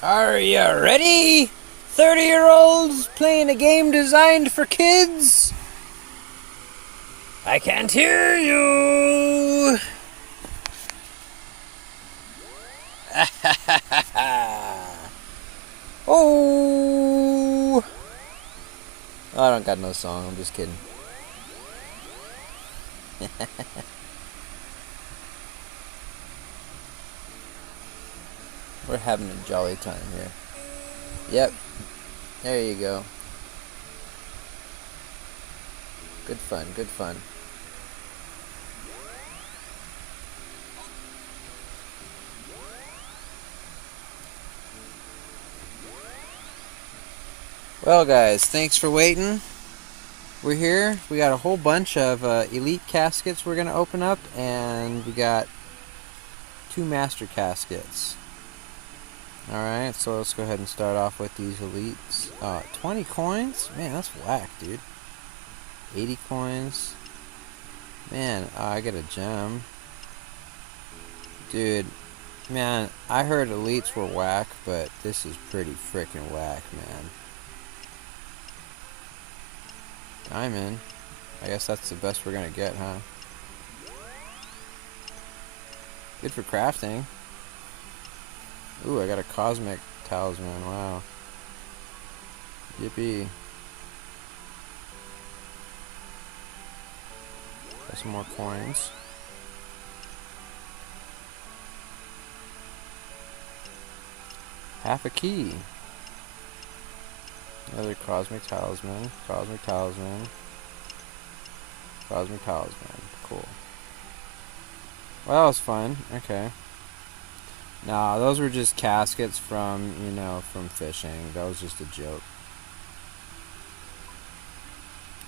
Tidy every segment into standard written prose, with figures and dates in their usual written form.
Are you ready? 30-year-olds playing a game designed for kids? I can't hear you! Oh! I don't got no song, I'm just kidding. We're having a jolly time here. Yep, there you go. Good fun, good fun. Well, guys, thanks for waiting. We're here. We got a whole bunch of elite caskets we're going to open up, and we got 2 master caskets. Alright, so let's go ahead and start off with these elites. 20 coins? Man, that's whack, dude. 80 coins. Man, I get a gem. Dude, man, I heard elites were whack, but this is pretty freaking whack, man. Diamond. I guess that's the best we're gonna get, huh? Good for crafting. Ooh, I got a cosmic talisman. Wow. Yippee. Got some more coins. Half a key. Another cosmic talisman. Cosmic talisman. Cosmic talisman. Cool. Well, that was fun. Okay. Nah, those were just caskets from, from fishing. That was just a joke.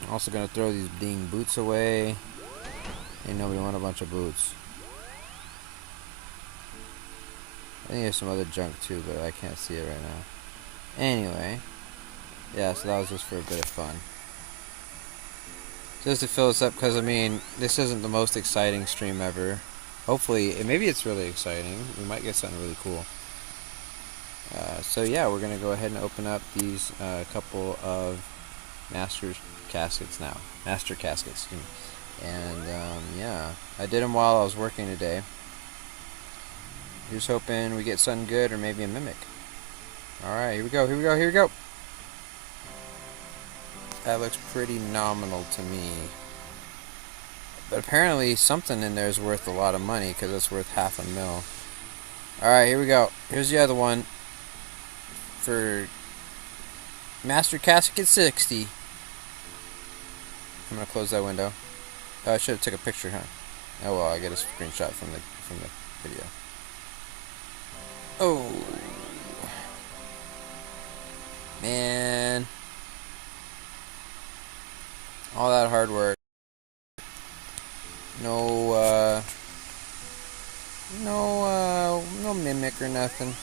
I'm also gonna throw these dang boots away. Ain't nobody want a bunch of boots. I think there's some other junk too, but I can't see it right now. Anyway. Yeah, so that was just for a bit of fun. Just to fill us up, because, this isn't the most exciting stream ever. Hopefully, maybe it's really exciting. We might get something really cool. So yeah, we're going to go ahead and open up these couple of master caskets now. Master caskets. And, yeah. I did them while I was working today. Just hoping we get something good, or maybe a mimic. Alright, here we go, here we go, here we go! That looks pretty nominal to me. But apparently something in there is worth a lot of money, because it's worth $500,000. Alright, here we go. Here's the other one. For Master Casket 60. I'm going to close that window. Oh, I should have took a picture, huh? Oh well, I get a screenshot from the video. Oh. Man. All that hard work. No mimic or nothing.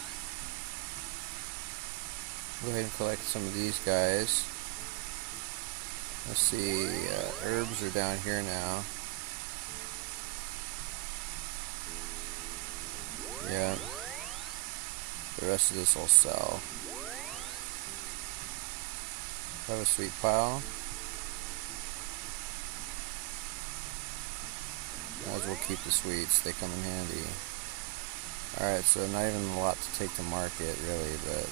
Go ahead and collect some of these guys. Let's see, herbs are down here now. Yeah. The rest of this I'll sell. Have a sweet pile. Might as well keep the sweets, they come in handy. Alright, so not even a lot to take to market, really, but...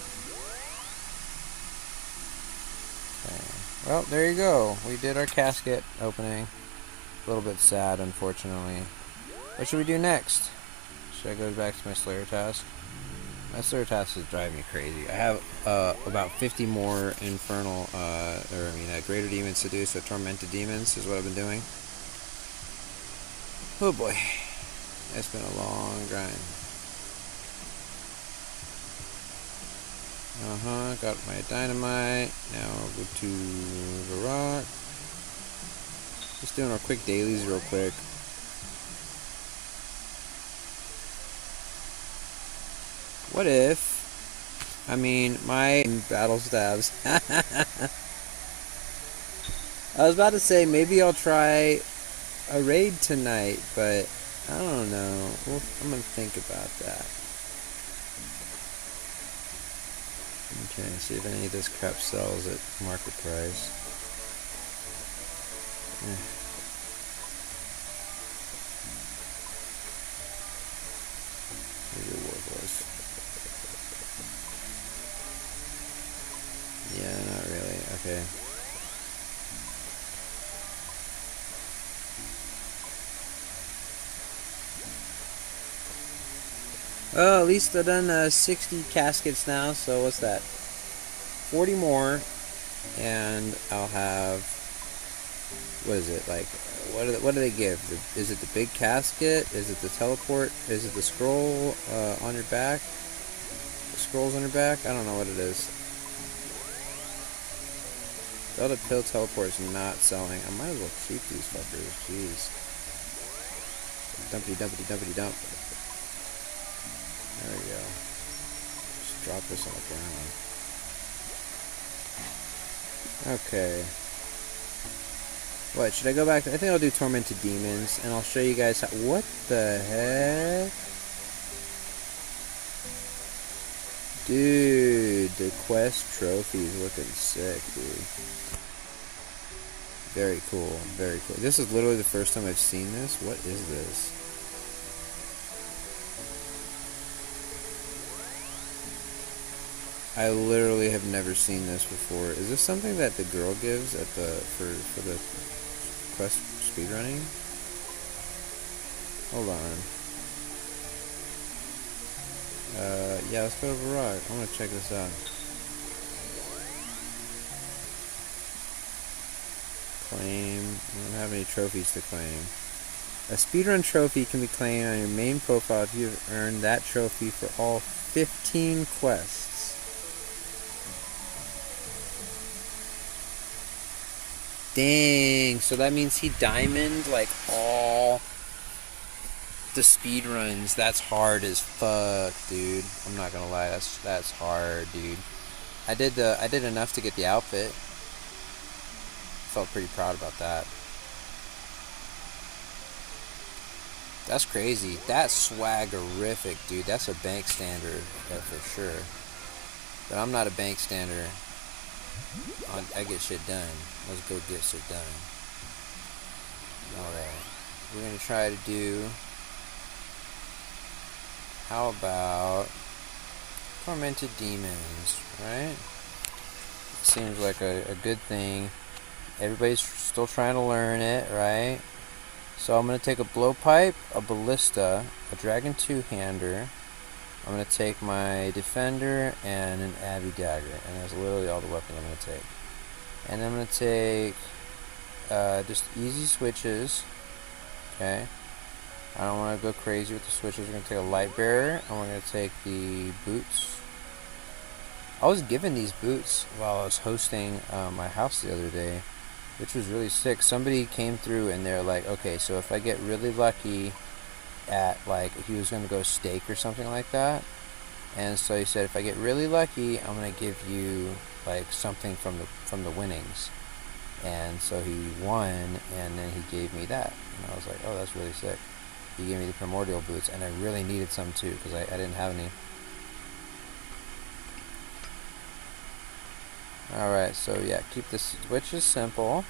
Okay. Well, there you go. We did our casket opening. A little bit sad, unfortunately. What should we do next? Should I go back to my Slayer task? My Slayer task is driving me crazy. I have about 50 more infernal, greater demons to do, so tormented demons is what I've been doing. Oh boy, it's been a long grind. Got my dynamite. Now I'll go to the rock. Just doing our quick dailies real quick. What if, my battle stabs. I was about to say maybe I'll try a raid tonight, but I don't know. I'm gonna think about that. Okay, see if any of this crap sells at market price. These are worthless. Yeah, not really. Okay. Oh, at least I've done 60 caskets now, so what's that? 40 more, and I'll have, what is it, like, what do they give? Is it the big casket? Is it the teleport? Is it the scroll on your back? The scrolls on your back? I don't know what it is. The other pill teleport's not selling. I might as well keep these fuckers. Jeez. Dumpity dumpity dumpity dump. There we go. Just drop this on the ground. Okay. What, should I go back? I think I'll do Tormented Demons, and I'll show you guys how... What the heck? Dude, the quest trophy is looking sick, dude. Very cool, very cool. This is literally the first time I've seen this. What is this? I literally have never seen this before. Is this something that the girl gives at the for the quest speedrunning? Hold on. Yeah, let's go to Varrock. I want to check this out. Claim. I don't have any trophies to claim. A speedrun trophy can be claimed on your main profile if you have earned that trophy for all 15 quests. Dang, so that means he diamond like all the speed runs. That's hard as fuck, dude. I'm not gonna lie, that's hard, dude. I did enough to get the outfit. Felt pretty proud about that. That's crazy. That's swaggerific, dude. That's a bank standard, for sure. But I'm not a bank stander. I get shit done. Let's go get shit done. Alright. We're gonna try to do... How about... Tormented Demons, right? Seems like a good thing. Everybody's still trying to learn it, right? So I'm going to take a blowpipe, a ballista, a dragon two-hander. I'm going to take my defender and an Abbey dagger. And that's literally all the weapons I'm going to take. And I'm going to take just easy switches. Okay. I don't want to go crazy with the switches. We're going to take a light bearer. And we're going to take the boots. I was given these boots while I was hosting my house the other day, which was really sick. Somebody came through and they're like, okay, so if I get really lucky at, like, he was going to go steak or something like that. And so he said, if I get really lucky, I'm going to give you, like, something from the winnings. And so he won, and then he gave me that. And I was like, oh, that's really sick. He gave me the primordial boots, and I really needed some too, because I didn't have any. Alright, so yeah, keep the switches simple.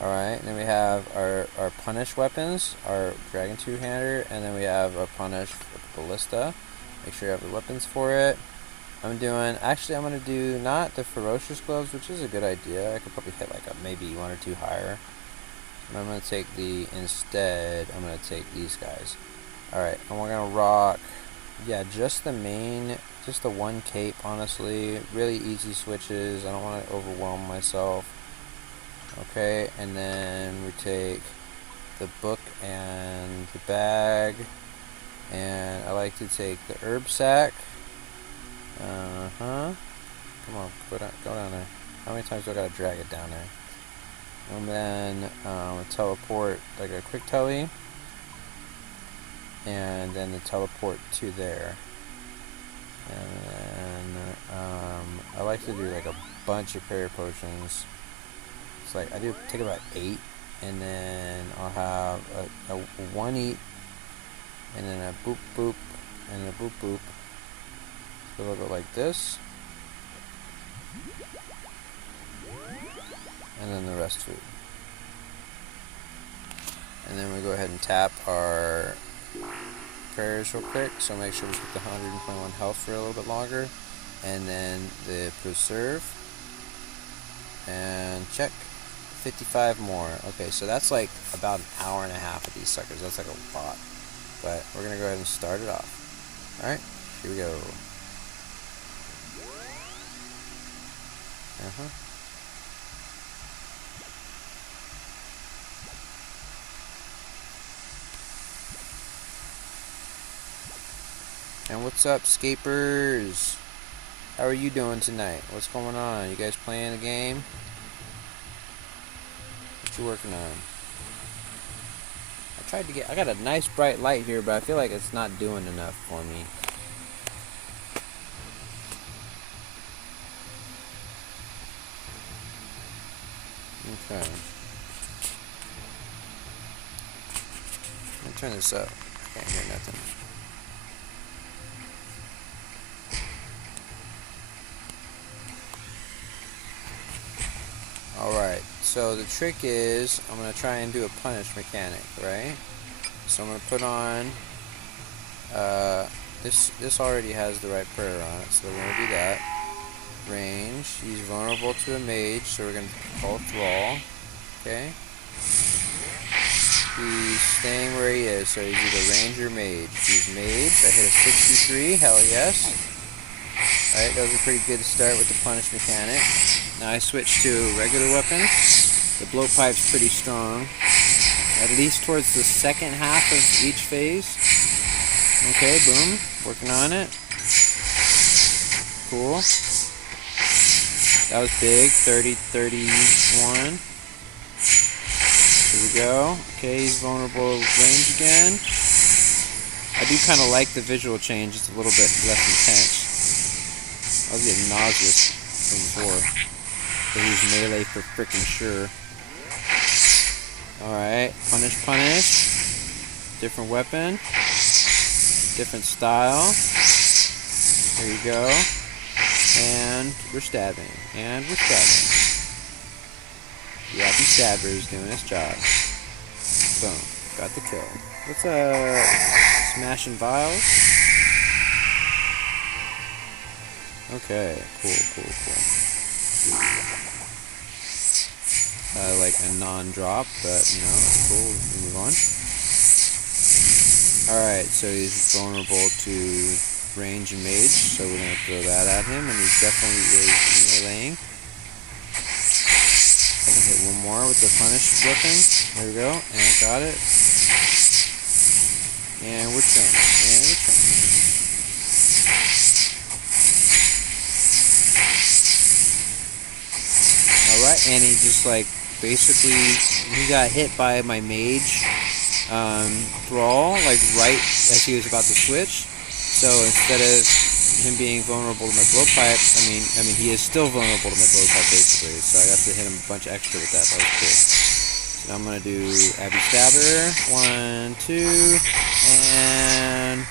Alright, and then we have our punish weapons, our dragon two-hander, and then we have a punish ballista. Make sure you have the weapons for it. I'm going to do not the ferocious gloves, which is a good idea. I could probably hit like maybe one or two higher. But I'm going to take instead, I'm going to take these guys. Alright, and we're going to rock, yeah, just the one cape, honestly. Really easy switches. I don't want to overwhelm myself. Okay, and then we take the book and the bag. And I like to take the herb sack. Come on, go down there. How many times do I gotta drag it down there? And then teleport, like a quick tele. And then the teleport to there. And then I like to do like a bunch of prayer potions. It's like I do take about 8, and then I'll have a 1 eat, and then a boop boop, and a boop boop. So it'll go like this, And then the rest food. And then we go ahead and tap our prayers real quick, so make sure we keep the 121 health for a little bit longer. And then the preserve. And check. 55 more. Okay, so that's like about an hour and a half of these suckers. That's like a lot. But we're going to go ahead and start it off. Alright, here we go. And what's up, Scapers? How are you doing tonight? What's going on? You guys playing a game? What you working on? I got a nice bright light here, but I feel like it's not doing enough for me. Okay. Let me turn this up. I can't hear nothing. Alright, so the trick is, I'm going to try and do a punish mechanic, right? So I'm going to put on, this already has the right prayer on it, so we're going to do that. Range, he's vulnerable to a mage, so we're going to call Thrall, okay? He's staying where he is, so he's either range or mage. He's mage, I hit a 63, hell yes. Alright, that was a pretty good start with the punish mechanic. Now I switch to a regular weapon. The blowpipe's pretty strong. At least towards the second half of each phase. Okay, boom. Working on it. Cool. That was big. 30, 31. Here we go. Okay, he's vulnerable range again. I do kind of like the visual change. It's a little bit less intense. I was getting nauseous from before. But he's melee for frickin' sure. Alright, punish, punish. Different weapon. Different style. There you go. And we're stabbing. And we're stabbing. The Happy Stabber is doing his job. Boom. Got the kill. What's smashing vials? Okay, cool. Like a non-drop, but you know, that's cool. We can move on. Alright, so he's vulnerable to range and mage, so we're gonna throw that at him, and he definitely is meleeing. I can hit one more with the punish weapon. There we go, and I got it. And we're chilling. Alright, and he just like basically he got hit by my mage Thrall like right as he was about to switch. So instead of him being vulnerable to my blowpipe, I mean he is still vulnerable to my blowpipe basically. So I got to hit him a bunch extra with that. That was cool. So now I'm gonna do Abby Stabber. 1, 2, and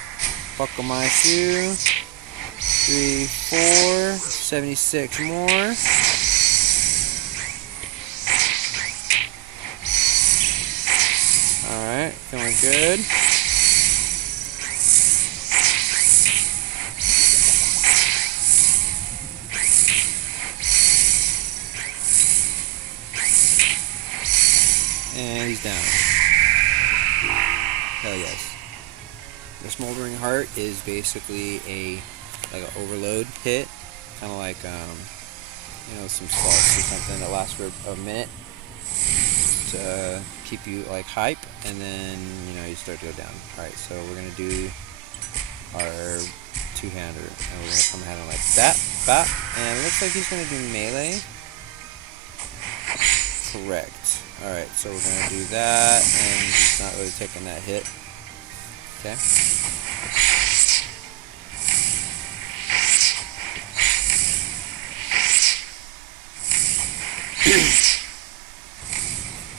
buckle my shoe. 3, 4, 76 more. Alright, feeling good. And he's down. Hell yes. The Smoldering Heart is basically like an overload hit. Kind of like some salts or something that lasts for a minute to keep you like hype, and then you start to go down. Alright, so we're gonna do our two-hander, and we're gonna come at him like that, bop, and it looks like he's gonna do melee. Correct. Alright, so we're gonna do that, and he's not really taking that hit. Okay.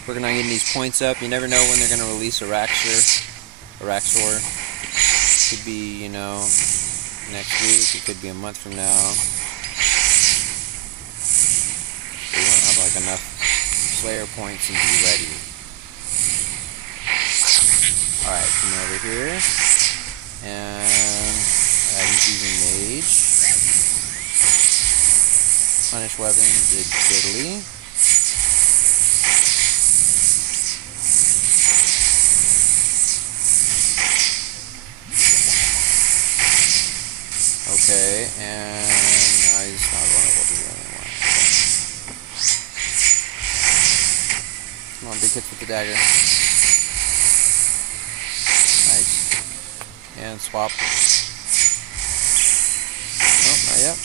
Working on getting these points up. You never know when they're going to release a Raxor. Could be, next week. It could be a month from now. like enough Slayer points and be ready. Alright, come over here. And he's using Mage. Punish weapon did diddly. Okay, and now he's not vulnerable to heal anymore. Come on, big hits with the dagger. Nice. And swap. Oh, not yet.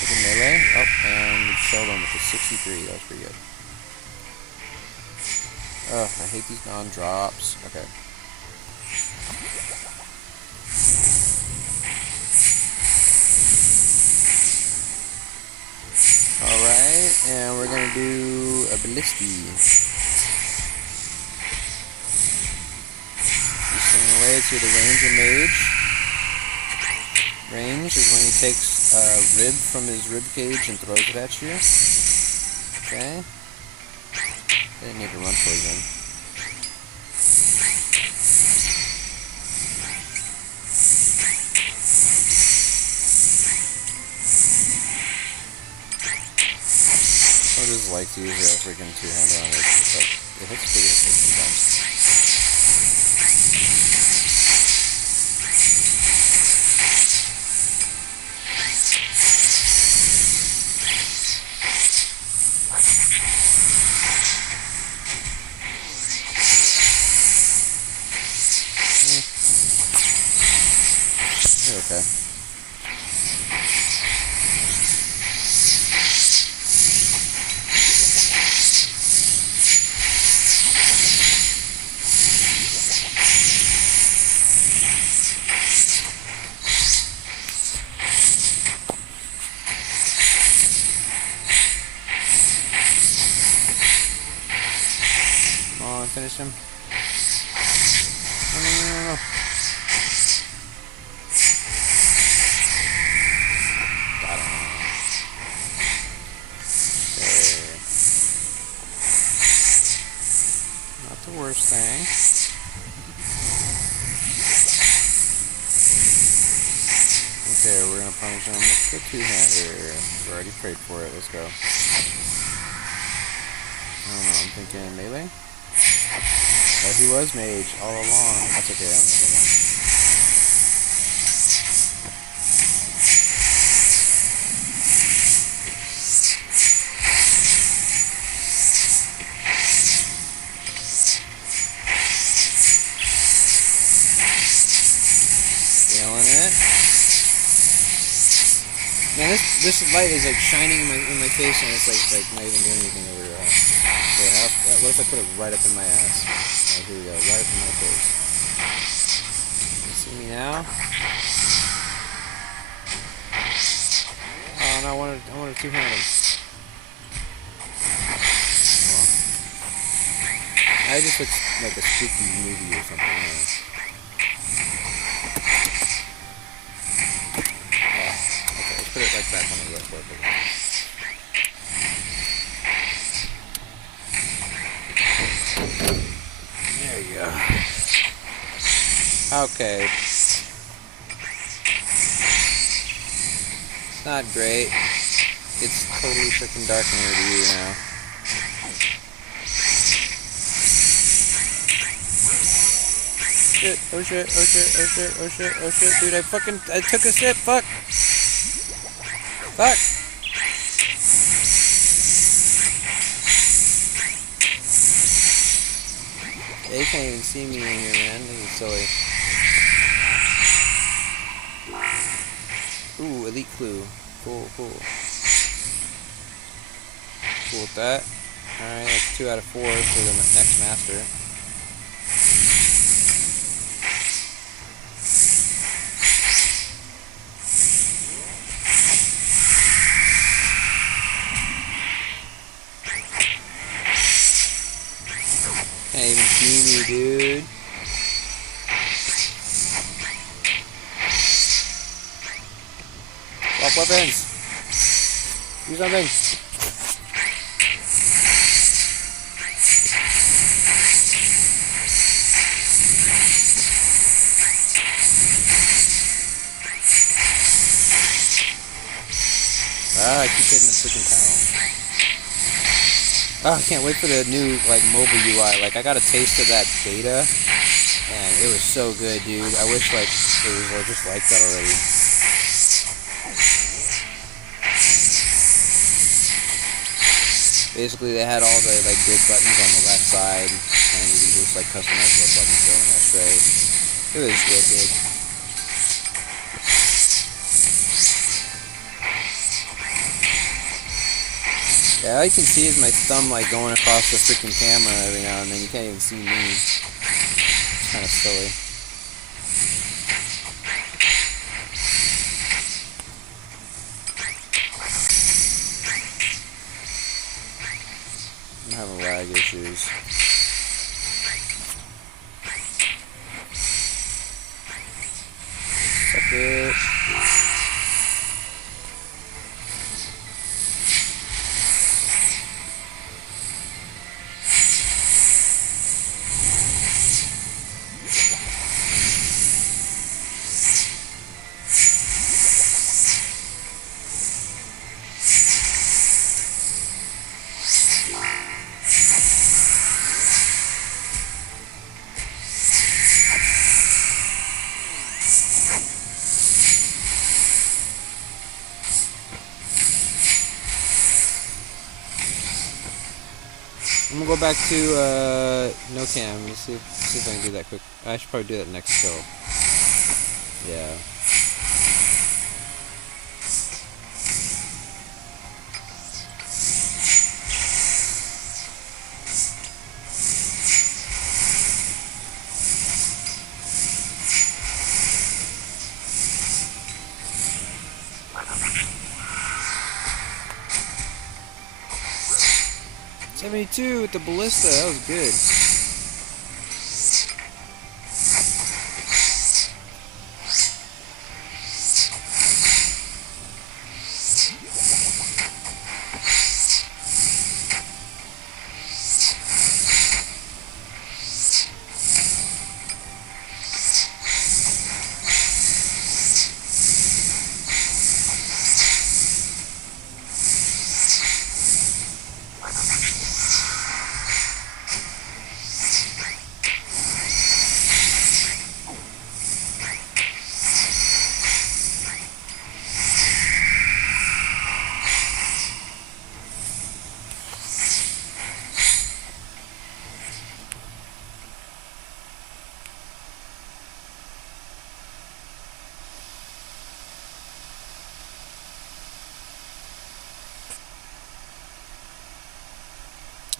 With a melee. Oh, and we killed him with a 63. That was pretty good. Ugh, I hate these non-drops. Okay. Alright, and we're gonna do a ballisti. You swing away to the range of mage. Range is when he takes a rib from his rib cage and throws it at you. Okay. Didn't need to run poison. I just like to use a freaking two-hander on this. It's like, it hits pretty good sometimes. Okay. Come on, finish him. No. The worst thing. Okay, we're gonna punish him with the two-hander. We've already prayed for it. Let's go. I don't know. I'm thinking melee. Oh, he was mage all along. That's okay. I'm not gonna. Man, this light is like shining in my face, and it's like not even doing anything over your eye. Okay, what if I put it right up in my ass? Oh, here we go, right up in my face. You see me now? Oh no, I wanted to two-hand him. Well, I just look like a spooky movie or something. Put it right back on the real quick again. There you go. Okay. It's not great. It's totally freaking dark in here to you now. Shit, oh shit, oh shit, oh shit, oh shit, oh shit, dude, I took a sip, fuck! Fuck! They can't even see me in here, man. This is silly. Ooh, elite clue. Cool, cool. Cool with that. Alright, that's 2 out of 4 for the next master. Can't even see me, dude. Swap weapons. Do something. Ah, I keep hitting the freaking towel. Oh, I can't wait for the new like mobile UI. Like I got a taste of that beta, and it was so good, dude. I wish like it was just like that already. Basically, they had all the like good buttons on the left side, and you can just like customize what buttons go in that tray. It was wicked. Yeah, all you can see is my thumb like going across the freaking camera every now and then. You can't even see me. It's kind of silly. I'm having lag issues. Suck it. I'm gonna go back to no cam. Let's see if I can do that quick. I should probably do that next show. Yeah. '72 with the ballista. That was good.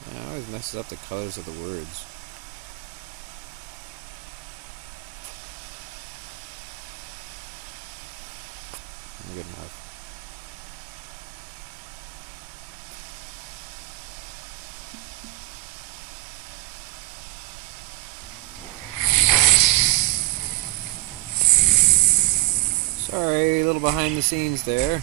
It always messes up the colors of the words. Good enough. Sorry, a little behind the scenes there.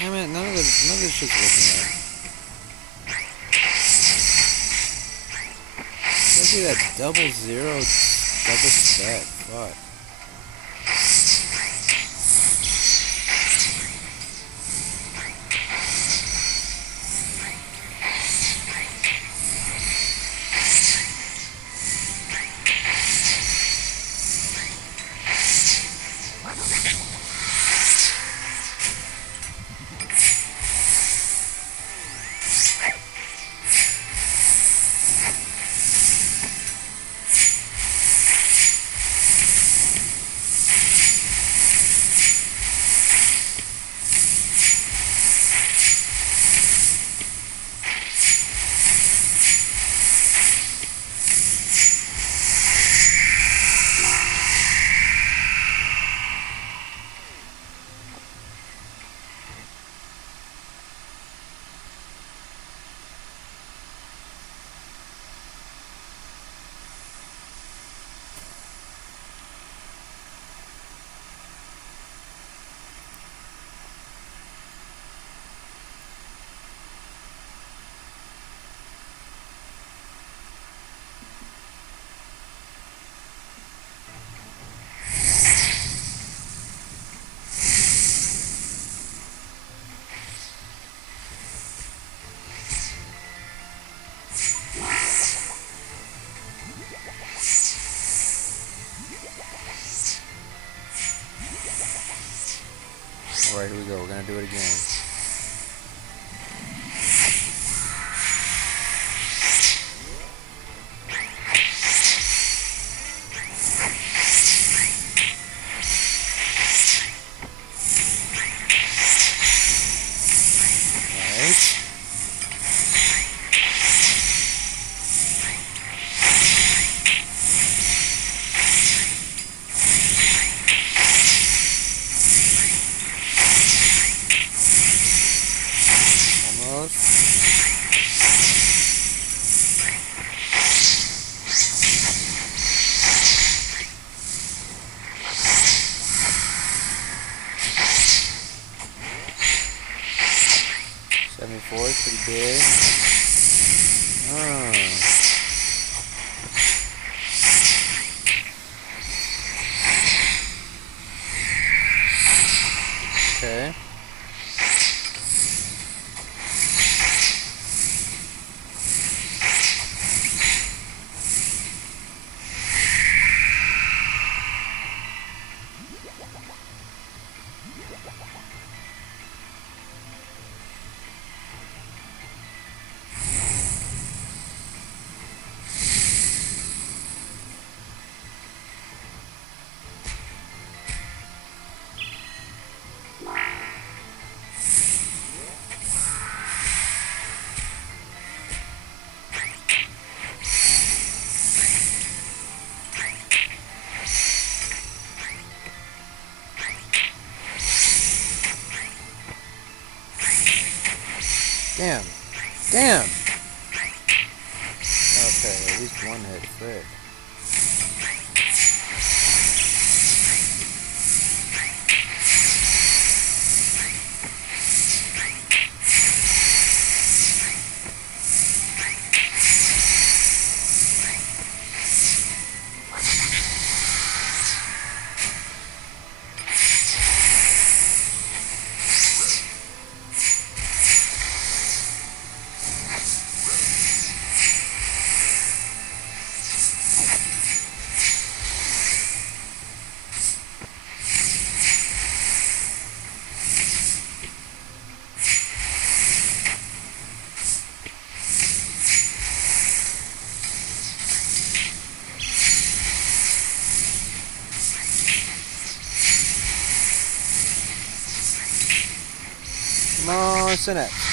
Damn it, none of this shit's working out. Let's do that double zero, double stat. Fuck. do it again. Nice. Almost. '74 is pretty big. Oh. Okay. Damn. Damn! Okay, at least one hit. Frick. Come on, Synapse.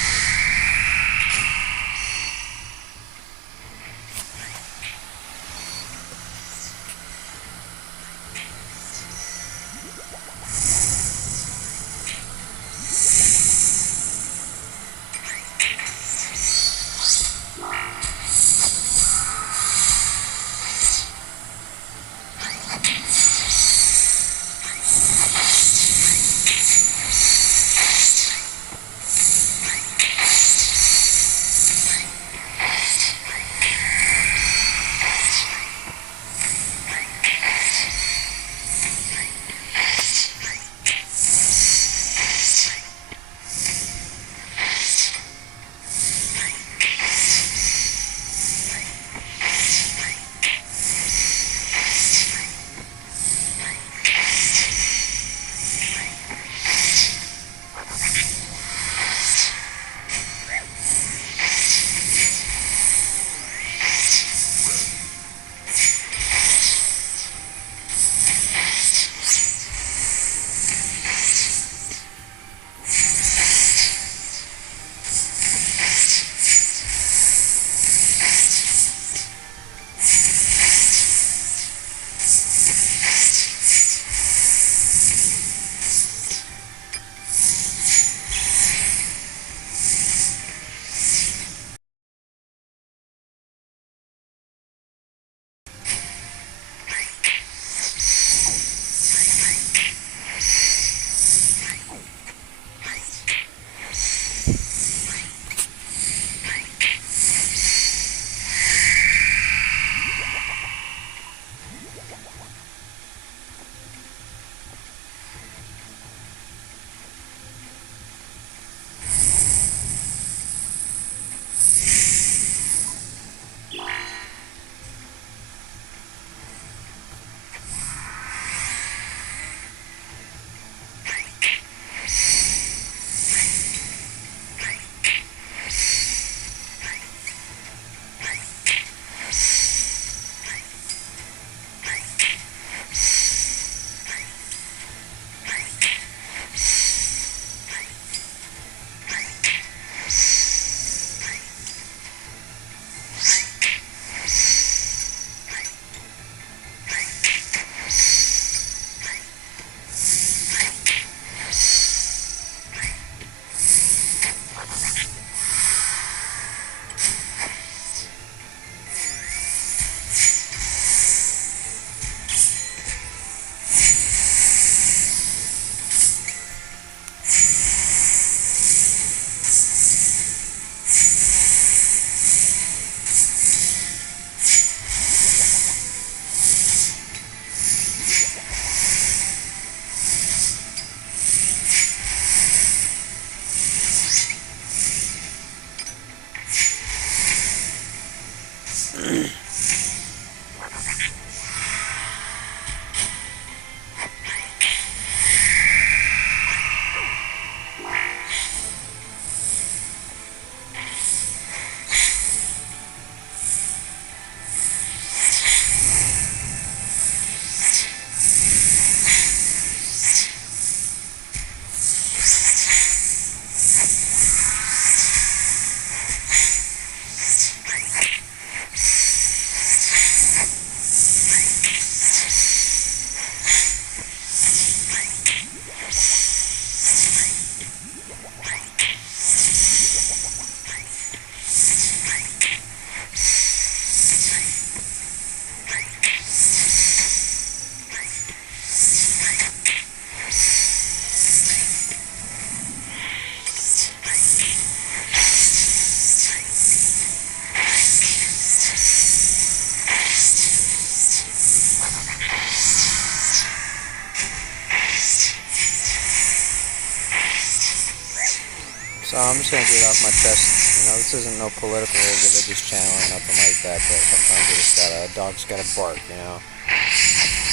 So I'm just gonna get it off my chest. You know, this isn't no political or religious channel or nothing like that, but sometimes a dog's gotta bark, you know.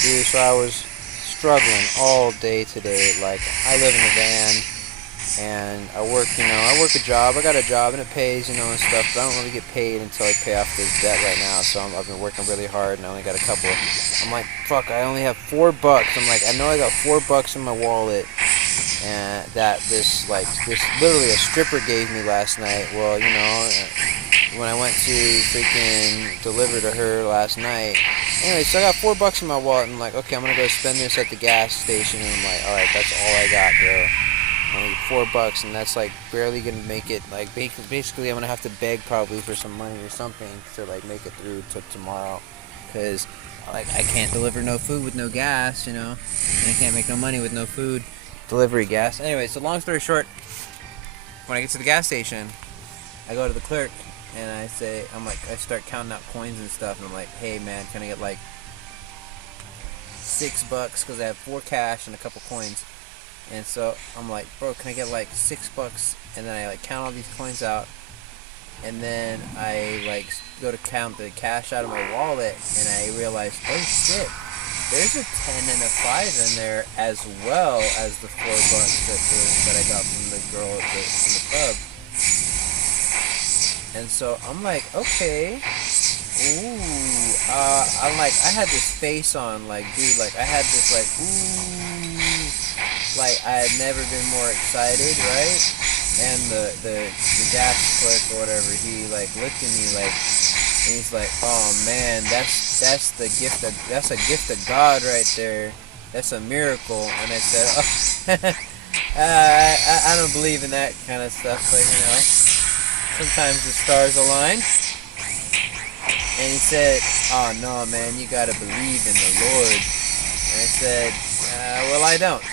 Dude, so I was struggling all day today. Like, I live in a van, and I work a job. I got a job, and it pays, and stuff, but I don't really get paid until I pay off this debt right now, so I've been working really hard, and I only got a couple. I'm like, fuck, I only have $4. I'm like, I know I got $4 in my wallet, and that this literally a stripper gave me last night. Well, when I went to freaking deliver to her last night. Anyway, so I got $4 in my wallet, and I'm like, okay, I'm gonna go spend this at the gas station, and I'm like, alright, that's all I got, bro. Only $4, and that's like barely gonna make it. Like, basically, I'm gonna have to beg probably for some money or something to like make it through to tomorrow, because like I can't deliver no food with no gas, and I can't make no money with no food delivery gas. Anyway, so long story short, when I get to the gas station, I go to the clerk and I start counting out coins and stuff, and I'm like, hey man, can I get like $6 because I have 4 cash and a couple coins. And so I'm like, bro, can I get like $6? And then I like count all these coins out, and then I like go to count the cash out of my wallet, and I realize, oh shit, there's a 10 and a 5 in there, as well as the $4 that I got from the girl from the pub. And so I'm like, okay, I'm like, I had this face on, like, dude, like, I had this, like, like, I had never been more excited, right? And the gas clerk or whatever, he, like, looked at me, like, and he's like, oh, man, that's a gift of God right there. That's a miracle. And I said, oh, I don't believe in that kind of stuff, but, sometimes the stars align. And he said, oh, no, man, you gotta believe in the Lord. And I said, well, I don't.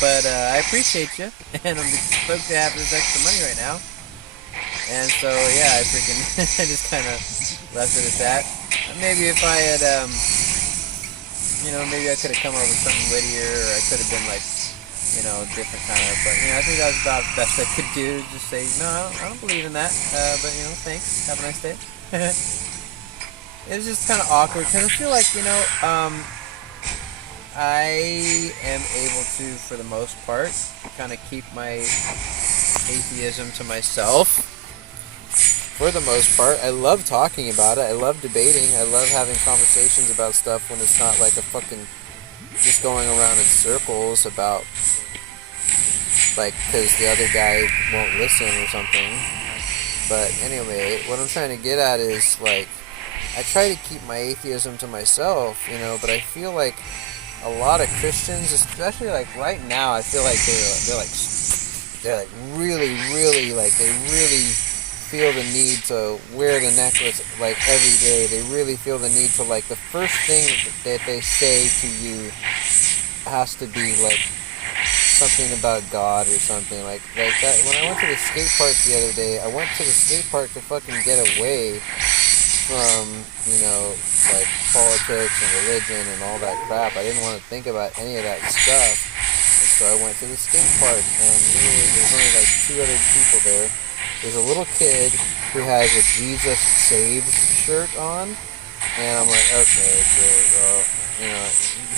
But I appreciate you, and I'm stoked to have this extra money right now. And so, yeah, I just kind of left it at that. Maybe if I had, maybe I could have come up with something wittier, or I could have been like, different kind of, but, I think that was about the best I could do, just say, no, I don't believe in that, but, thanks, have a nice day. It was just kind of awkward, because I feel like, I am able to, for the most part, kind of keep my atheism to myself. For the most part, I love talking about it. I love debating. I love having conversations about stuff when it's not like a fucking just going around in circles about, like, because the other guy won't listen or something. But anyway, what I'm trying to get at is, like, I try to keep my atheism to myself, but I feel like a lot of Christians, especially like right now, I feel like they're really, really, like, they really feel the need to wear the necklace like every day. They really feel the need to, like, the first thing that they say to you has to be like something about God or something like that. When I went to the skate park the other day, I went to the skate park to fucking get away from, like, politics and religion and all that crap. I didn't want to think about any of that stuff. And so I went to the skate park, and literally there's only like 2 other people there. There's a little kid who has a Jesus Saves shirt on, and I'm like, okay, great, well,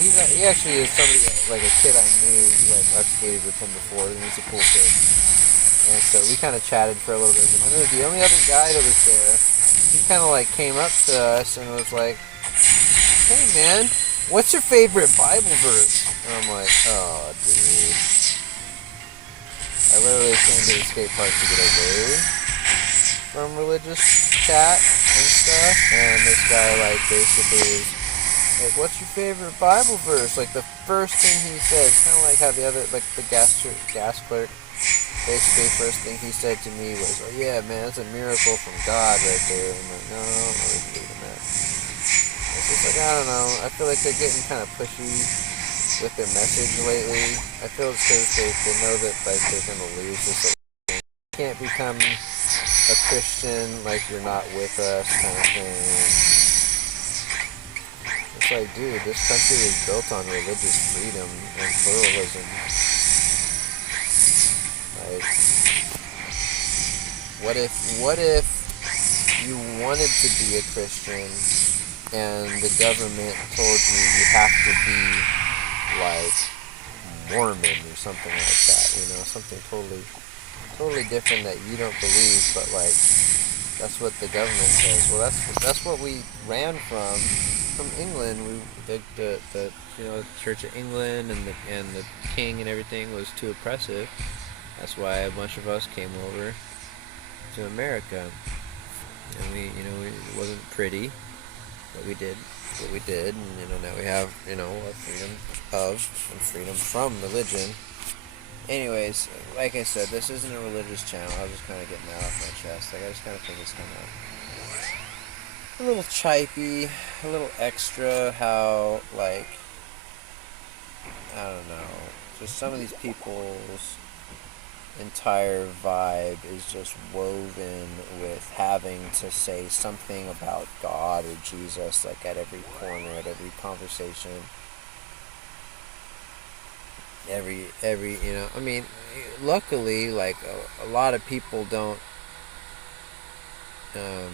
he actually is somebody, like a kid I knew. I've skated with him before, and he's a cool kid. And so we kind of chatted for a little bit. And then the only other guy that was there, he kind of like came up to us and was like, hey man, what's your favorite Bible verse? And I'm like, oh dude. I literally came to the skate park to get away from religious chat and stuff, and this guy like basically is like, what's your favorite Bible verse? Like the first thing he said, kind of like how the other, like the gas clerk, basically first thing he said to me was, oh yeah man, that's a miracle from God right there. I'm like, no, I don't really believe in that. It's just like, I don't know, I feel like they're getting kind of pushy with their message lately. I feel it's because they know that, like, they're gonna lose this. Like, you can't become a Christian like you're not with us kind of thing. It's like, dude, this country is built on religious freedom and pluralism. Like, What if you wanted to be a Christian and the government told you have to be like Mormon or something like that, something totally different that you don't believe, but like that's what the government says. Well, that's what we ran from England. The Church of England and the king and everything was too oppressive. That's why a bunch of us came over to America, and it wasn't pretty, but we did what we did, and now we have a freedom of and freedom from religion. Anyways, like I said, this isn't a religious channel. I was just kind of getting that off my chest. Like, I just kind of think it's kind of a little chipey, a little extra. How, like, I don't know, just some of these people's entire vibe is just woven with having to say something about God or Jesus, like at every corner, at every conversation. Every I mean, luckily, like a lot of people don't, the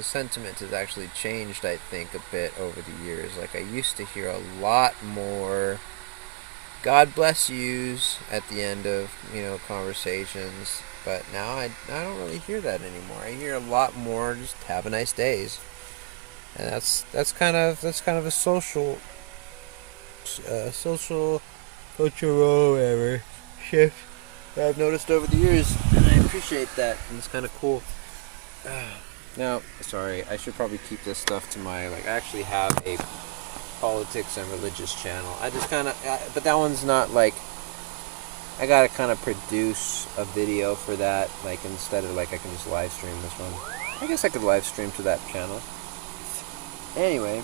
sentiment has actually changed, I think, a bit over the years. Like, I used to hear a lot more God bless yous at the end of, conversations, but now I don't really hear that anymore. I hear a lot more just have a nice days. And that's kind of a social cultural whatever shift that I've noticed over the years, and I appreciate that, and it's kind of cool. Now, sorry, I should probably keep this stuff to my, I actually have a politics and religious channel. I just kind of, but that one's not I gotta kind of produce a video for that, instead of I can just live stream this one. I guess I could live stream to that channel. Anyway.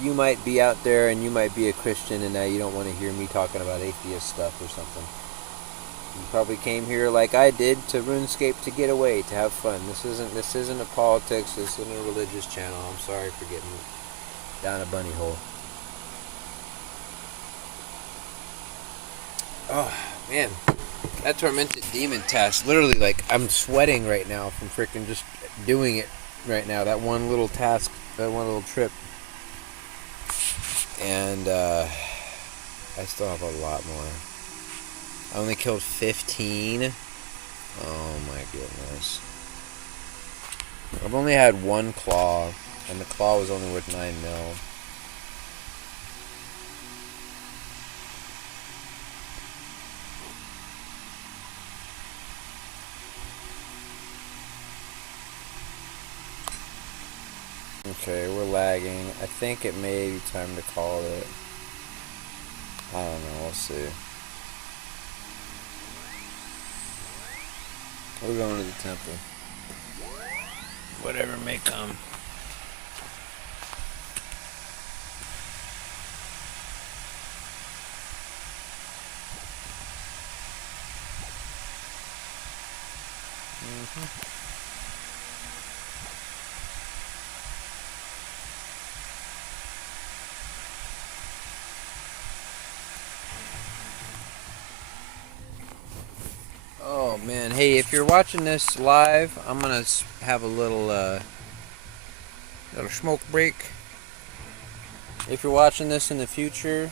You might be out there and you might be a Christian, and now you don't want to hear me talking about atheist stuff or something. You probably came here like I did to RuneScape to get away, to have fun. This isn't a politics, this isn't a religious channel. I'm sorry for getting down a bunny hole. Oh, man. That Tormented Demon task, literally, I'm sweating right now from freaking just doing it right now. That one little task, that one little trip. And I still have a lot more. I only killed 15. Oh my goodness. I've only had one claw, and the claw was only worth 9 mil. Okay, we're lagging. I think it may be time to call it. I don't know, we'll see. We're going to the temple. Whatever may come. Oh man, hey, if you're watching this live, I'm gonna have a little smoke break. If you're watching this in the future,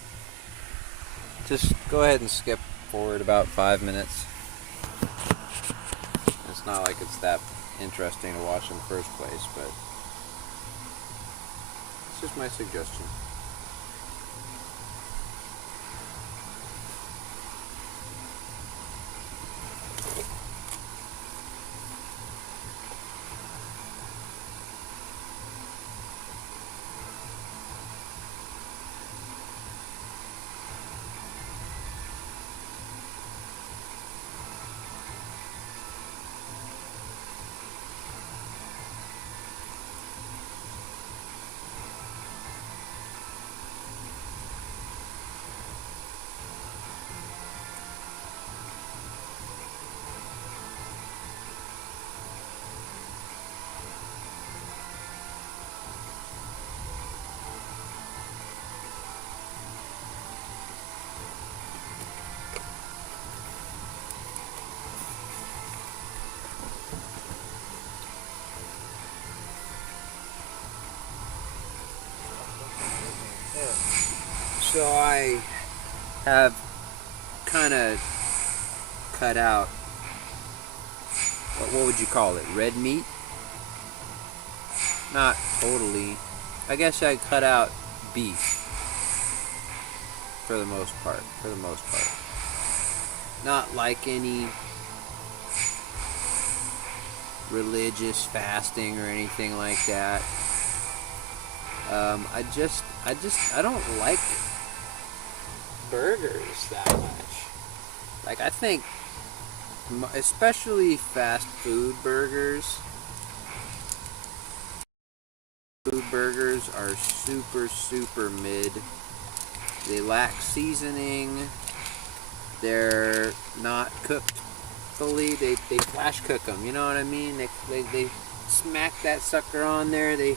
just go ahead and skip forward about 5 minutes. It's not like it's that interesting to watch in the first place, but it's just my suggestion. So I have kind of cut out, what would you call it, red meat? Not totally. I guess I cut out beef for the most part. Not like any religious fasting or anything like that. I don't like burgers that much. Like, I think, especially fast food burgers. Food burgers are super mid. They lack seasoning. They're not cooked fully. They flash cook them. You know what I mean? They smack that sucker on there. They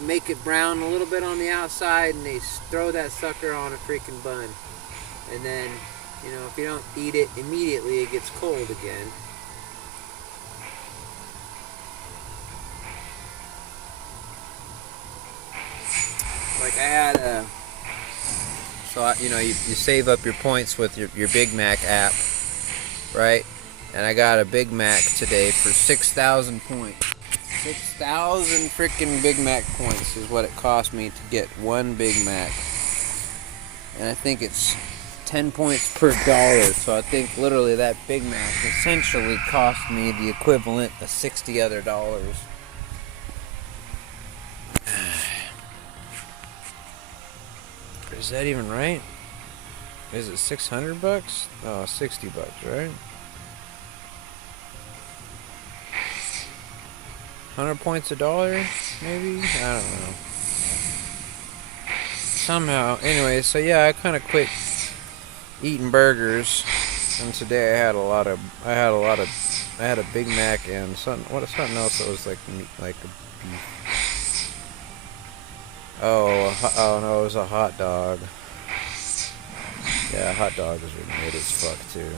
make it brown a little bit on the outside, and they throw that sucker on a freaking bun. And then, if you don't eat it immediately, it gets cold again. Like, I had you save up your points with your Big Mac app, right? And I got a Big Mac today for 6,000 points. 6,000 freaking Big Mac points is what it cost me to get one Big Mac. And I think it's 10 points per dollar. So I think literally that Big Mac essentially cost me the equivalent of 60 other dollars. Is that even right? Is it $600? Oh, $60, right? 100 points a dollar, maybe? I don't know. Somehow, anyway, so yeah, I kind of quit eating burgers, and today I had a Big Mac and something else that was like meat, like a beef. Oh no, it was a hot dog. Yeah, hot dog is mid as fuck too.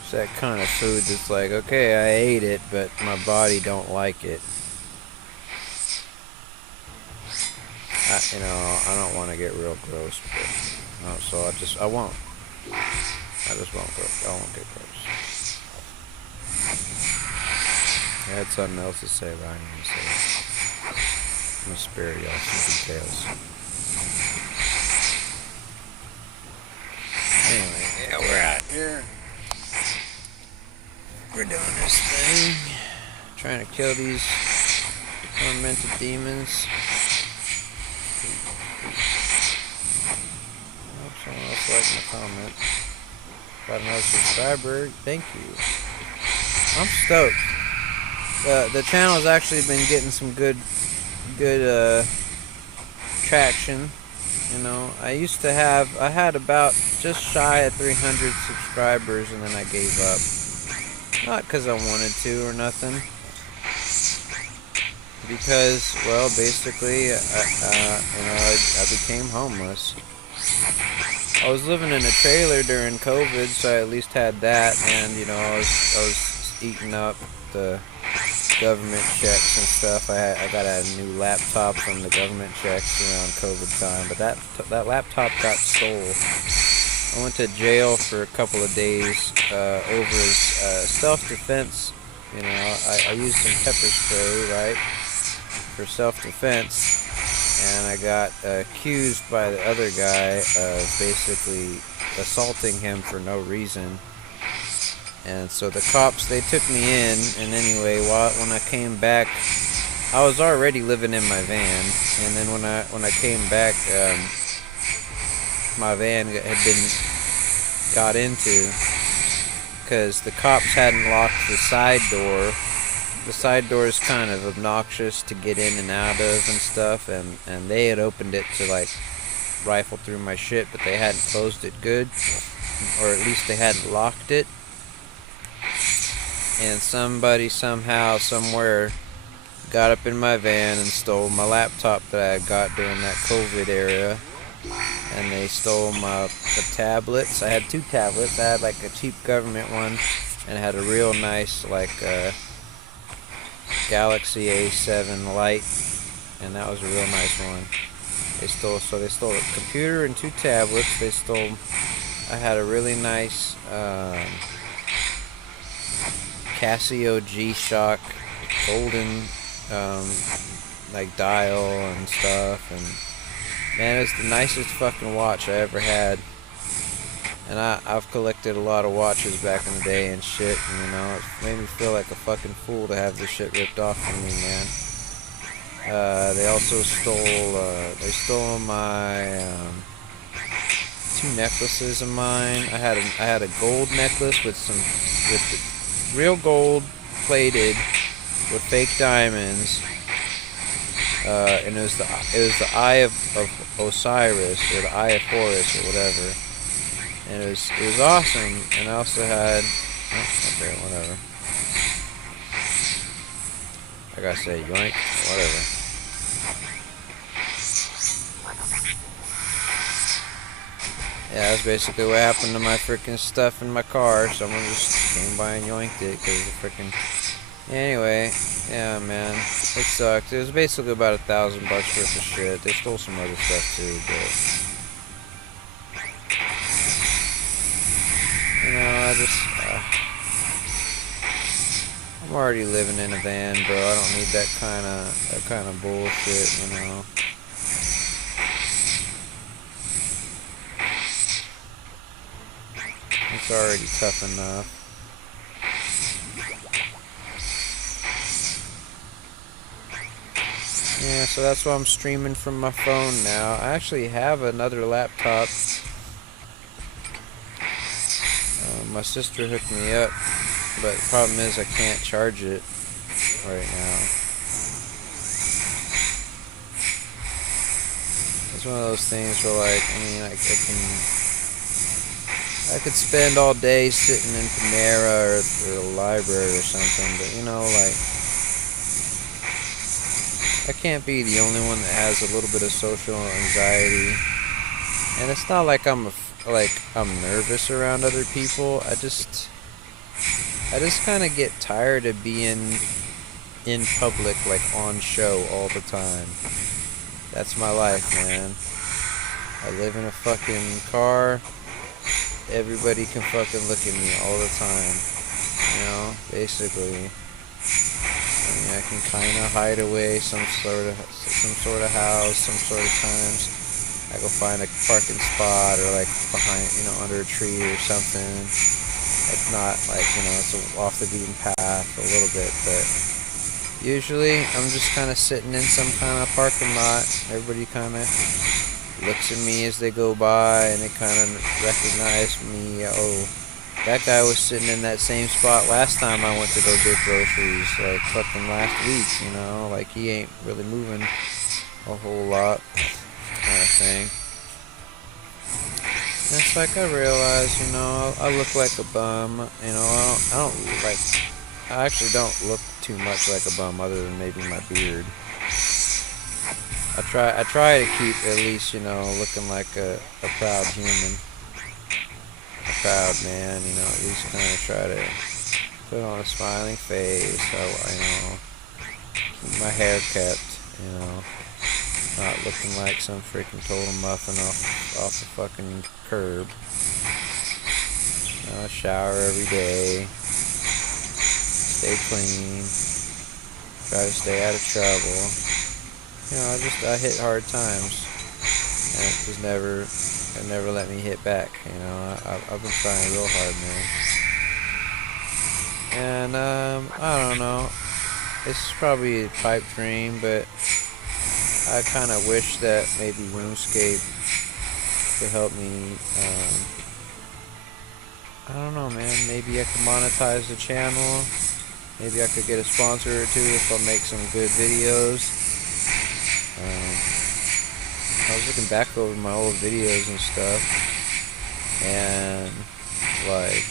It's that kind of food that's like, okay, I ate it, but my body don't like it. I don't want to get real gross, but so I won't get gross. I had something else to say, but I ain't gonna say it. I'm gonna spare y'all some details. Anyway, yeah, we're out here. We're doing this thing. Trying to kill these tormented demons. Oh, someone else liked my comment. Got another subscriber. Thank you. I'm stoked. The channel's actually been getting some good traction. I had about just shy of 300 subscribers, and then I gave up. Not because I wanted to or nothing. Because, well, basically, I became homeless. I was living in a trailer during COVID, so I at least had that, and I was eating up the government checks and stuff. I got a new laptop from the government checks around COVID time, but that laptop got stole. I went to jail for a couple of days over self-defense. I used some pepper spray, right, for self-defense, and I got accused by the other guy of basically assaulting him for no reason. And so the cops, they took me in, and anyway, when I came back, I was already living in my van, and then when I came back, my van had been got into, because the cops hadn't locked the side door. The side door is kind of obnoxious to get in and out of and stuff, and they had opened it to like rifle through my shit, but they hadn't closed it good, or at least they hadn't locked it. And somebody somehow, somewhere, got up in my van and stole my laptop that I had got during that COVID era. And they stole the tablets. I had 2 tablets. I had like a cheap government one, and I had a real nice Galaxy A7 Lite, and that was a real nice one. They stole a computer and 2 tablets. I had a really nice Casio G-Shock golden like dial and stuff, and man, it's the nicest fucking watch I ever had. And I've collected a lot of watches back in the day and shit, and you know, it made me feel like a fucking fool to have this shit ripped off from me, man. They also stole my 2 necklaces of mine. I had a gold necklace with real gold plated with fake diamonds, and it was the Eye of Osiris, or the Eye of Horus, or whatever. And it was awesome. And I also had, okay, whatever. I gotta say yoink, whatever. Yeah, that's basically what happened to my freaking stuff in my car. Someone just came by and yoinked it because the freaking. Anyway, yeah, man, it sucked. It was basically about $1,000 worth of shit. They stole some other stuff too, but. You know, I'm already living in a van, bro. I don't need that kind of bullshit, you know. It's already tough enough. Yeah, so that's why I'm streaming from my phone now. I actually have another laptop. My sister hooked me up, but the problem is I can't charge it right now. It's one of those things where, like, I mean, I could spend all day sitting in Panera or the library or something, but you know, like, I can't be the only one that has a little bit of social anxiety, and it's not like I'm nervous around other people. I just kind of get tired of being in public, like on show all the time. That's my life, man. I live in a fucking car. Everybody can fucking look at me all the time. You know, basically. I mean, I can kind of hide away some sort of house, some sort of times. I go find a parking spot or like behind, you know, under a tree or something. It's not like, you know, it's off the beaten path a little bit, but usually I'm just kind of sitting in some kind of parking lot. Everybody kind of looks at me as they go by and they kind of recognize me. Oh, that guy was sitting in that same spot last time I went to go get groceries, like fucking last week, you know, like he ain't really moving a whole lot. Kind of thing. And it's like I realize, you know, I look like a bum. You know, I actually don't look too much like a bum, other than maybe my beard. I try to keep at least, you know, looking like a proud human, a proud man. You know, at least kind of try to put on a smiling face. You know, keep my hair kept. You know. Not looking like some freaking total muffin off the fucking curb. Shower every day. Stay clean. Try to stay out of trouble. You know, I hit hard times, and it just never let me hit back. You know, I've been trying real hard, man. And I don't know. It's probably a pipe dream, but. I kind of wish that maybe RuneScape could help me, I don't know, man, maybe I could monetize the channel, maybe I could get a sponsor or two if I make some good videos. I was looking back over my old videos and stuff, and, like,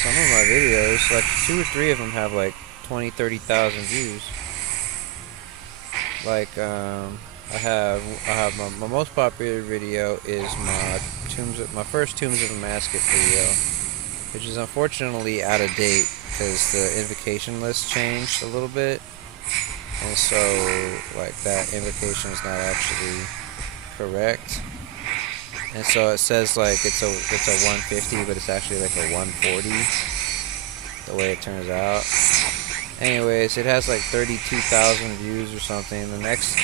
some of my videos, like 2 or 3 of them have like 20-30,000 views. Like, I have my most popular video is my first Tombs of a Masket video, which is unfortunately out of date because the invocation list changed a little bit. and so like that invocation is not actually correct. And so it says like it's a 150, but it's actually like a 140. The way it turns out. Anyways, it has like 32,000 views or something. The next,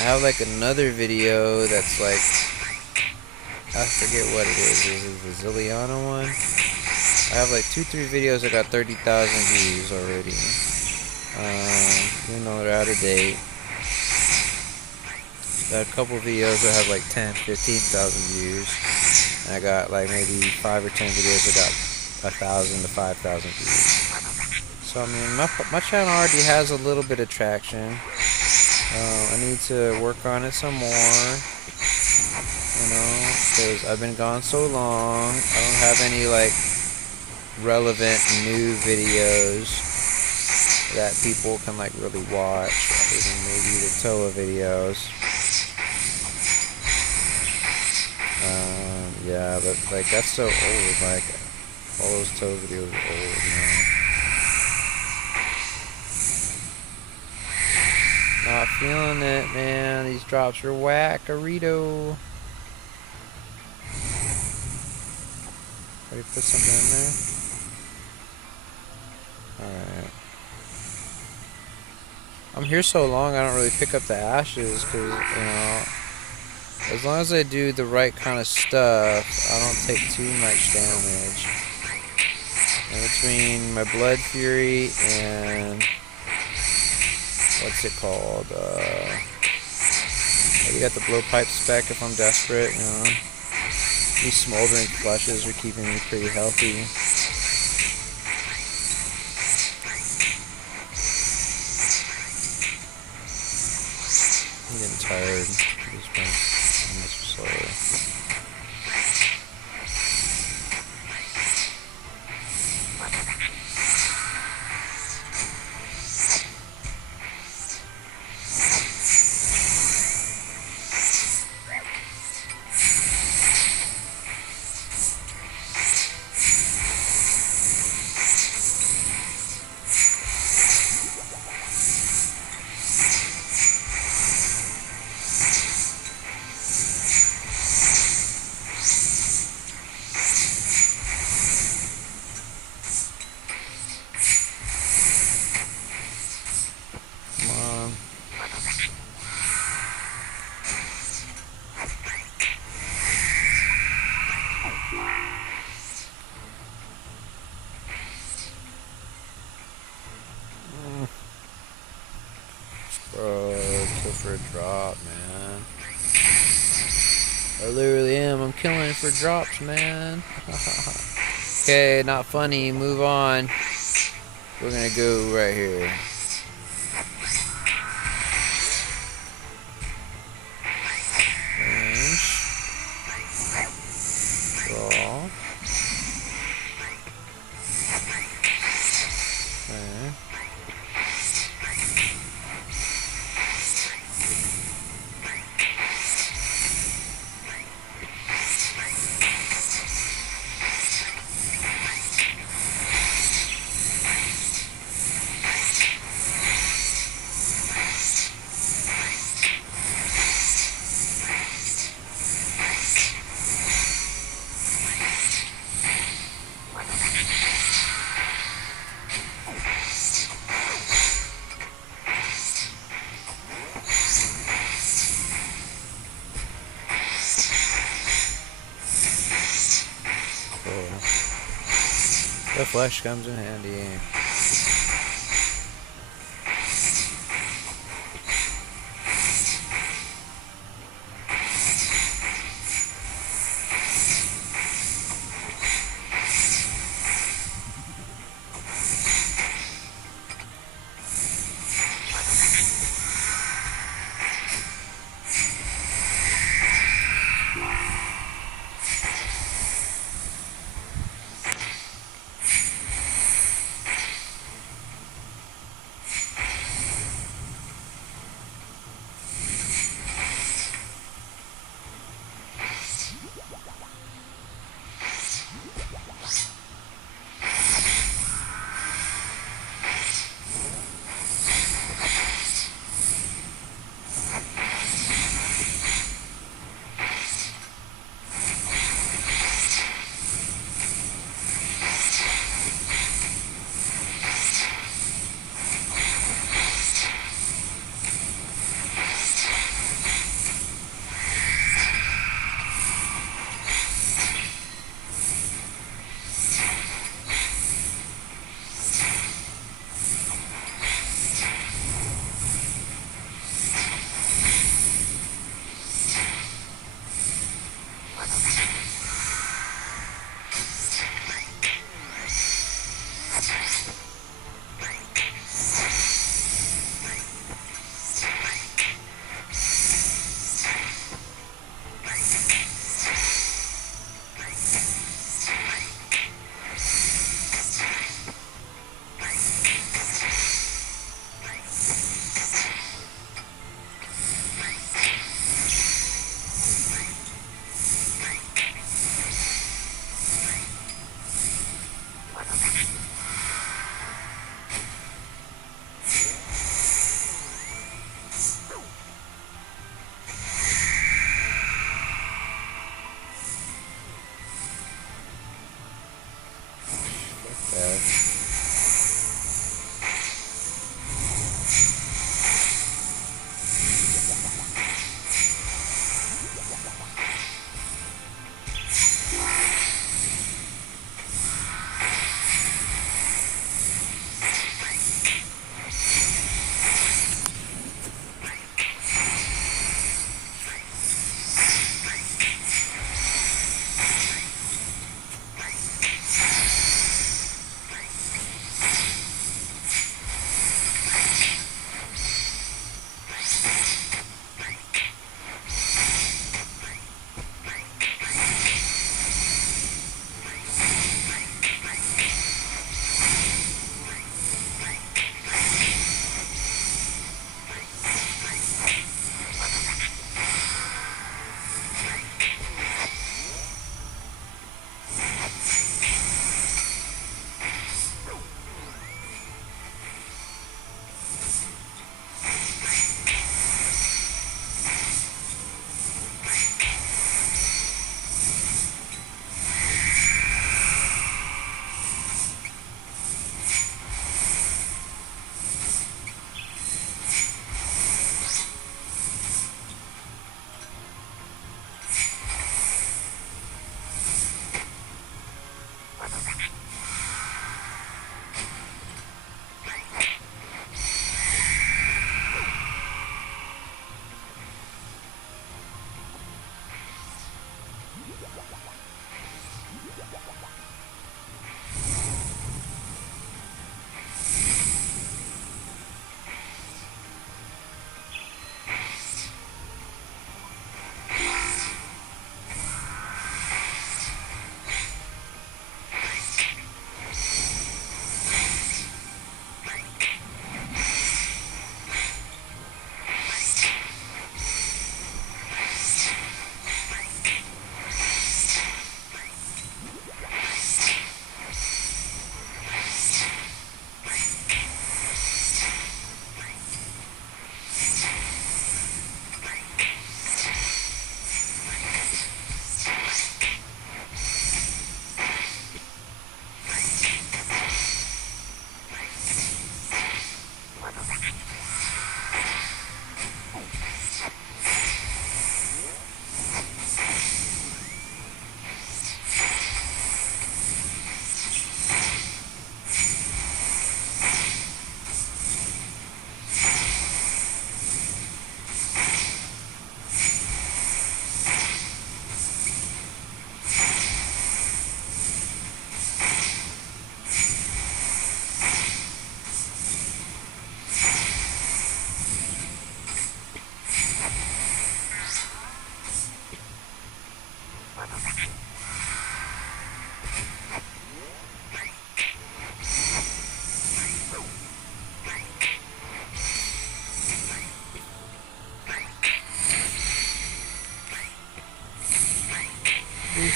I have like another video that's like, I forget what it is. Is it the Zilliana one? I have like 2-3 videos that got 30,000 views already. Even though they're out of date. Got a couple videos that have like 10-15,000 views. And I got like maybe 5 or 10 videos that got 1,000 to 5,000 views. So I mean, my channel already has a little bit of traction. I need to work on it some more. You know, because I've been gone so long. I don't have any like relevant new videos that people can like really watch, other than maybe the Toa videos. Yeah, but like that's so old. Like all those Toa videos are old now. Not feeling it, man. These drops are whack-a-rito. Ready to put something in there? Alright. I'm here so long I don't really pick up the ashes because, you know, as long as I do the right kind of stuff, I don't take too much damage. And between my Blood Fury and what's it called? Maybe got the blowpipe spec if I'm desperate, you know. These smoldering flushes are keeping me pretty healthy. I'm getting tired. It's been so slow. Bro, kill for a drop, man. I literally am. I'm killing for drops, man. Okay, not funny. Move on. We're gonna go right here. Range. Draw. Okay. The flesh comes in handy.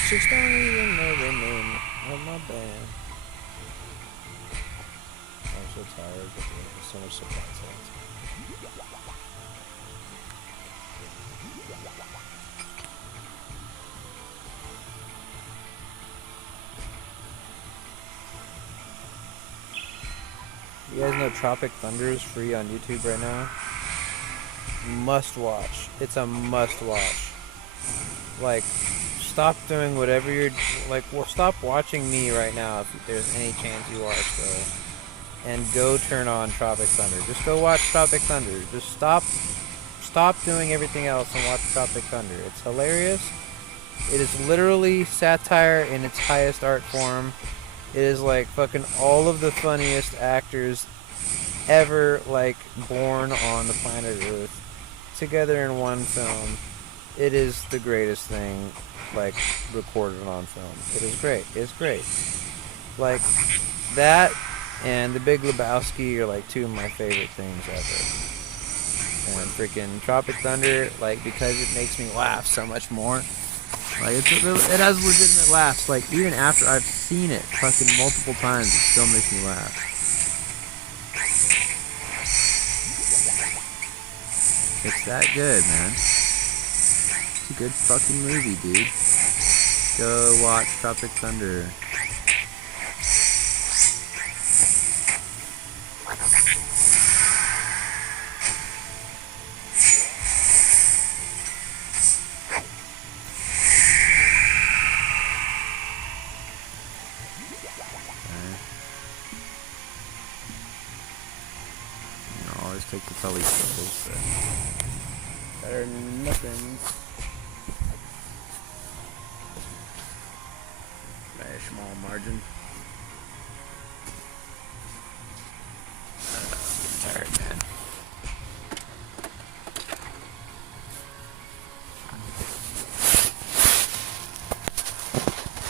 just don't even know the name of my band. I'm so tired, but there's so much stuff outside. You guys know Tropic Thunder is free on YouTube right now? Must watch. It's a must watch. Like, stop doing whatever you're like. Well, stop watching me right now if there's any chance you are still, and go turn on Tropic Thunder. Just go watch Tropic Thunder. Just stop doing everything else and watch Tropic Thunder. It's hilarious. It is literally satire in its highest art form. It is like fucking all of the funniest actors ever, like, born on the planet Earth together in one film. It is the greatest thing, like, recorded on film. It is great. It's great. Like, that and The Big Lebowski are, like, two of my favorite things ever. And freaking Tropic Thunder, like, because it makes me laugh so much more. Like, it has legitimate laughs. Like, even after I've seen it fucking multiple times, it still makes me laugh. It's that good, man. It's a good fucking movie, dude. Go watch Tropic Thunder. Always take the telly photos, but better than nothing. By a small margin. I'm tired, man.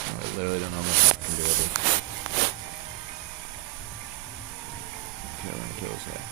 I literally don't know how I can do with it. Kills that.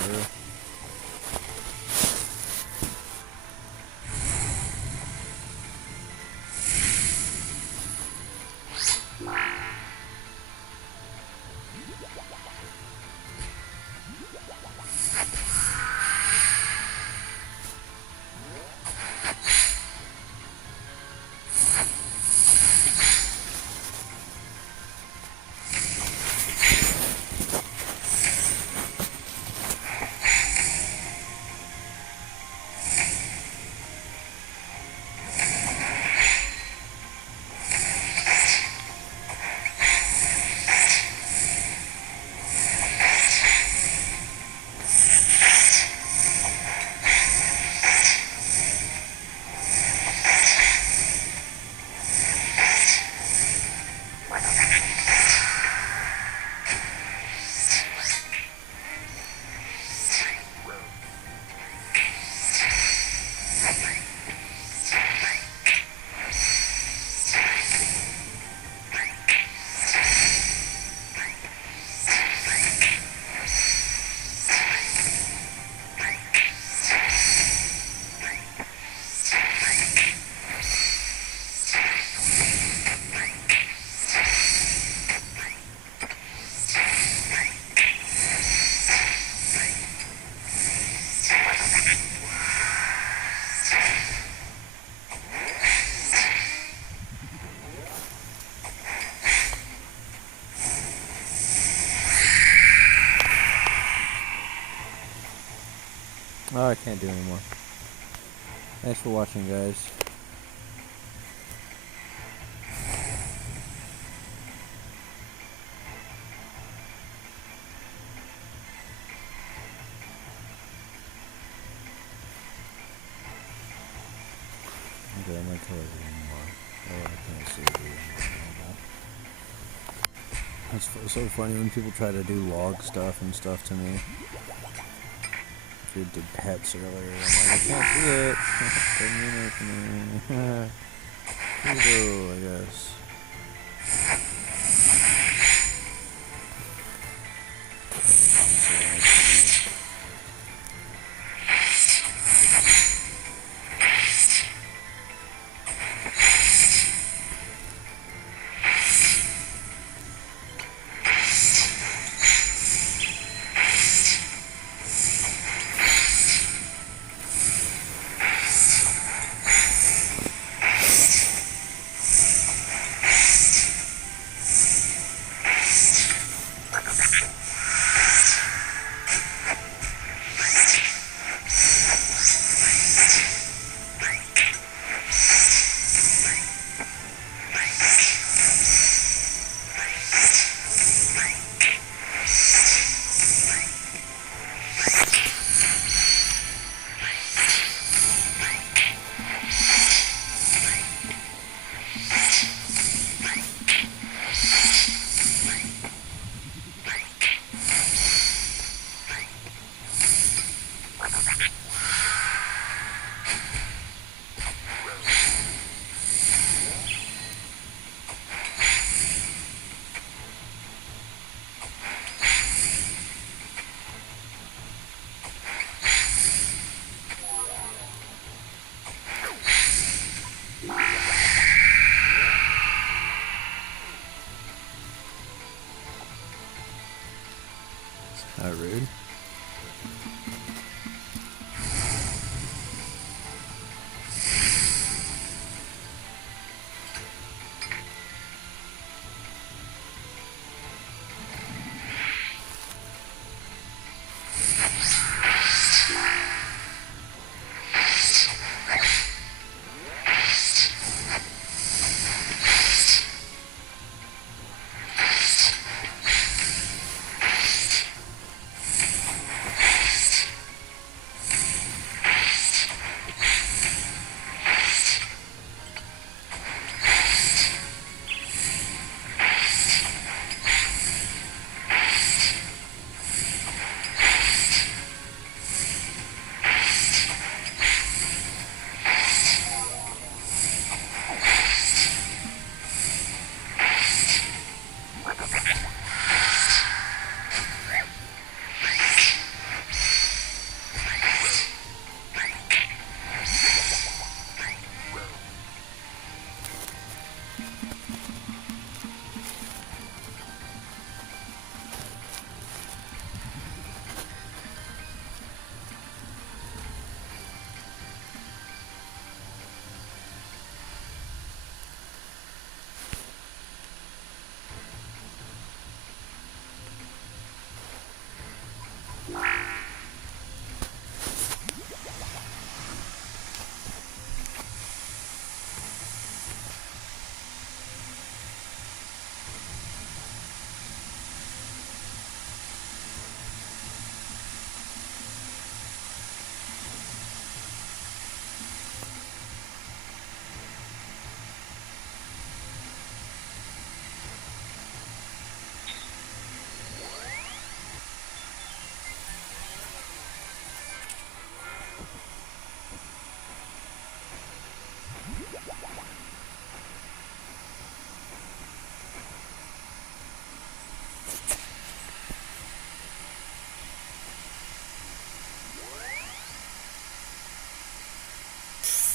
whatever. Oh, I can't do it anymore. Thanks for watching, guys. Okay, I'm not color anymore. Oh, I can't see it anymore. It's so funny when people try to do log stuff and stuff to me. Dude did pets earlier. I'm like, I can't see it. Doesn't mean anything to me. Ew, I guess.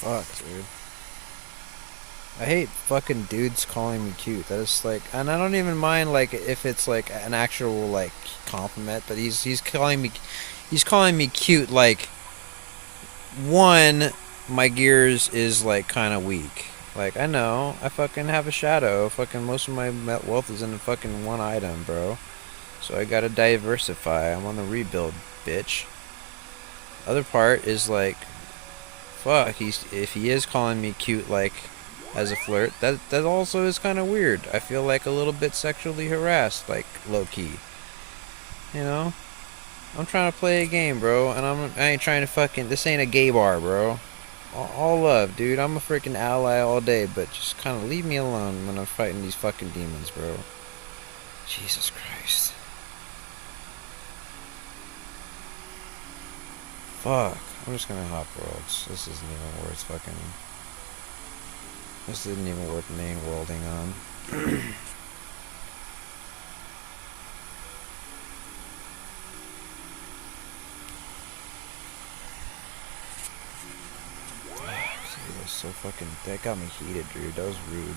Fuck, dude. I hate fucking dudes calling me cute. That is like, and I don't even mind like if it's like an actual like compliment, but he's calling me cute. Like, one, my gears is like kind of weak. Like, I know I fucking have a shadow. Fucking most of my wealth is in fucking one item, bro. So I gotta diversify. I'm on the rebuild, bitch. Other part is like, fuck. If he is calling me cute, like as a flirt, that also is kind of weird. I feel like a little bit sexually harassed, like low key. You know, I'm trying to play a game, bro, and I ain't trying to fucking. This ain't a gay bar, bro. All love, dude. I'm a freaking ally all day, but just kind of leave me alone when I'm fighting these fucking demons, bro. Jesus Christ. Fuck. I'm just gonna hop worlds. This isn't even worth fucking. This isn't even worth main worlding on. That was so fucking. That got me heated, dude. That was rude.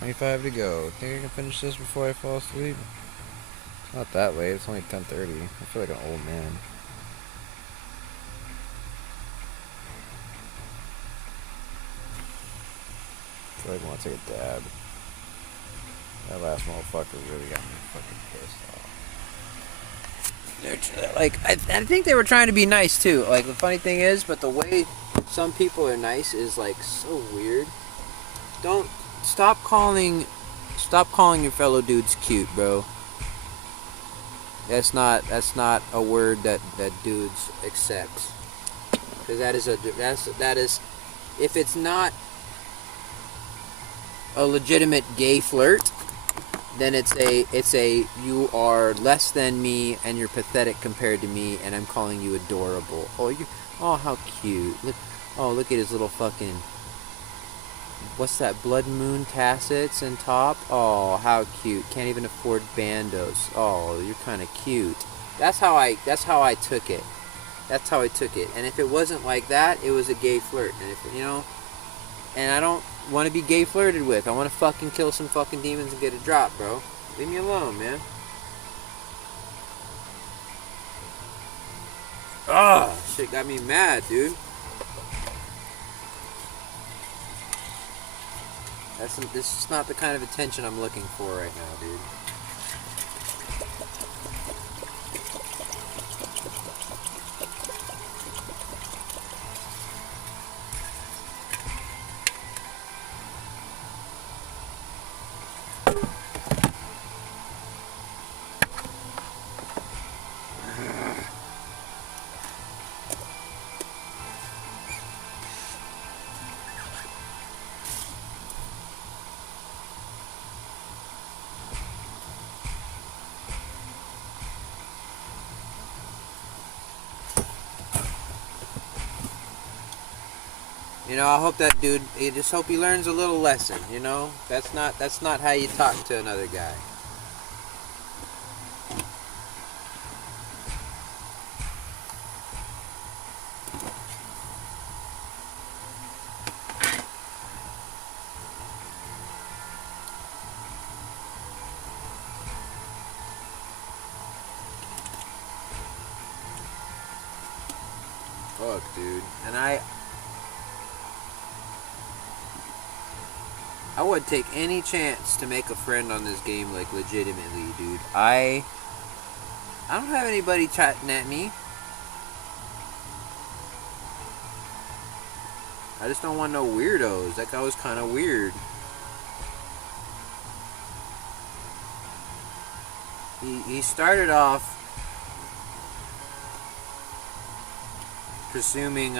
$25 to go. Think I can finish this before I fall asleep? It's not that late. It's only 10:30. I feel like an old man. I feel like I want to take a dab. That last motherfucker really got me fucking pissed off. Like, I think they were trying to be nice too. Like, the funny thing is, but the way some people are nice is like so weird. Don't stop calling your fellow dudes cute, bro. That's not a word that dudes accept. Because that is if it's not a legitimate gay flirt, then it's a you are less than me and you're pathetic compared to me and I'm calling you adorable. Oh, how cute. Look at his little fucking, what's that, blood moon tassets and top? Oh, how cute. Can't even afford bandos. Oh, you're kind of cute. That's how I took it. That's how I took it. And if it wasn't like that, it was a gay flirt. And if and I don't want to be gay flirted with. I want to fucking kill some fucking demons and get a drop, bro. Leave me alone, man. Ah, shit got me mad, dude. This is not the kind of attention I'm looking for right now, dude. I hope that dude. I just hope he learns a little lesson. That's not how you talk to another guy. Fuck, dude. And I would take any chance to make a friend on this game, like, legitimately, dude. I don't have anybody chatting at me. I just don't want no weirdos. That guy was kind of weird. He started off presuming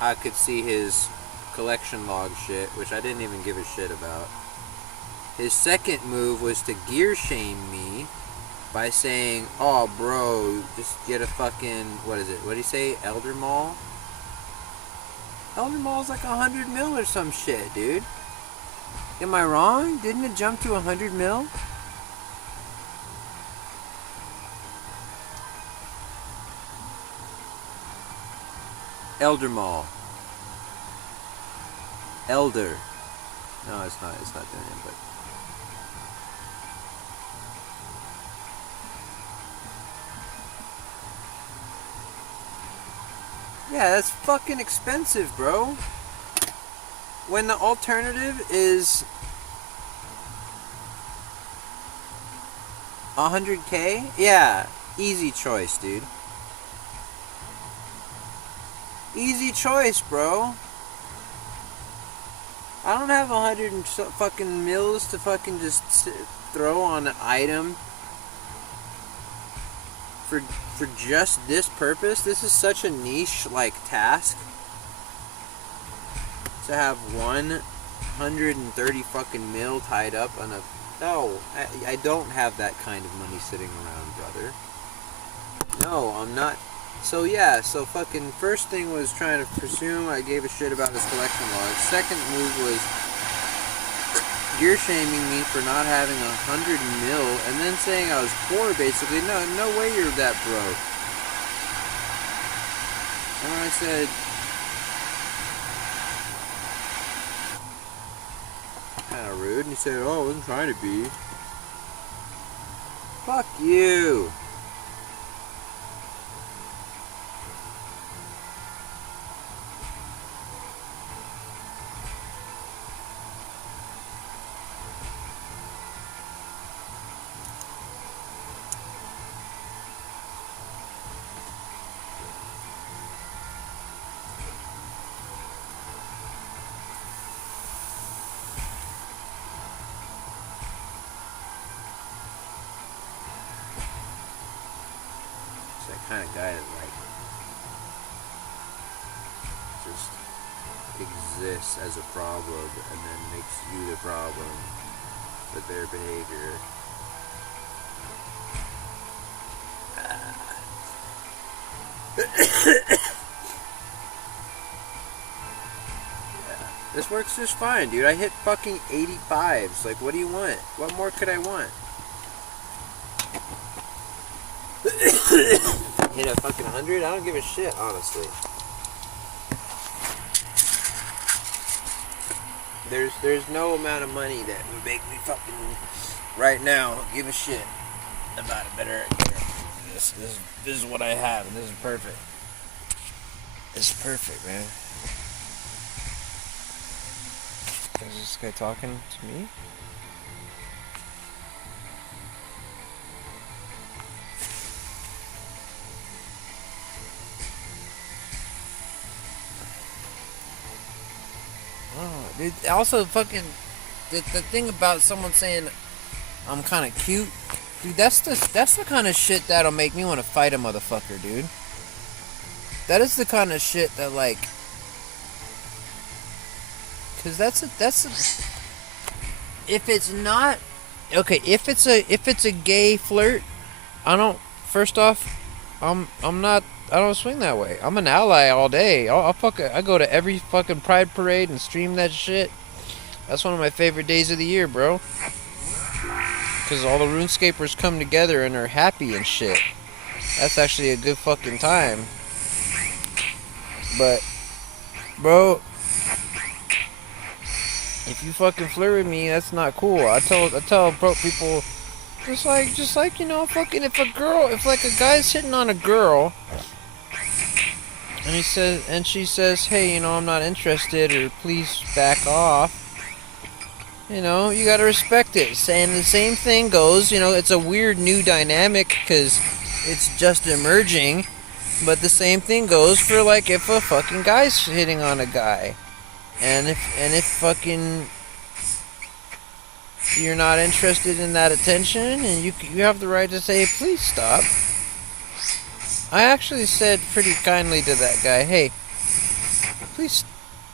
I could see his collection log shit, which I didn't even give a shit about. His second move was to gear shame me by saying, "Oh, bro, just get a fucking, what is it? What did he say? Elder Mall? Elder Mall's like 100 mil or some shit, dude. Am I wrong? Didn't it jump to 100 mil? Elder Mall. Elder. No, it's not doing it, but... Yeah, that's fucking expensive, bro. When the alternative is 100K? Yeah, easy choice, dude. Easy choice, bro. I don't have 100 fucking mils to fucking just throw on an item for just this purpose. This is such a niche like task to have 130 fucking mil tied up on a... No, I don't have that kind of money sitting around, brother. No, I'm not. So yeah, so fucking first thing was trying to presume I gave a shit about his collection log. Second move was gear shaming me for not having 100 mil and then saying I was poor basically. No way you're that broke. And I said, kind of rude, and he said, "Oh, I wasn't trying to be." Fuck you. Kind of guy that like just exists as a problem and then makes you the problem with their behavior. Yeah. This works just fine, dude. I hit fucking 85s. Like, what do you want? What more could I want? Hit a fucking 100? I don't give a shit, honestly. There's no amount of money that would make me fucking right now give a shit about a better idea. This is what I have, and this is perfect. It's perfect, man. Is this guy talking to me? Dude, also fucking the thing about someone saying I'm kind of cute, dude. That's the kind of shit that'll make me want to fight a motherfucker, dude. That is the kind of shit that like, cause that's a if it's not okay, if it's a gay flirt, I don't. First off, I don't swing that way. I'm an ally all day. I go to every fucking pride parade and stream that shit. That's one of my favorite days of the year, bro. Because all the RuneScapers come together and are happy and shit. That's actually a good fucking time. But, bro, if you fucking flirt with me, that's not cool. I tell people, just like you know, fucking if a guy's hitting on a girl. And she says, "Hey, you know, I'm not interested," or "Please back off." You know, you gotta respect it. And the same thing goes, you know, it's a weird new dynamic because it's just emerging. But the same thing goes for like if a fucking guy's hitting on a guy, and if fucking you're not interested in that attention, and you have the right to say, please stop. I actually said pretty kindly to that guy, hey, please,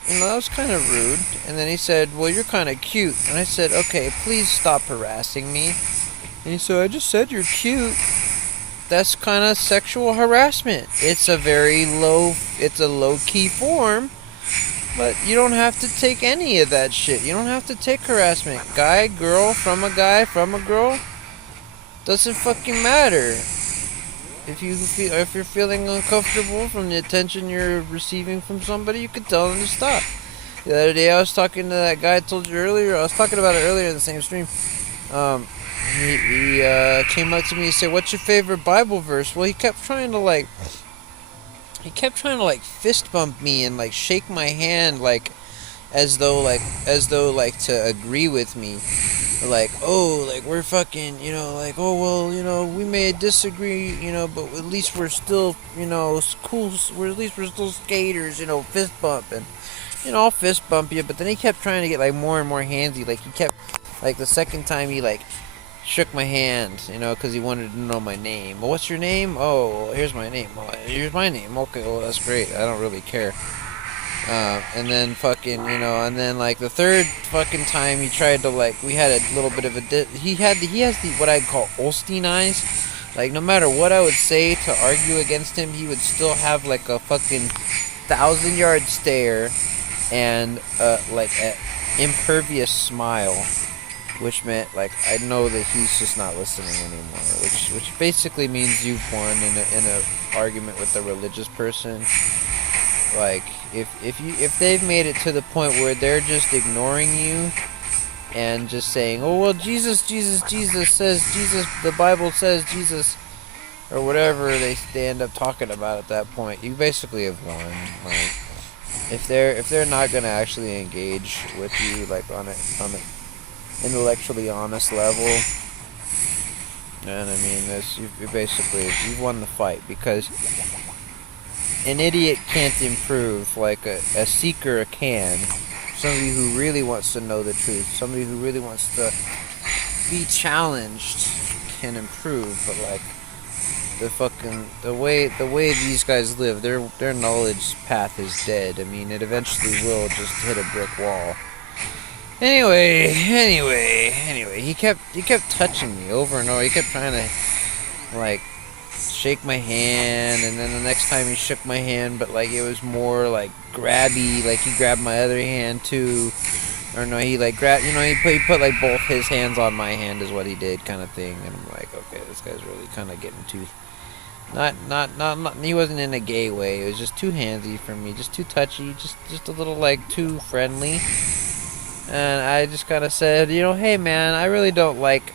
that was kind of rude. And then he said, well, you're kind of cute. And I said, okay, please stop harassing me. And he said, I just said you're cute. That's kind of sexual harassment. It's a low-key form, but you don't have to take any of that shit. You don't have to take harassment. Guy, girl, from a guy, from a girl, doesn't fucking matter. If you're feeling uncomfortable from the attention you're receiving from somebody, you can tell them to stop. The other day I was talking to that guy I told you earlier. I was talking about it earlier in the same stream. He came up to me and said, "What's your favorite Bible verse?" Well, he kept trying to fist bump me and like shake my hand as though to agree with me. Like, oh, like we're fucking, oh well, we may disagree, but at least we're still, cool. At least we're still skaters, fist bump, and I'll fist bump you. But then he kept trying to get like more and more handsy. Like he kept, like the second time he like shook my hand, because he wanted to know my name. Well, what's your name? Oh, here's my name. Oh, here's my name. Okay, well that's great. I don't really care. And then fucking, and then like the third fucking time he tried to we had a little bit of a he has the what I'd call Olstein eyes. Like no matter what I would say to argue against him, he would still have like a fucking 1,000-yard stare and like an impervious smile, which meant like I know that he's just not listening anymore. Which basically means you've won in a argument with a religious person. Like, if they've made it to the point where they're just ignoring you and just saying, oh, well, Jesus says Jesus, the Bible says Jesus, or whatever they end up talking about at that point, you basically have won. Like, if they're not gonna actually engage with you, like, on an intellectually honest level, then, I mean, you've won the fight, because an idiot can't improve like a seeker can. Somebody who really wants to know the truth, somebody who really wants to be challenged can improve. But like the way these guys live, their knowledge path is dead. I mean, it eventually will just hit a brick wall. Anyway, he kept touching me over and over. He kept trying to like shake my hand, and then the next time he shook my hand, but like it was more like grabby, like he grabbed my other hand too, or no, he like grabbed, he put like both his hands on my hand is what he did, kind of thing. And I'm like, okay, this guy's really kind of getting too, not, he wasn't in a gay way, it was just too handsy for me, just too touchy, just a little like too friendly. And I just kind of said, hey man, I really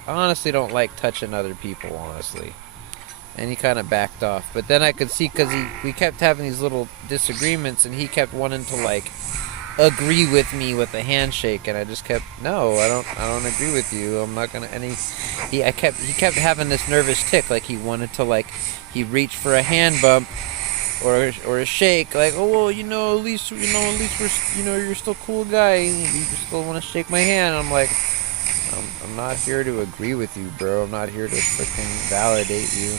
honestly don't like touching other people, honestly. And he kind of backed off. But then I could see, because we kept having these little disagreements, and he kept wanting to like agree with me with a handshake, and I just kept, no, I don't agree with you. I'm not gonna. And he kept having this nervous tick, like he wanted to he reached for a hand bump or a shake, like, oh well, at least we're, you're still a cool guy. You still want to shake my hand. I'm like, I'm not here to agree with you, bro. I'm not here to freaking validate you.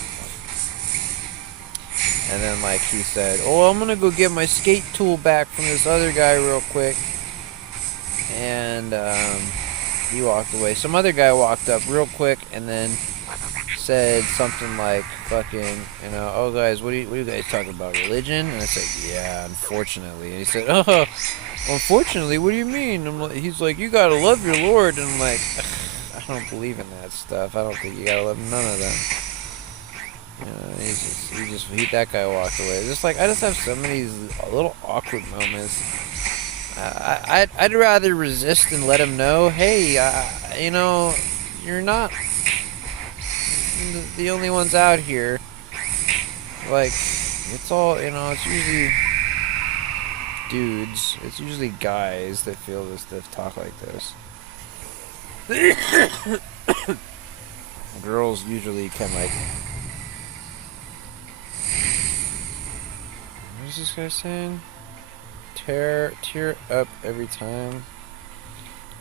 And then, like, he said, oh, I'm gonna go get my skate tool back from this other guy real quick. And, he walked away. Some other guy walked up real quick and then said something like, fucking, oh, guys, what are you guys talking about, religion? And I said, yeah, unfortunately. And he said, oh, unfortunately, what do you mean? He's like, you gotta love your Lord. And I'm like, I don't believe in that stuff. I don't think you gotta love none of them. That guy walked away. Just like, I just have so many little awkward moments. I'd rather resist and let him know, hey, you're not the only ones out here. Like, it's all, it's usually dudes. It's usually guys that feel this, that talk like this. Girls usually can like. What is this guy saying? Tear up every time.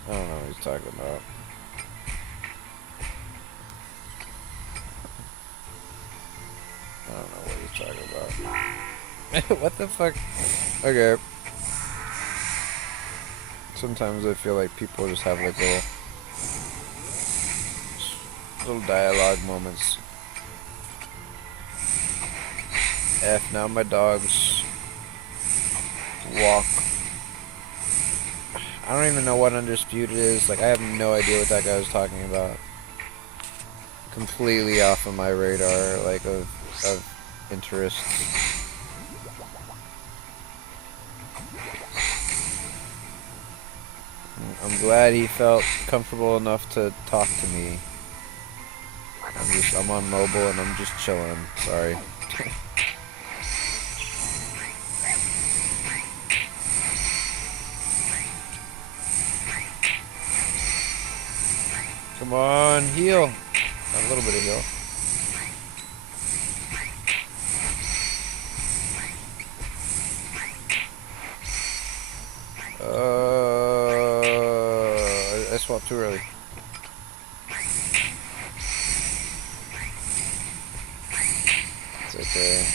I don't know what he's talking about. I don't know what he's talking about. What the fuck? Okay. Sometimes I feel like people just have like little dialogue moments. Now my dogs walk. I don't even know what Undisputed is. Like, I have no idea what that guy was talking about. Completely off of my radar, like, of interest. I'm glad he felt comfortable enough to talk to me. I'm on mobile and I'm just chilling. Sorry. Come on, heal. A little bit of heal. I swapped too early. It's okay.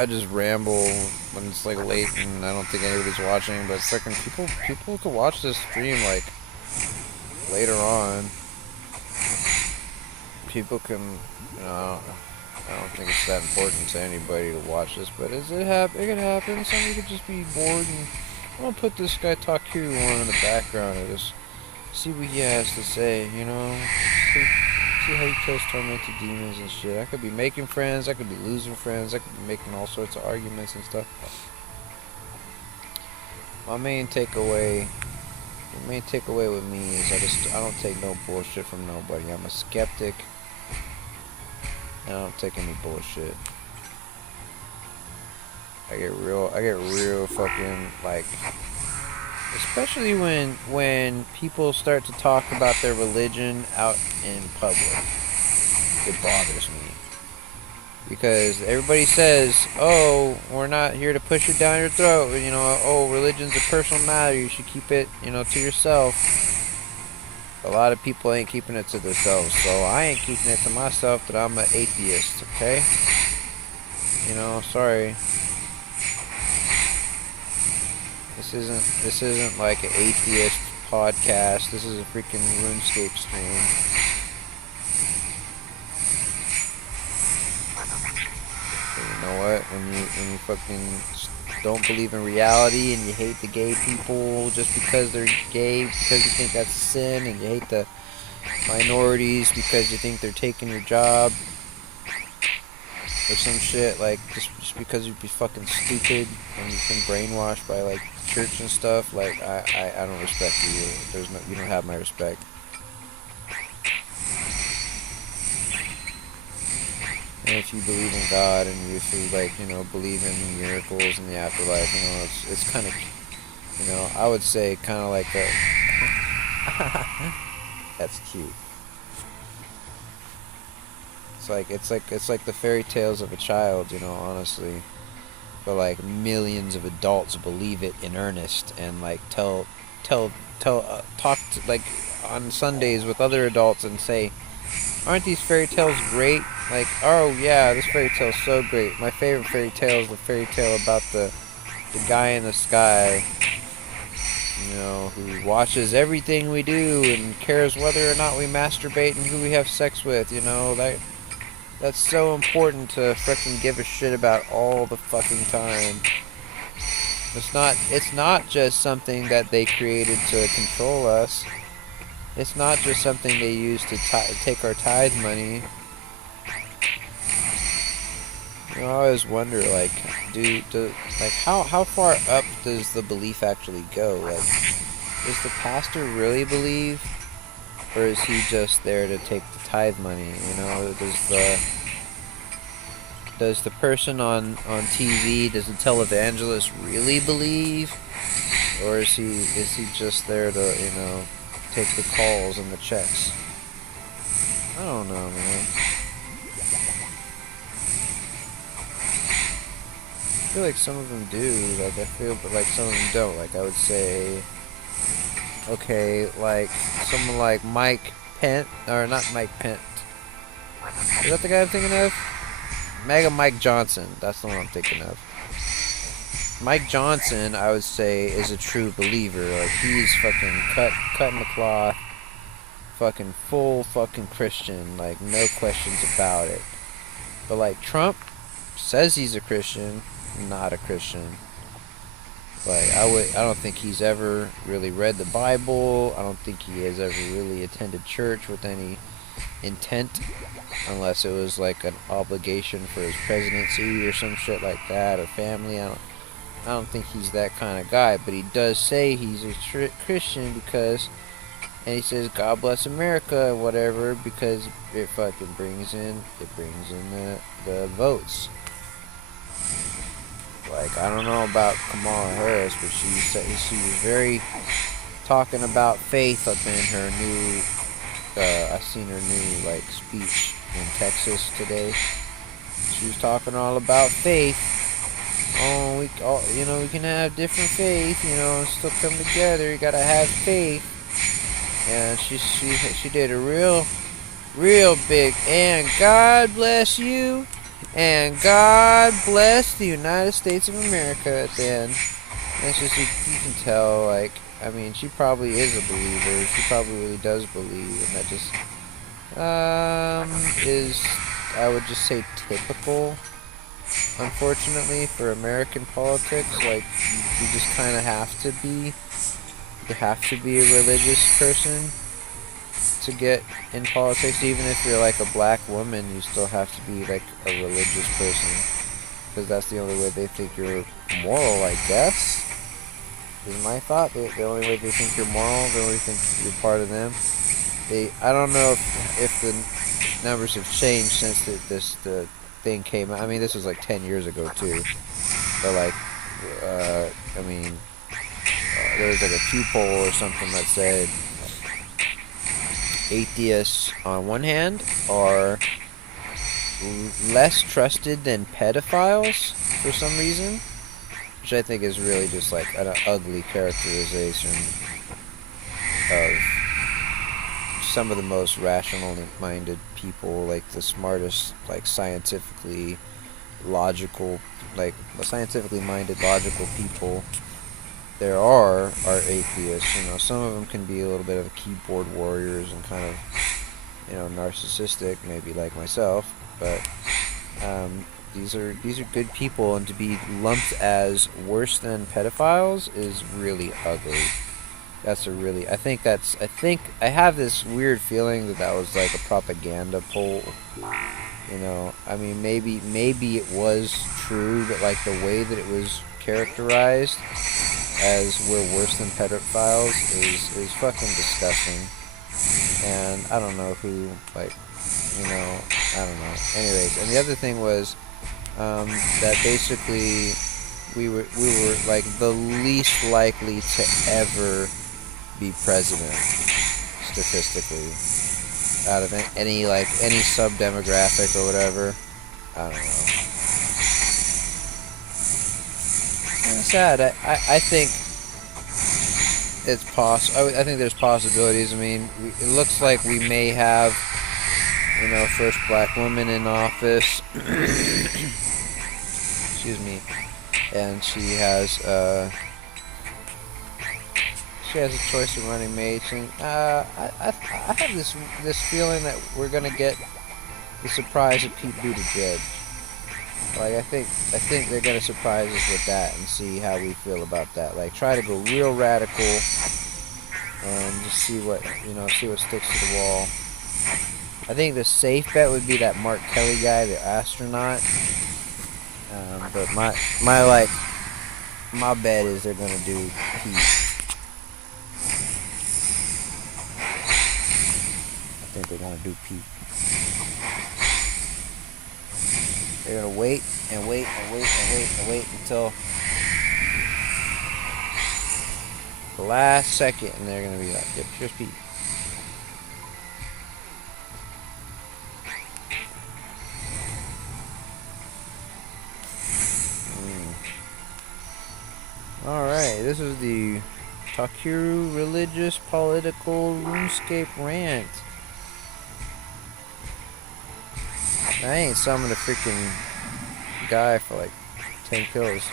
I just ramble when it's like late and I don't think anybody's watching, but freaking people could watch this stream like later on. People can, you know, I don't think it's that important to anybody to watch this, but it could happen. Somebody could just be bored and I'm gonna put this guy talk Q1 in the background and just see what he has to say, you know? See how he kills tormented demons and shit. I could be making friends, I could be losing friends, I could be making all sorts of arguments and stuff. My main takeaway with me is I don't take no bullshit from nobody. I'm a skeptic. And I don't take any bullshit. I get real fucking, like, especially when people start to talk about their religion out in public. It bothers me. Because everybody says, oh, we're not here to push it down your throat, you know, oh, religion's a personal matter, you should keep it, you know, to yourself. A lot of people ain't keeping it to themselves, so I ain't keeping it to myself that I'm an atheist, okay? You know, sorry. This isn't like an atheist podcast. This is a freaking RuneScape stream. You know what? When you fucking don't believe in reality and you hate the gay people just because they're gay, because you think that's a sin, and you hate the minorities because you think they're taking your job or some shit, like just because you'd be fucking stupid and you've been brainwashed by like church and stuff, like I don't respect you. You don't have my respect. And if you believe in God and if you like, you know, believe in miracles in the afterlife, you know, it's kind of, you know, I would say kind of like a that's cute. It's like the fairy tales of a child, you know, honestly. But like millions of adults believe it in earnest and like talk to, like on Sundays with other adults and say, aren't these fairy tales great? Like, oh yeah, this fairy tale's so great. My favorite fairy tale is the fairy tale about the guy in the sky, you know, who watches everything we do and cares whether or not we masturbate and who we have sex with, you know. That's so important to frickin' give a shit about all the fucking time. It's not just something that they created to control us. It's not just something they use to take our tithe money. You know, I always wonder, like, how far up does the belief actually go? Like, does the pastor really believe, or is he just there to take the tithe money? You know, does the person on TV, does the televangelist really believe, or is he just there to, you know, take the calls and the checks? I don't know, man. I feel like some of them do, like I feel, but like some of them don't. Like I would say, okay, like someone like Mike Pent, or not Mike Pent. Is that the guy I'm thinking of? Mega Mike Johnson. That's the one I'm thinking of. Mike Johnson, I would say, is a true believer. Like, he's fucking cutting the cloth, fucking full fucking Christian. Like, no questions about it. But like Trump says he's a Christian, not a Christian. Like, I don't think he's ever really read the Bible. I don't think he has ever really attended church with any intent, unless it was like an obligation for his presidency or some shit like that, or family. I don't think he's that kind of guy, but he does say he's a Christian because, and he says God bless America and whatever, because it fucking brings in the votes. Like, I don't know about Kamala Harris, but she was very talking about faith up in her new, I seen her new, like, speech in Texas today. She was talking all about faith. Oh, we can have different faith, and still come together. You gotta have faith. And she did a real big, and God bless you, and God bless the United States of America at the end. And it's just, you can tell, like, I mean, she probably is a believer. She probably really does believe, and that just is, I would just say, typical. Unfortunately, for American politics, like, you just kind of have to be a religious person to get in politics. Even if you're like a black woman, you still have to be like a religious person, because that's the only way they think you're moral, I guess, is my thought. The only way they think you're moral, the only think you're part of them. I don't know if the numbers have changed since the thing came out. I mean, this was like 10 years ago too, but like, I mean, there was like a Q poll or something that said atheists on one hand are less trusted than pedophiles for some reason, which I think is really just like an ugly characterization of some of the most rationally minded people, like the smartest, like scientifically minded, logical people there are atheists. Some of them can be a little bit of keyboard warriors and kind of, narcissistic, maybe like myself, but these are good people, and to be lumped as worse than pedophiles is really ugly. I think I have this weird feeling that was like a propaganda poll. I mean, maybe it was true, but like the way that it was characterized as we're worse than pedophiles is fucking disgusting. And I don't know who, like, I don't know. Anyways, and the other thing was that basically we were like the least likely to ever be president, statistically, out of any sub-demographic or whatever. I don't know. It's sad. I think it's I think there's possibilities. I mean, it looks like we may have, first black woman in office. Excuse me. And she has a choice of running mates, and I have this feeling that we're gonna get the surprise of Pete Buttigieg. Like, I think they're gonna surprise us with that and see how we feel about that. Like, try to go real radical and just see what sticks to the wall. I think the safe bet would be that Mark Kelly guy, the astronaut. But my bet is they're gonna do Pete. I think they're gonna do Pete. They're gonna wait until the last second, and they're gonna be like, "Yep, here's Pete." All right, this is the Takiru Religious Political RuneScape Rant. I ain't summoned a freaking guy for like 10 kills.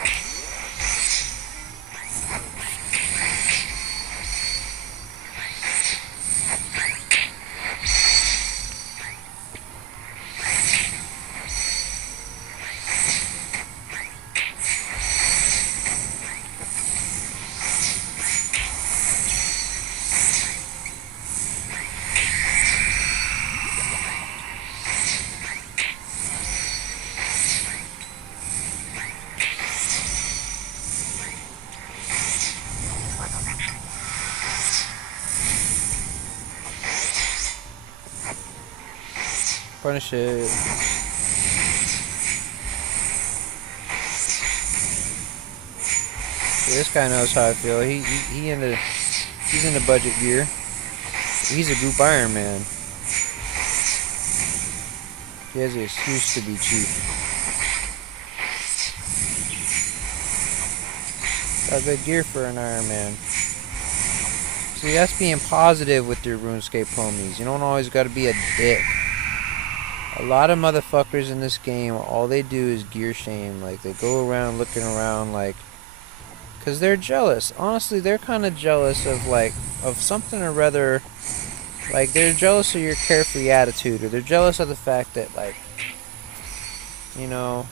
Punish it. Yeah, this guy knows how I feel. He's into budget gear. He's a group Iron Man. He has an excuse to be cheap. Got good gear for an Iron Man. See, that's being positive with your RuneScape homies. You don't always gotta be a dick. A lot of motherfuckers in this game, all they do is gear shame. Like, they go around looking around like, because they're jealous. Honestly, they're kind of jealous of, like, of something or rather. Like, they're jealous of your carefree attitude, or they're jealous of the fact that, like, you know,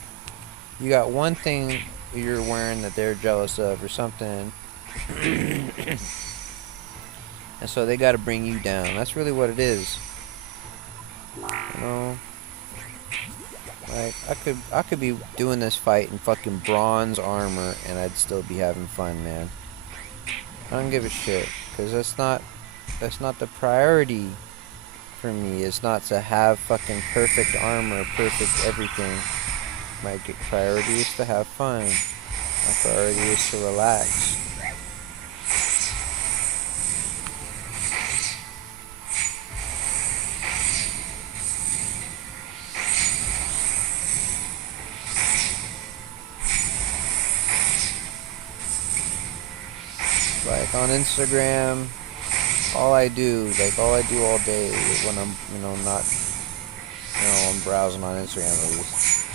you got one thing you're wearing that they're jealous of or something. And so they got to bring you down. That's really what it is. You know, like, I could be doing this fight in fucking bronze armor and I'd still be having fun, man. I don't give a shit, because that's not the priority for me. It's not to have fucking perfect armor, perfect everything. My priority is to have fun. My priority is to relax. Like, on Instagram, all I do all day when I'm, I'm browsing on Instagram at least,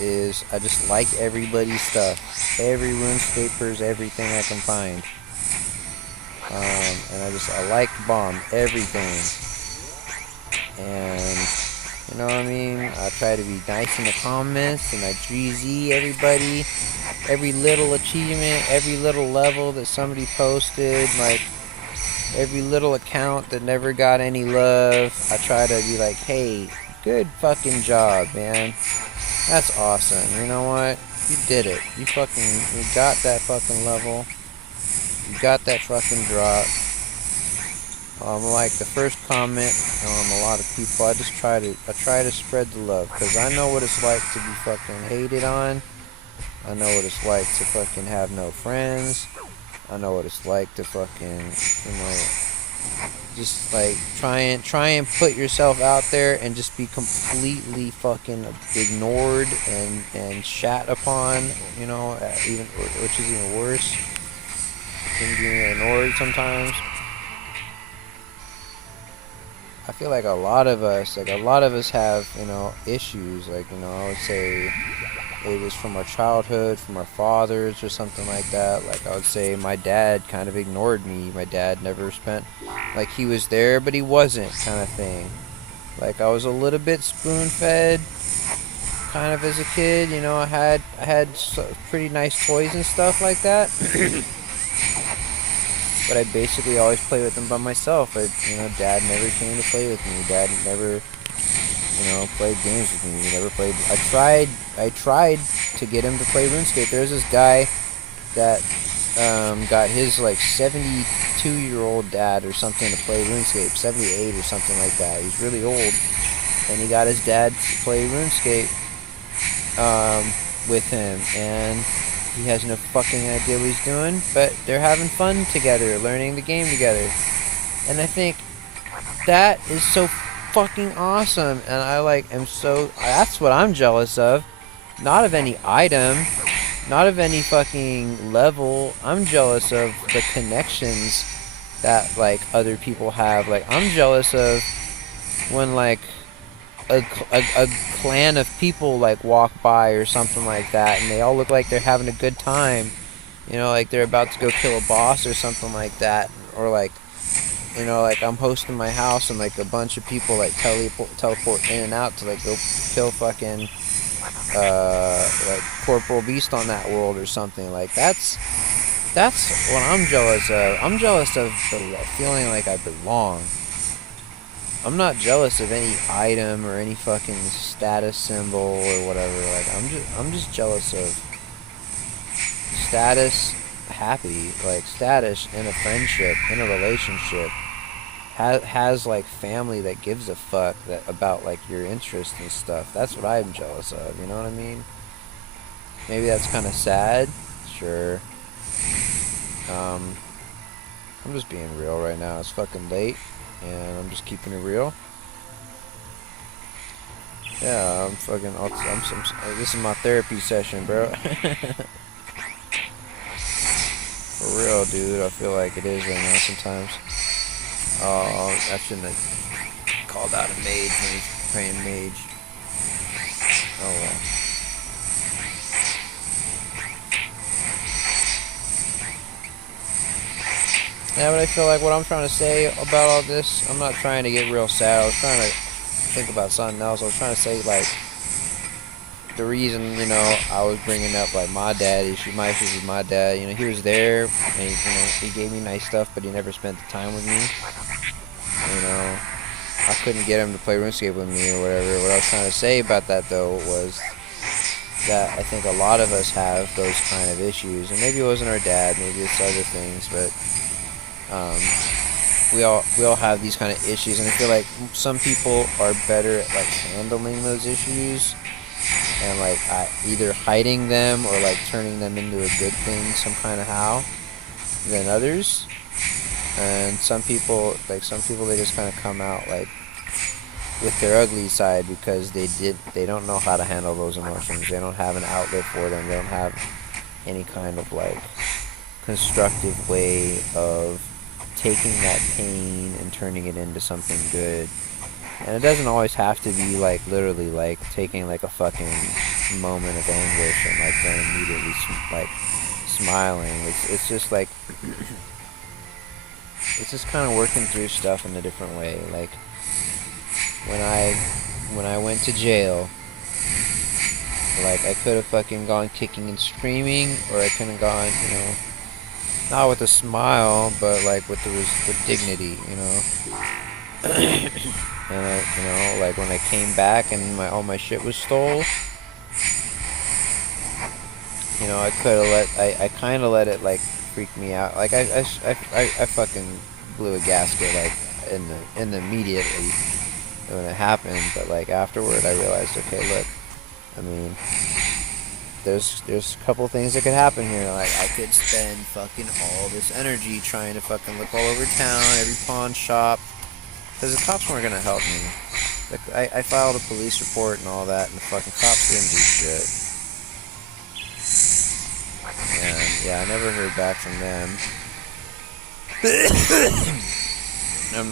is I just like everybody's stuff. Every RuneScaper's everything I can find. And I like to bomb everything. And, you know what I mean? I try to be nice in the comments, and I GZ everybody. Every little achievement, every little level that somebody posted, like, every little account that never got any love, I try to be like, hey, good fucking job, man. That's awesome. You know what? You did it. You got that fucking level. You got that fucking drop. Like the first comment, a lot of people, I try to spread the love, because I know what it's like to be fucking hated on. I know what it's like to fucking have no friends. I know what it's like to fucking, just like try and put yourself out there and just be completely fucking ignored and shat upon, even, which is even worse than being ignored sometimes. I feel like a lot of us have, issues, I would say it was from our childhood, from our fathers or something like that. Like, I would say my dad kind of ignored me. My dad never spent, like, he was there but he wasn't, kind of thing. Like, I was a little bit spoon-fed kind of as a kid, I had pretty nice toys and stuff like that. But I basically always played with them by myself. Dad never came to play with me. Dad never, played games with me. He never played. I tried to get him to play RuneScape. There's this guy that got his, like, 72-year-old dad or something to play RuneScape, 78 or something like that. He's really old, and he got his dad to play RuneScape with him, and he has no fucking idea what he's doing, but they're having fun together, learning the game together. And I think that is so fucking awesome, and that's what I'm jealous of. Not of any item, not of any fucking level. I'm jealous of the connections that, like, other people have. Like, I'm jealous of when, like, a clan of people like walk by or something like that, and they all look like they're having a good time. You know, like they're about to go kill a boss or something like that, or like, you know, like I'm hosting my house and like a bunch of people like teleport in and out to like go kill fucking like Corporal Beast on that world or something. Like that's what I'm jealous of. I'm jealous of the feeling like I belong. I'm not jealous of any item or any fucking status symbol or whatever. Like I'm just jealous of status happy, like status in a friendship, in a relationship, has like family that gives a fuck that about like your interests and stuff. That's what I'm jealous of, you know what I mean? Maybe that's kind of sad, sure. I'm just being real right now. It's fucking late, and I'm just keeping it real. Yeah, this is my therapy session, bro. For real, dude. I feel like it is right now sometimes. Oh, I shouldn't have called out a mage when he's praying mage. Oh well. Yeah, but I feel like what I'm trying to say about all this, I'm not trying to get real sad. I was trying to think about something else. I was trying to say, like, the reason, you know, I was bringing up, like, my issues with my dad. You know, he was there, and, he gave me nice stuff, but he never spent the time with me. You know, I couldn't get him to play RuneScape with me or whatever. What I was trying to say about that, though, was that I think a lot of us have those kind of issues. And maybe it wasn't our dad, maybe it's other things, but we all have these kind of issues, and I feel like some people are better at like handling those issues and like either hiding them or like turning them into a good thing some kind of how than others. And some people they just kind of come out like with their ugly side because they don't know how to handle those emotions. They don't have an outlet for them. They don't have any kind of like constructive way of taking that pain and turning it into something good. And it doesn't always have to be like literally like taking like a fucking moment of anguish and like then immediately like smiling. It's just like it's just kind of working through stuff in a different way. Like when I went to jail, like I could have fucking gone kicking and screaming, or I could have gone, you know, not with a smile, but like with dignity, you know. And you know, like when I came back and all my shit was stole, you know, I could have I kind of let it like freak me out. Like I fucking blew a gasket like in the immediately when it happened, but like afterward I realized, okay, look, I mean, there's a couple things that could happen here. Like I could spend fucking all this energy trying to fucking look all over town, every pawn shop, because the cops weren't gonna help me. Like, I filed a police report and all that, and the fucking cops didn't do shit. And yeah, I never heard back from them.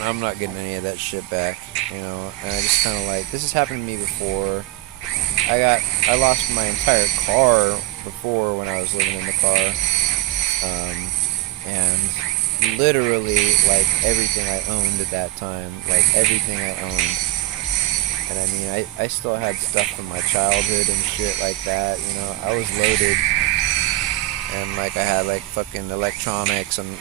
I'm not getting any of that shit back, you know. And I just kind of like, this has happened to me before. I lost my entire car before when I was living in the car, and literally like everything I owned at that time, like everything I owned. And I mean, I still had stuff from my childhood and shit like that, you know. I was loaded, and like I had like fucking electronics and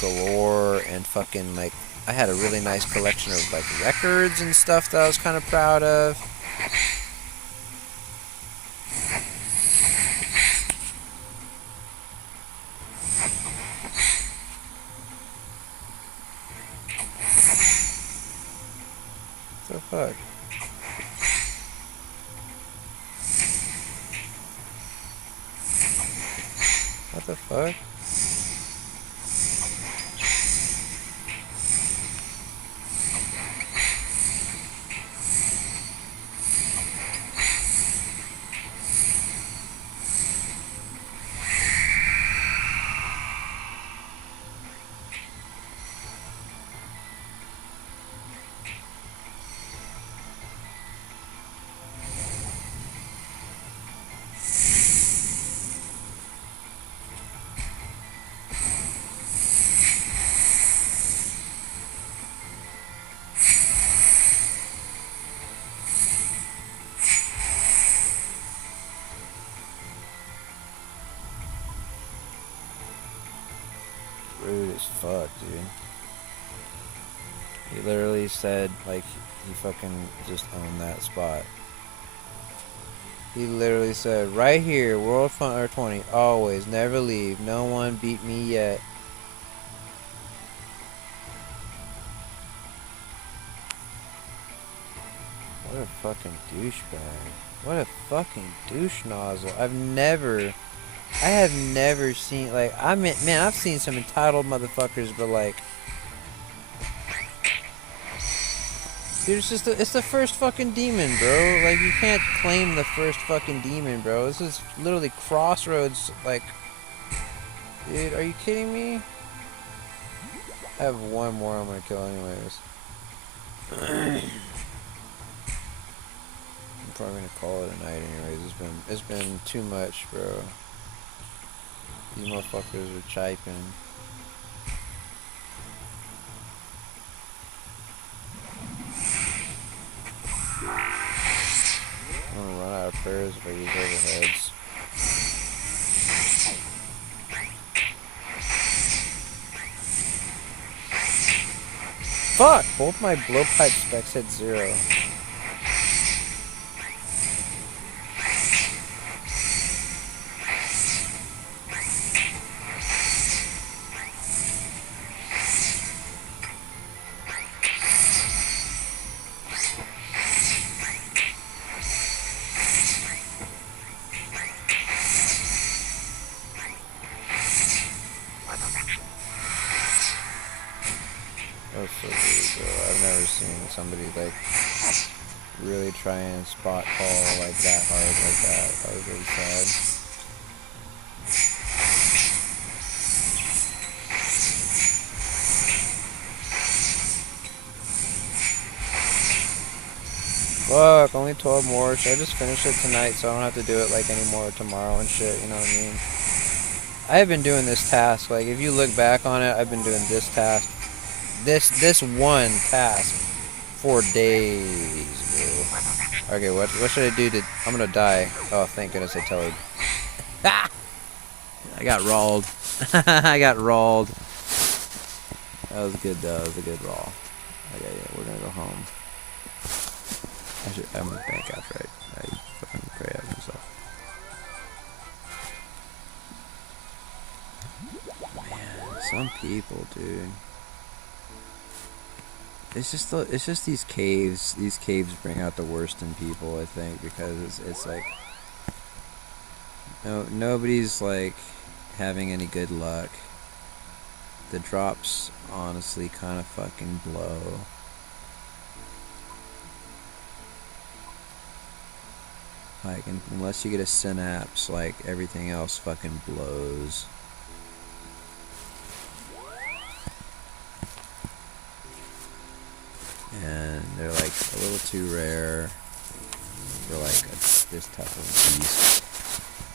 galore, and fucking like I had a really nice collection of like records and stuff that I was kind of proud of. What the fuck? What the fuck? He literally said, like, he fucking just owned that spot. He literally said, right here, World Fun or 20, always, never leave. No one beat me yet. What a fucking douchebag. What a fucking douche nozzle. I have never seen, like, man, I've seen some entitled motherfuckers, but, like, dude, it's the first fucking demon, bro. Like, you can't claim the first fucking demon, bro. This is literally Crossroads, like, dude, are you kidding me? I have one more I'm gonna kill anyways. I'm probably gonna call it a night anyways. It's been too much, bro. These motherfuckers are chiping. I'm gonna run out of prayers if I use overheads. Fuck! Both my blowpipe specs at 0. That was so weird, bro. I've never seen somebody, like, really try and spot call, like, that hard like that. That was really sad. Fuck, only 12 more. Should I just finish it tonight so I don't have to do it, like, anymore tomorrow and shit, you know what I mean? I have been doing this task, like, if you look back on it, I've been doing this task. This one task for days, bro. Okay, what should I do to... I'm gonna die. Oh, thank goodness I told. I got rolled. I got rolled. That was good, though. That was a good roll. Okay, yeah, we're gonna go home. I'm gonna bank after I fucking pray out myself. Man, some people, dude. It's just these caves. These caves bring out the worst in people, I think, because it's like nobody's like having any good luck. The drops honestly kind of fucking blow. Like, unless you get a synapse, like, everything else fucking blows. And they're, like, a little too rare for, like, this type of beast.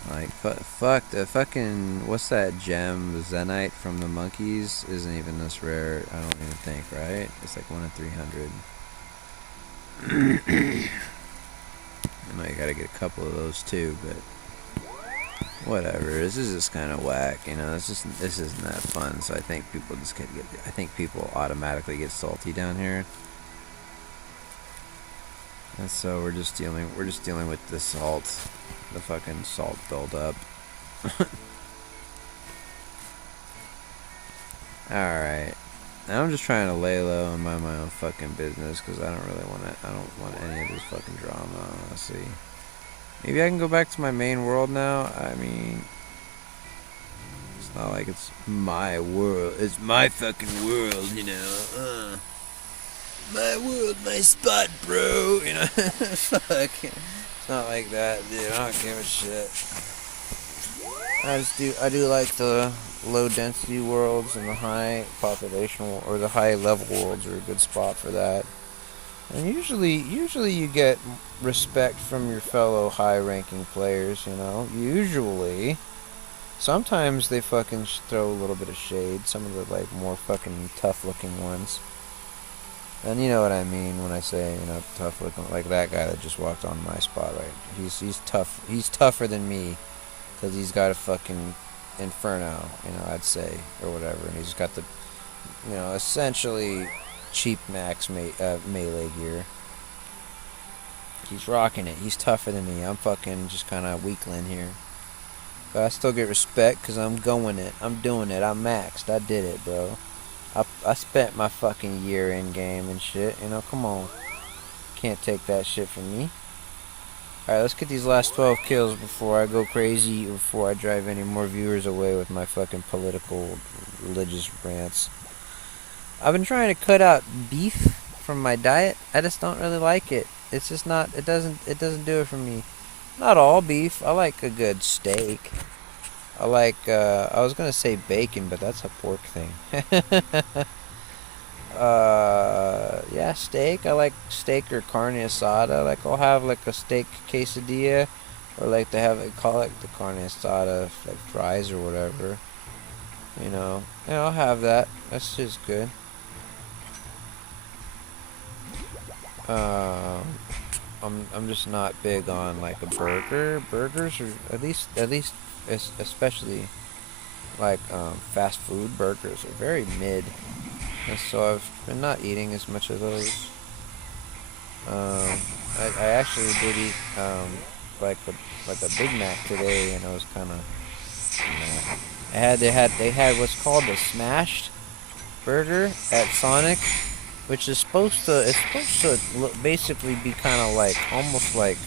Like, fuck, the fucking, what's that gem, the Zenite from the monkeys, isn't even this rare, I don't even think, right? It's like 1 in 300. I know you gotta get a couple of those too, but whatever. This is just kind of whack, you know. This isn't that fun. So I think people just I think people automatically get salty down here, and so we're just dealing with the salt, the fucking salt buildup. All right. I'm just trying to lay low and mind my own fucking business because I don't want any of this fucking drama, honestly. Maybe I can go back to my main world now. I mean, it's not like it's my world. It's my fucking world, you know. My world, my spot, bro. You know, fuck. It's not like that, dude. I don't give a shit. I do like the low density worlds and the high population or the high level worlds are a good spot for that. And usually you get respect from your fellow high ranking players, you know. Usually. Sometimes they fucking throw a little bit of shade, some of the like more fucking tough looking ones. And you know what I mean when I say, you know, tough looking, like that guy that just walked on my spot, right? He's tough. He's tougher than me. Because he's got a fucking inferno, you know, I'd say, or whatever. And he's got the, you know, essentially cheap max melee gear. He's rocking it. He's tougher than me. I'm fucking just kind of weakling here. But I still get respect because I'm going it. I'm doing it. I'm maxed. I did it, bro. I spent my fucking year in game and shit. You know, come on. Can't take that shit from me. Alright, let's get these last 12 kills before I go crazy, before I drive any more viewers away with my fucking political, religious rants. I've been trying to cut out beef from my diet. I just don't really like it. It's just not, it doesn't do it for me. Not all beef. I like a good steak. I like, I was gonna say bacon, but that's a pork thing. Yeah, steak. I like steak or carne asada. Like, I'll have like a steak quesadilla, or like they call it the carne asada, like fries or whatever. You know, and I'll have that. That's just good. I'm just not big on like a burger. Burgers are especially like fast food burgers are very mid, and so I've been not eating as much of those. I actually did eat like a Big Mac today, and I was kind of they had what's called the smashed burger at Sonic, which is supposed to basically be kind of like almost like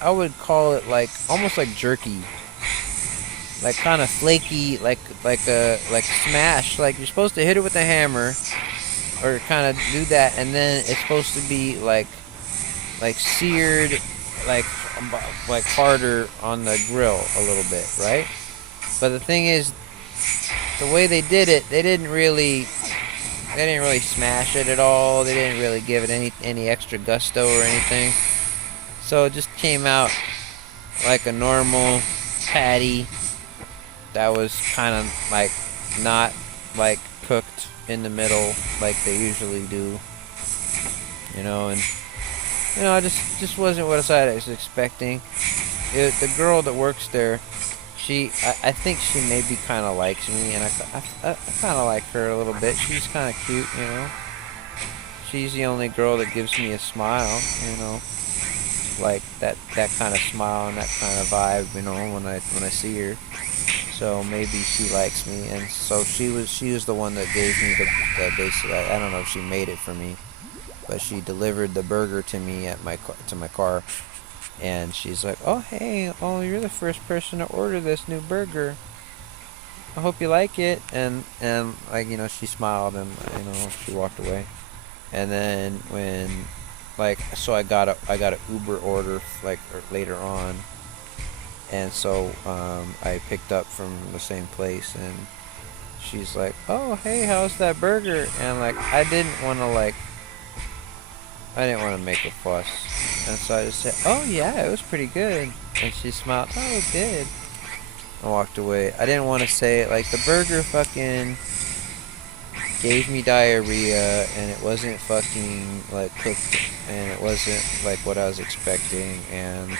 I would call it like almost like jerky, like kind of flaky, like smash. Like, you're supposed to hit it with a hammer, or kind of do that, and then it's supposed to be like seared, like harder on the grill a little bit, right? But the thing is, the way they did it, they didn't really smash it at all. They didn't really give it any extra gusto or anything. So it just came out like a normal patty that was kind of like not like cooked in the middle like they usually do. You know, and it just wasn't what I was expecting. The girl that works there, I think she maybe kind of likes me, and I kind of like her a little bit. She's kind of cute, you know. She's the only girl that gives me a smile, you know, like that kind of smile and that kind of vibe, you know, when I see her. So maybe she likes me, and so she was the one that gave me the basic. I don't know if she made it for me, but she delivered the burger to me at my car. And she's like, "Oh, hey, you're the first person to order this new burger. I hope you like it." And like, you know, she smiled, and, you know, she walked away. And then when, like, so I got a Uber order like later on, and so I picked up from the same place, and she's like, "Oh, hey, how's that burger?" And like, I didn't want to make a fuss. And so I just said, "Oh yeah, it was pretty good." And she smiled, "Oh, good." I walked away. I didn't want to say it. Like, the burger fucking gave me diarrhea, and it wasn't fucking like cooked, and it wasn't like what I was expecting. And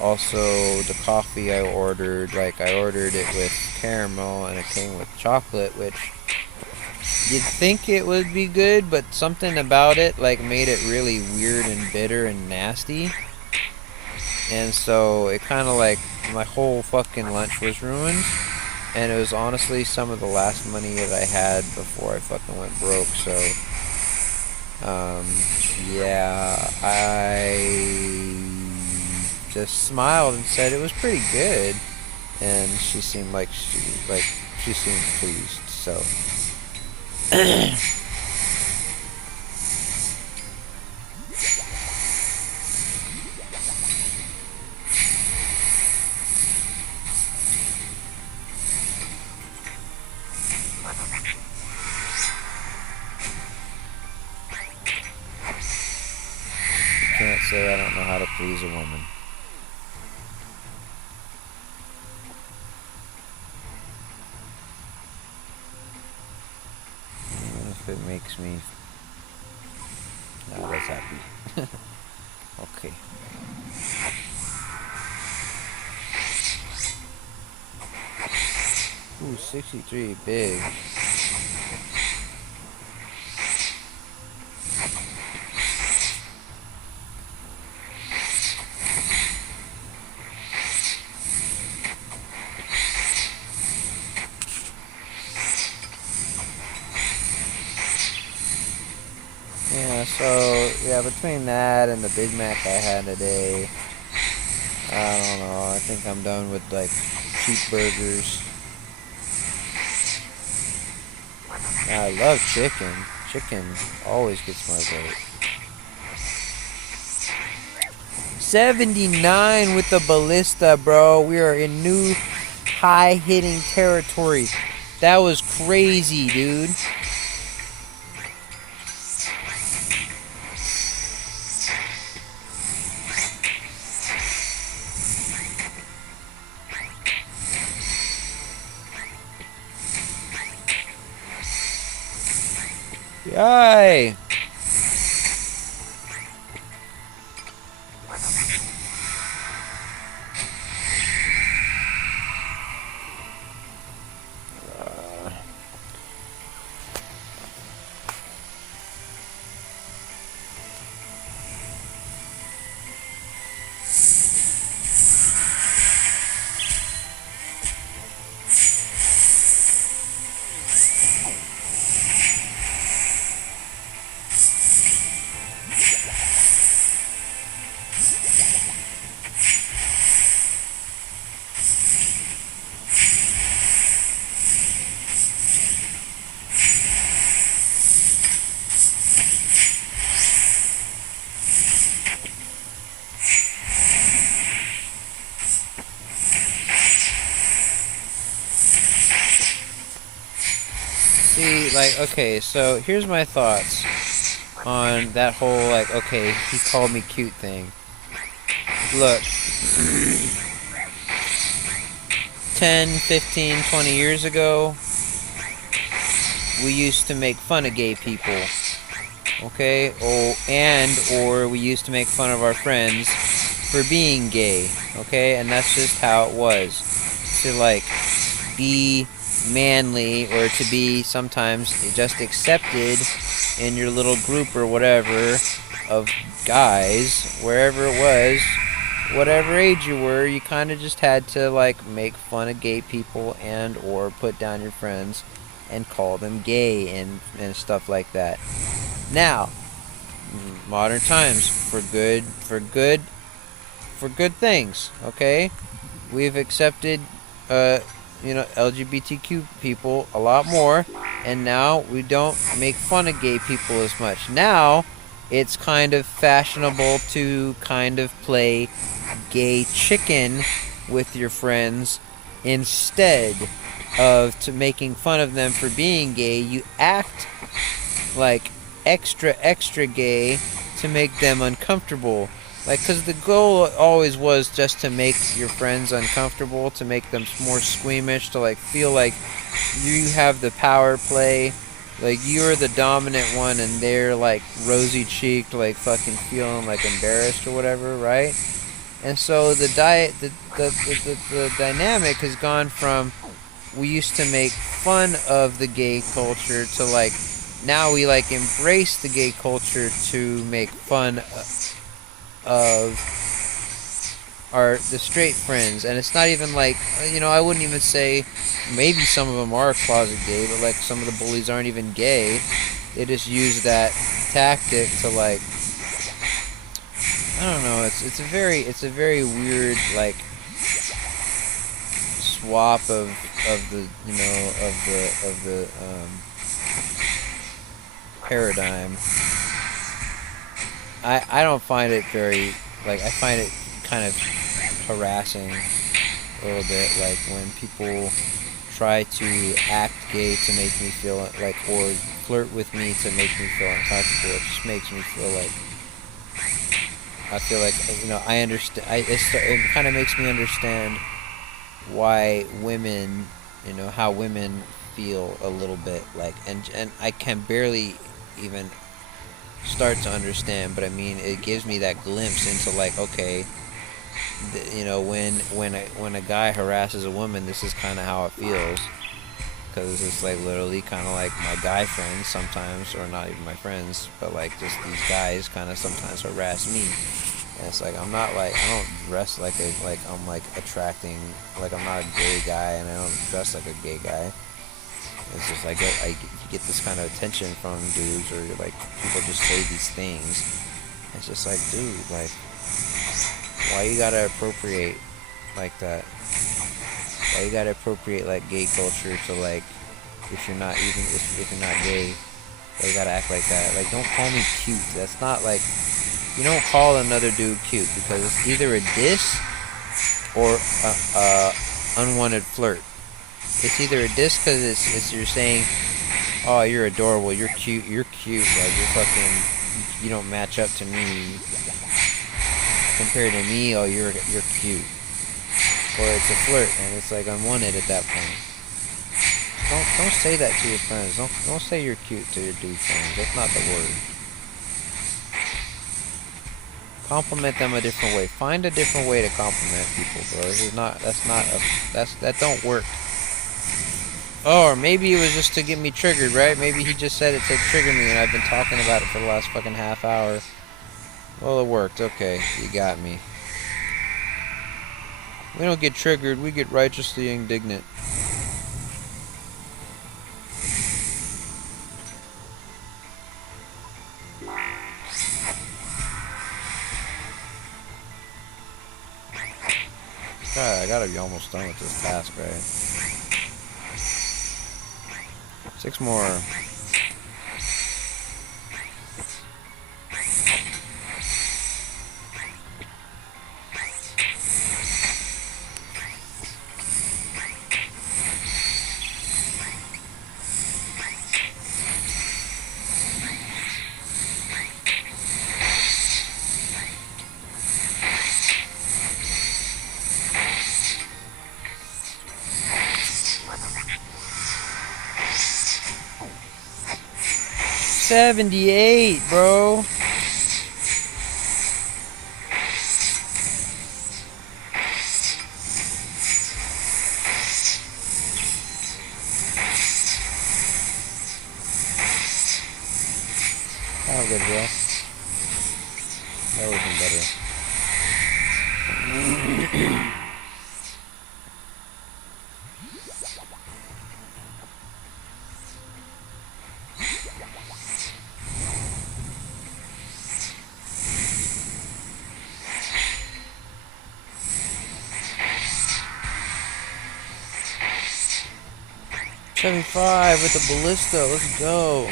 also the coffee I ordered it with caramel, and it came with chocolate, which you'd think it would be good, but something about it like made it really weird and bitter and nasty. And so it kind of like, my whole fucking lunch was ruined. And it was honestly some of the last money that I had before I fucking went broke. So yeah, I just smiled and said it was pretty good. And she seemed pleased. So can't say I don't know how to please a woman. Even if it makes me not as happy. Okay. Ooh, 63, big. Yeah, so, yeah, between that and the Big Mac I had today, I don't know, I think I'm done with, like, cheap burgers. I love chicken. Chicken always gets my vote. 79 with the ballista, bro. We are in new high-hitting territory. That was crazy, dude. Yay! See, like, okay, so here's my thoughts on that whole, like, okay, he called me cute thing. Look, 10, 15, 20 years ago, we used to make fun of gay people, okay? Or we used to make fun of our friends for being gay, okay? And that's just how it was. To, like, be manly or to be sometimes just accepted in your little group or whatever of guys, wherever it was, whatever age you were, you kind of just had to, like, make fun of gay people and or put down your friends and call them gay and stuff like that. Now, modern times, for good things, okay? We've accepted LGBTQ people a lot more, and now we don't make fun of gay people as much. Now, it's kind of fashionable to kind of play gay chicken with your friends instead of to making fun of them for being gay. You act like extra gay to make them uncomfortable. Like, because the goal always was just to make your friends uncomfortable, to make them more squeamish, to, like, feel like you have the power play. Like, you're the dominant one and they're, like, rosy-cheeked, like, fucking feeling, like, embarrassed or whatever, right? And so the dynamic has gone from we used to make fun of the gay culture to, like, now we, like, embrace the gay culture to make fun of the straight friends. And it's not even like, I wouldn't even say, maybe some of them are closet gay, but, like, some of the bullies aren't even gay. They just use that tactic to, like, I don't know, it's a very weird, like, swap of the paradigm. I don't find it very, like, I find it kind of harassing a little bit, like, when people try to act gay to make me feel like, or flirt with me to make me feel uncomfortable. It just makes me feel like, I feel like, I understand, it kind of makes me understand why women, how women feel a little bit, like, and I can barely even start to understand, but I mean, it gives me that glimpse into, like, okay, when a guy harasses a woman, this is kind of how it feels. because it's like literally kind of like my guy friends sometimes, or not even my friends, but like just these guys kind of sometimes harass me. And it's like I don't dress like I'm like attracting, like I'm not a gay guy, and I don't dress like a gay guy. It's just like you get this kind of attention from dudes, or like people just say these things. It's just like, dude, like, why you gotta appropriate like that? Why you gotta appropriate like gay culture to like, if you're not gay, why you gotta act like that? Like, don't call me cute. That's not like, you don't call another dude cute, because it's either a diss or a unwanted flirt. It's either a diss because it's you're saying, oh, you're adorable, you're cute, like you're fucking, you don't match up to me. Compared to me, oh, you're cute. Or it's a flirt, and it's like unwanted at that point. Don't say that to your friends. Don't say you're cute to your dude friends. That's not the word. Compliment them a different way. Find a different way to compliment people, bro. That don't work. Oh, or maybe it was just to get me triggered, right? Maybe he just said it to trigger me, and I've been talking about it for the last fucking half hour. Well, it worked. Okay, you got me. We don't get triggered, we get righteously indignant. God, I gotta be almost done with this task, right? 6 more. $78, bro. That'll good, bro. That would have been better. 75 with the ballista. Let's go.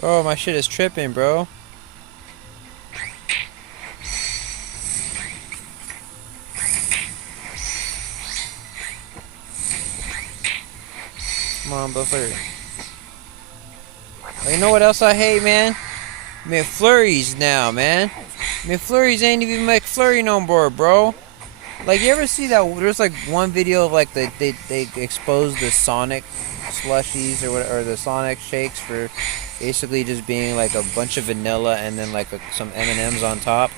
Bro, my shit is tripping, bro. Come on, buffer. Oh, you know what else I hate, man? McFlurries now, man. McFlurries ain't even McFlurry no more, bro. Like, you ever see that? There's like one video of like they exposed the Sonic slushies or whatever, or the Sonic shakes for basically just being like a bunch of vanilla and then like some M&Ms on top.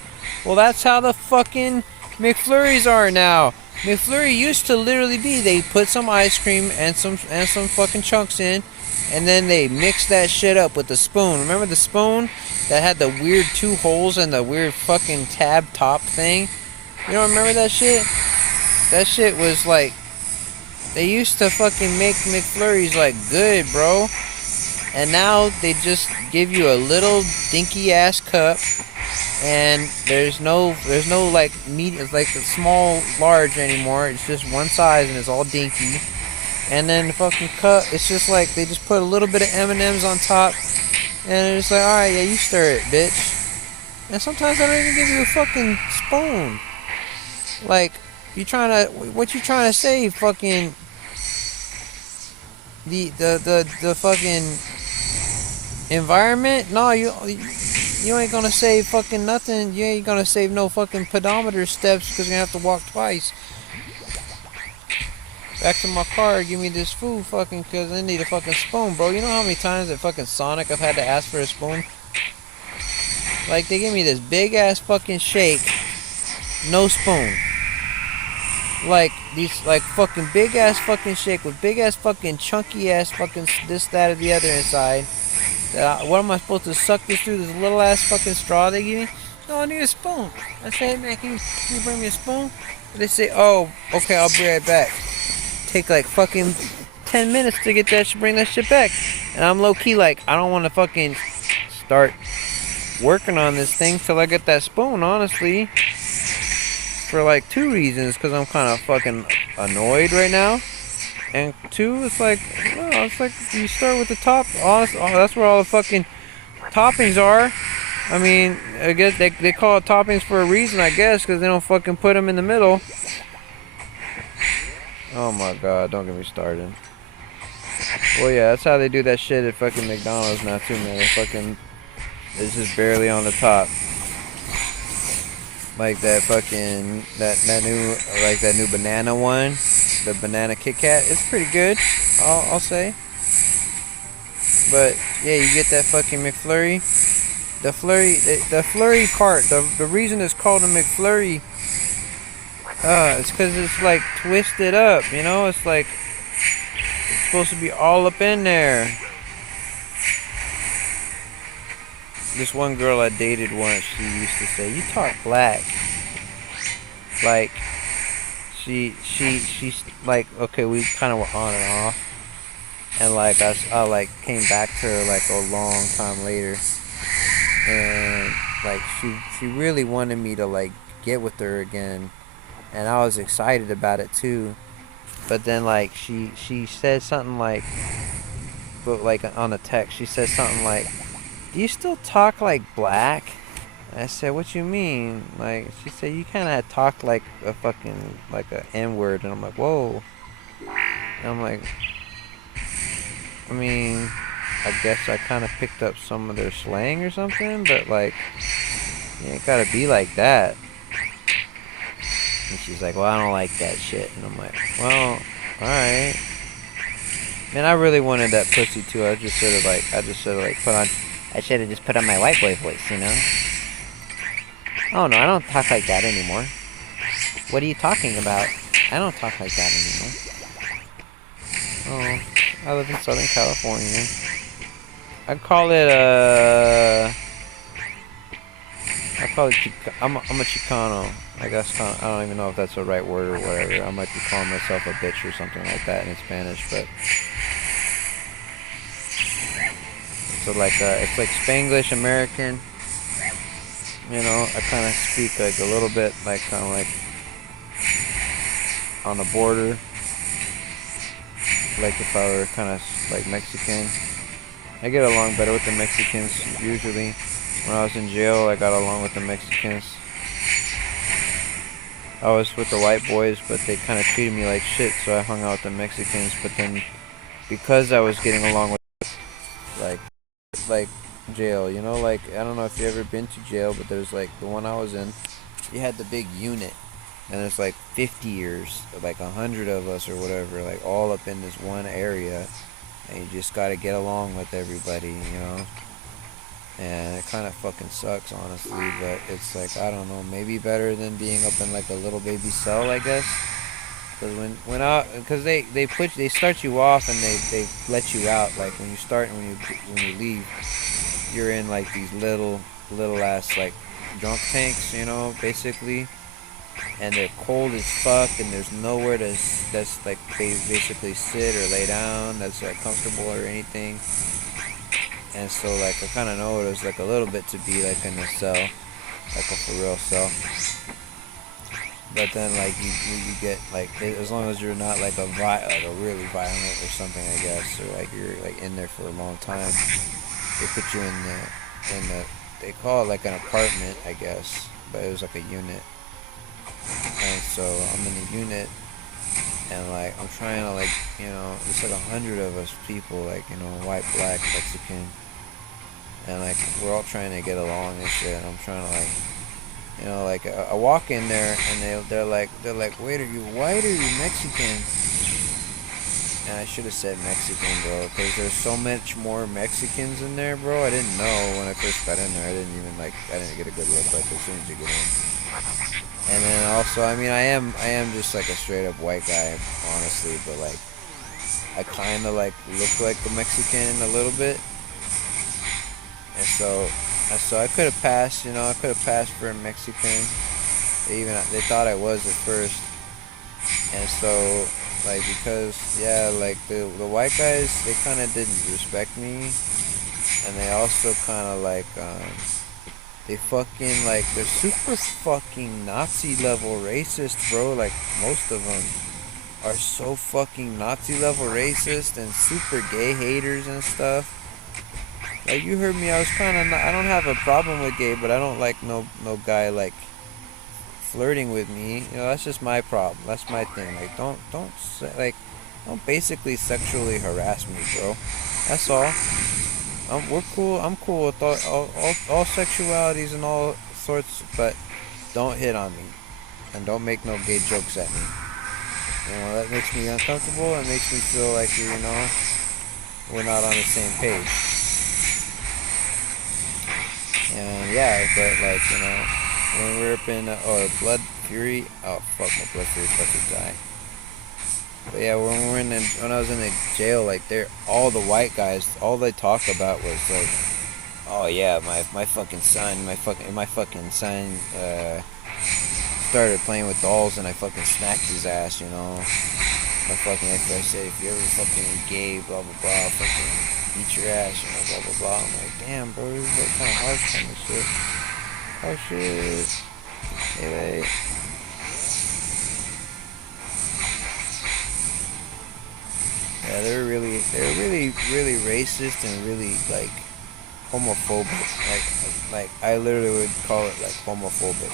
Well, that's how the fucking McFlurries are now. McFlurry used to literally be, they put some ice cream and some fucking chunks in, and then they mixed that shit up with the spoon. Remember the spoon that had the weird 2 holes and the weird fucking tab top thing? You don't remember that shit? That shit was like, they used to fucking make McFlurries like good, bro. And now they just give you a little dinky ass cup, and there's no like it's like the small large anymore. It's just one size and it's all dinky. And then the fucking cup, it's just like they just put a little bit of M&Ms on top, and it's like, all right, yeah, you stir it, bitch. And sometimes they don't even give you a fucking spoon. Like, what you trying to say, fucking the fucking environment? No, you ain't gonna save fucking nothing. You ain't gonna save no fucking pedometer steps because you're gonna have to walk twice. back to my car, give me this food, fucking, cause I need a fucking spoon, bro. You know how many times at fucking Sonic I've had to ask for a spoon? Like, they give me this big ass fucking shake, no spoon. Like, these, like, fucking big ass fucking shake with big ass fucking chunky ass fucking this, that, or the other inside. What am I supposed to suck this through this little ass fucking straw they give me? No, I need a spoon. I say, hey man, can you bring me a spoon? They say, oh, okay, I'll be right back. Take like fucking 10 minutes to get that bring that shit back. And I'm low key like, I don't want to fucking start working on this thing till I get that spoon, honestly. For like 2 reasons. Because I'm kind of fucking annoyed right now. And 2, it's like, well, it's like you start with the top. That's where all the fucking toppings are. I mean, I guess they call it toppings for a reason, I guess, because they don't fucking put them in the middle. Oh my god, don't get me started. Well, yeah, that's how they do that shit at fucking McDonald's now too, man. It's just barely on the top. Like that fucking, that new banana one. The banana Kit Kat. It's pretty good, I'll say. But, yeah, you get that fucking McFlurry. The flurry part, the reason it's called a McFlurry, it's because it's like twisted up, you know? It's like, it's supposed to be all up in there. This one girl I dated once, she used to say, you talk black. Like, she's like, okay, we kind of were on and off. And like, I like came back to her like a long time later. And like, she really wanted me to like get with her again. And I was excited about it too. But then like, she said something like, but like on a text, she said something like, do you still talk like black? I said, what you mean? Like, she said, you kind of talked like a fucking, like a N-word. And I'm like, whoa. And I'm like, I mean, I guess I kind of picked up some of their slang or something, but like, you ain't gotta be like that. And she's like, well, I don't like that shit. And I'm like, well, alright. Man, I really wanted that pussy too. I just should have I should have just put on my white boy voice, you know? Oh no, I don't talk like that anymore. What are you talking about? I don't talk like that anymore. Oh, I live in Southern California. I'm a Chicano. I guess, I don't even know if that's the right word or whatever. I might be calling myself a bitch or something like that in Spanish, but so like, it's like Spanglish American. You know, I kind of speak like a little bit, like kind of like on the border, like if I were kind of like Mexican. I get along better with the Mexicans usually. When I was in jail, I got along with the Mexicans. I was with the white boys, but they kind of treated me like shit, so I hung out with the Mexicans. But then, because I was getting along with like jail, you know, like, I don't know if you ever been to jail, but there's like the one I was in, you had the big unit, and there's like 50 or like 100 of us or whatever, like all up in this one area, and you just gotta get along with everybody, you know. And it kind of fucking sucks, honestly, but it's like, I don't know, maybe better than being up in like a little baby cell, I guess. Because they start you off and they let you out. Like when you start and when you leave, you're in like these little ass like drunk tanks, you know, basically. And they're cold as fuck, and there's nowhere that's like they basically sit or lay down that's like comfortable or anything. And so like I kind of know what it was like a little bit to be like in a cell, like a for real cell. But then like you get like, as long as you're not like a really violent or something, I guess, or like you're like in there for a long time, they put you in the they call it like an apartment, I guess, but it was like a unit. And so I'm in the unit, and like I'm trying to like, you know, it's like 100 of us people, like, you know, white, black, Mexican, and like we're all trying to get along and shit. And I'm trying to like, you know, like I walk in there and they're like, wait, are you white or are you Mexican? And I should have said Mexican, bro, because there's so much more Mexicans in there, bro. I didn't know when I first got in there. I didn't get a good look like as soon as you get in. And then also, I mean, I am just like a straight up white guy, honestly, but like, I kind of like look like a Mexican a little bit. And so I could have passed, you know, I could have passed for a Mexican. They thought I was at first. And so, like, because, yeah, like, the white guys, they kind of didn't respect me. And they also kind of, like, they fucking, like, they're super fucking Nazi level racist, bro. Like, most of them are so fucking Nazi level racist and super gay haters and stuff. Like, you heard me, I was kind of, I don't have a problem with gay, but I don't like no guy, like, flirting with me. You know, that's just my problem. That's my thing. Like, don't basically sexually harass me, bro. That's all. We're cool. I'm cool with all sexualities and all sorts, but don't hit on me, and don't make no gay jokes at me. You know, that makes me uncomfortable. It makes me feel like, you know, we're not on the same page. And yeah, but like, you know, when we were up in Blood Fury, oh fuck, my Blood Fury's about to die. But yeah, when I was in the jail, like, all the white guys, all they talk about was like, oh yeah, my fucking son started playing with dolls and I fucking smacked his ass, you know. I said, if you're ever fucking gay, blah blah blah, fucking beat your ass, you know, blah blah blah. I'm like, damn, bro, this is like kind of harsh kind of shit. Oh shit. Anyway. Yeah, they're really racist and really like homophobic. Like I literally would call it like homophobic.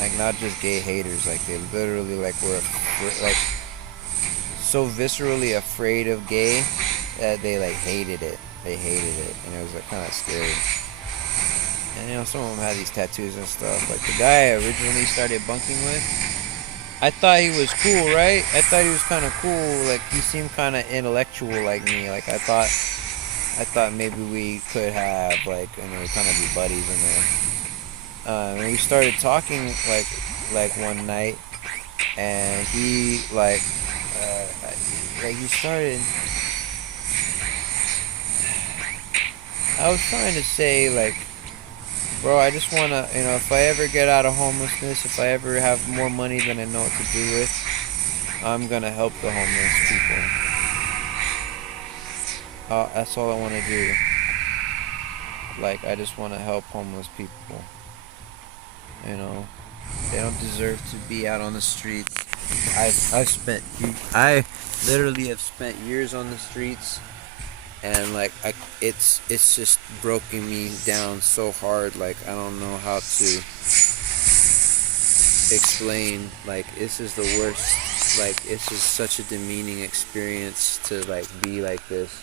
Like, not just gay haters. Like, they literally like were like so viscerally afraid of gay that they like hated it. They hated it, and it was like kind of scary. And you know, some of them had these tattoos and stuff. Like the guy I originally started bunking with, I thought he was cool, right? I thought he was kind of cool. Like, he seemed kind of intellectual like me. Like, I thought maybe we could have, like, you know, kind of be buddies in there. And we started talking, like one night, and he, he started, I was trying to say, like, bro, I just want to, you know, if I ever get out of homelessness, if I ever have more money than I know what to do with, I'm going to help the homeless people. That's all I want to do. Like, I just want to help homeless people. You know, they don't deserve to be out on the streets. I literally have spent years on the streets. And like it's just broken me down so hard. Like, I don't know how to explain. Like, this is the worst. Like, it's just such a demeaning experience to like be like this.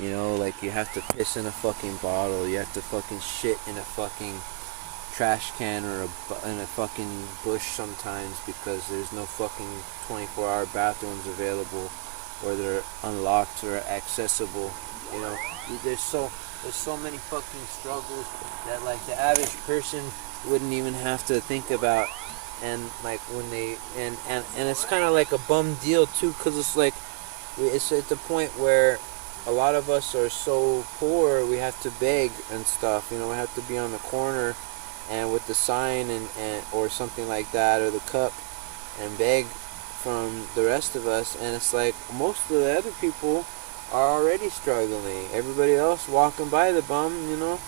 You know, like, you have to piss in a fucking bottle. You have to fucking shit in a fucking trash can or in a fucking bush sometimes because there's no fucking 24-hour bathrooms available, or they're unlocked or accessible. You know, there's so many fucking struggles that like the average person wouldn't even have to think about, and like when they and it's kind of like a bum deal too, because it's like it's at the point where a lot of us are so poor we have to beg and stuff. You know, we have to be on the corner and with the sign and or something like that, or the cup, and beg from the rest of us. And it's like most of the other people are already struggling. Everybody else walking by the bum, you know,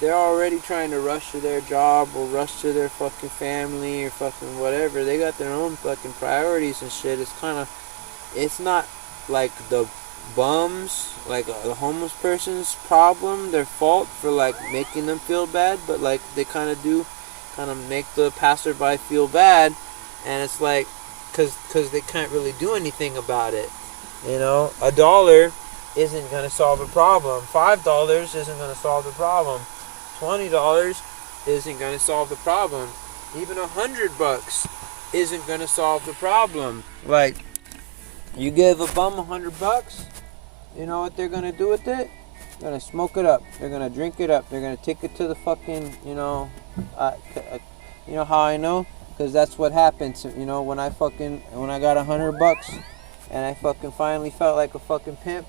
they're already trying to rush to their job or rush to their fucking family or fucking whatever. They got their own fucking priorities and shit. It's not like the bums, like the homeless person's problem, their fault for like making them feel bad, but like they kind of make the passerby feel bad. And it's like, cause they can't really do anything about it. You know, $1 isn't going to solve a problem. $5 isn't going to solve the problem. $20 isn't going to solve the problem. Even $100 isn't going to solve the problem. Like, You give a bum $100, you know what they're gonna do with it? They're gonna smoke it up. They're gonna drink it up. They're gonna take it to the fucking, you know how I know? Because that's what happened to, when I got $100 and I fucking finally felt like a fucking pimp.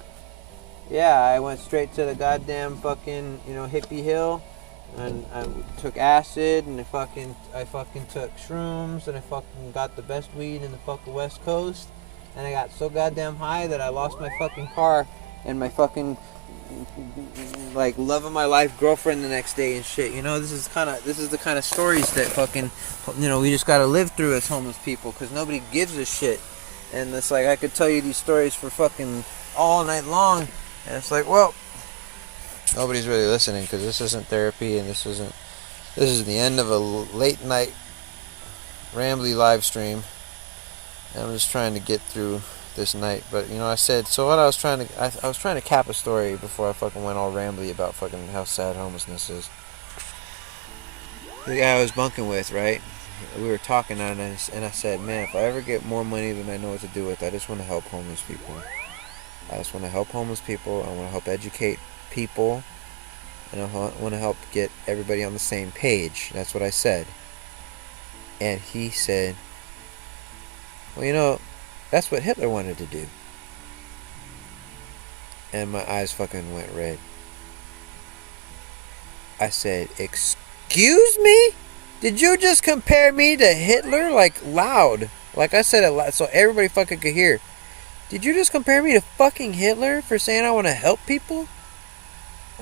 Yeah, I went straight to the goddamn fucking, hippie hill, and I took acid, and I fucking took shrooms, and I fucking got the best weed in the fucking West Coast, and I got so goddamn high that I lost my fucking car and my fucking, like, love of my life girlfriend the next day and shit. This is the kind of stories that fucking, we just gotta live through as homeless people, because nobody gives a shit. And it's like, I could tell you these stories for fucking all night long, and it's like, well, nobody's really listening, because this isn't therapy, and this is the end of a late night rambly live stream, and I'm just trying to get through this night. But I said, so what I was trying to cap a story before I fucking went all rambly about fucking how sad homelessness is. The guy I was bunking with, right, we were talking on it, and I said, man, if I ever get more money than I know what to do with, I just want to help homeless people. I just want to help homeless people. I want to help educate people, and I want to help get everybody on the same page. That's what I said. And he said, well, that's what Hitler wanted to do. And my eyes fucking went red. I said, excuse me? Did you just compare me to Hitler? Like, loud. Like, I said it loud so everybody fucking could hear. Did you just compare me to fucking Hitler for saying I want to help people?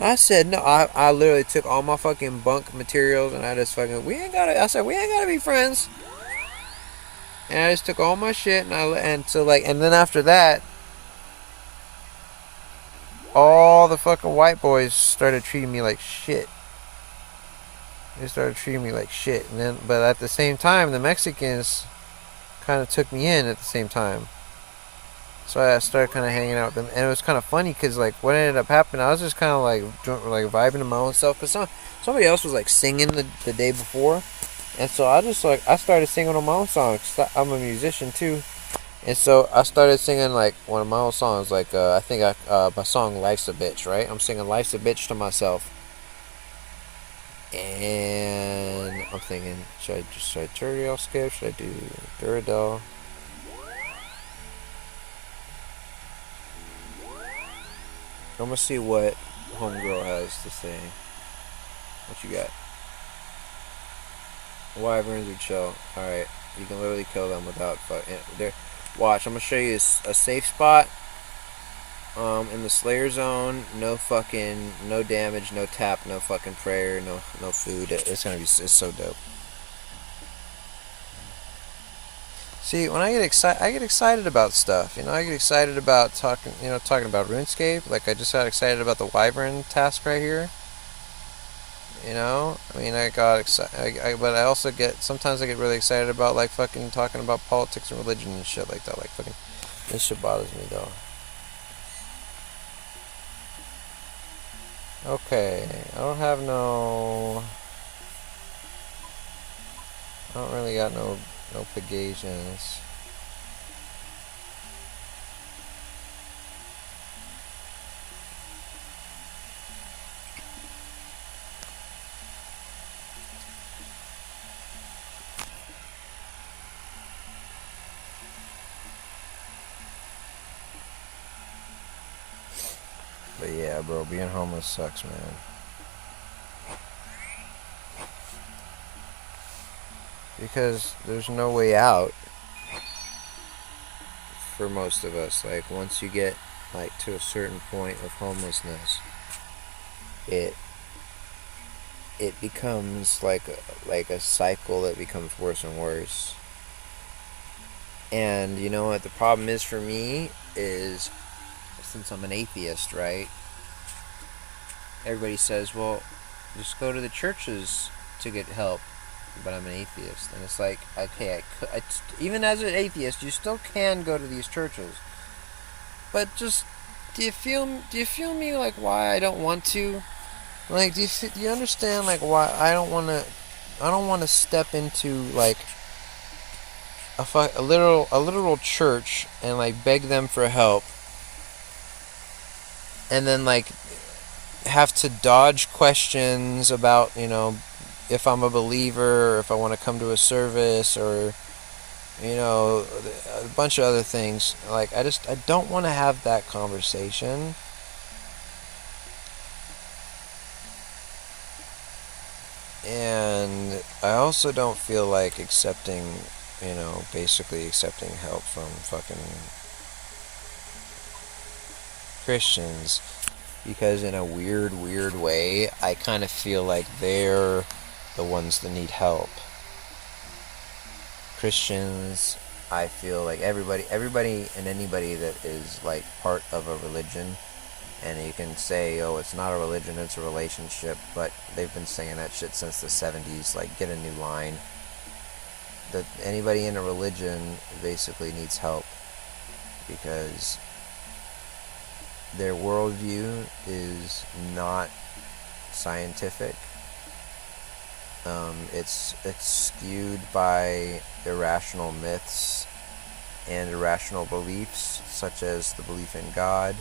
I said, no. I literally took all my fucking bunk materials, and I just fucking, we ain't gotta be friends. And I just took all my shit, and then after that, all the fucking white boys started treating me like shit. They started treating me like shit. But at the same time, the Mexicans kind of took me in at the same time. So I started kind of hanging out with them, and it was kind of funny, because like what ended up happening, I was just kind of like vibing to my own self, because somebody else was like singing the day before, and so I started singing on my own songs. I'm a musician too, and so I started singing like one of my own songs, like my song "Life's a Bitch." Right, I'm singing "Life's a Bitch" to myself, and I'm thinking, should I Turiel skip? Should I do Duradel? I'm gonna see what Homegirl has to say. What you got? Wyverns are chill. Alright. You can literally kill them without fucking. Watch, I'm gonna show you a safe spot. In the Slayer zone, no damage, no tap, no fucking prayer, no food. It's so dope. See, when I get excited about stuff. I get excited about talking about RuneScape. Like, I just got excited about the Wyvern task right here. I got excited, but I also sometimes I get really excited about, like, fucking talking about politics and religion and shit like that. Like, fucking, this shit bothers me, though. Okay, I don't really got no Pegasians. But yeah, bro, being homeless sucks, man. Because there's no way out for most of us. Like, once you get like to a certain point of homelessness, it becomes like a cycle that becomes worse and worse. And you know what the problem is for me is, since I'm an atheist, right? Everybody says, well, just go to the churches to get help. But I'm an atheist, and it's like, okay, even as an atheist, you still can go to these churches. But just, do you feel me, like, why I don't want to? Like, do you understand, like, why I don't want to step into, like, a literal church and like beg them for help, and then like have to dodge questions about, if I'm a believer or if I want to come to a service, or a bunch of other things. Like I don't want to have that conversation. And I also don't feel like basically accepting help from fucking Christians, because in a weird way, I kind of feel like they're the ones that need help. Christians, I feel like everybody and anybody that is like part of a religion, and you can say, oh, it's not a religion, it's a relationship, but they've been saying that shit since the 70s, like, get a new line. That anybody in a religion basically needs help, because their worldview is not scientific. It's skewed by irrational myths and irrational beliefs, such as the belief in God,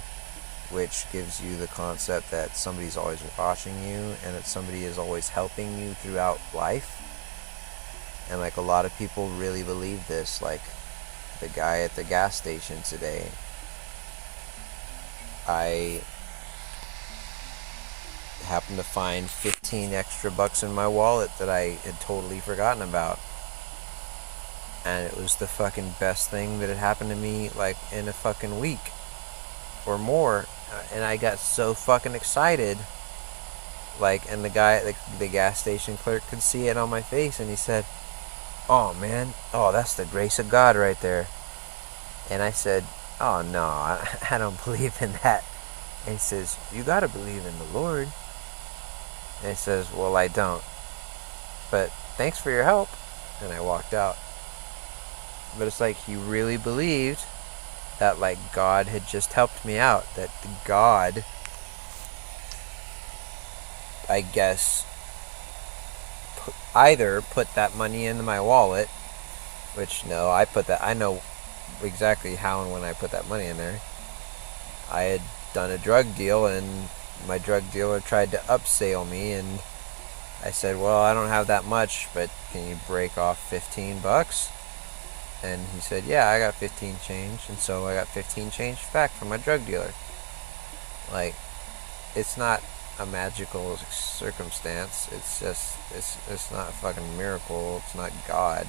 which gives you the concept that somebody's always watching you and that somebody is always helping you throughout life. And like a lot of people really believe this, like the guy at the gas station today. I happened to find 15 extra bucks in my wallet that I had totally forgotten about. And it was the fucking best thing that had happened to me like in a fucking week or more. And I got so fucking excited. Like, and the guy at the gas station clerk could see it on my face, and he said, "Oh man, oh, that's the grace of God right there." And I said, "Oh no, I don't believe in that." And he says, "You gotta believe in the Lord." And he says, "Well, I don't, but thanks for your help." And I walked out. But it's like he really believed that like God had just helped me out, that God, I guess, either put that money into my wallet, which no, I know exactly how and when I put that money in there. I had done a drug deal, and my drug dealer tried to upsell me, and I said, "Well, I don't have that much, but can you break off 15 bucks?" And he said, "Yeah, I got 15 change." And so I got 15 change back from my drug dealer. Like, it's not a magical circumstance. It's just, it's not a fucking miracle. It's not God.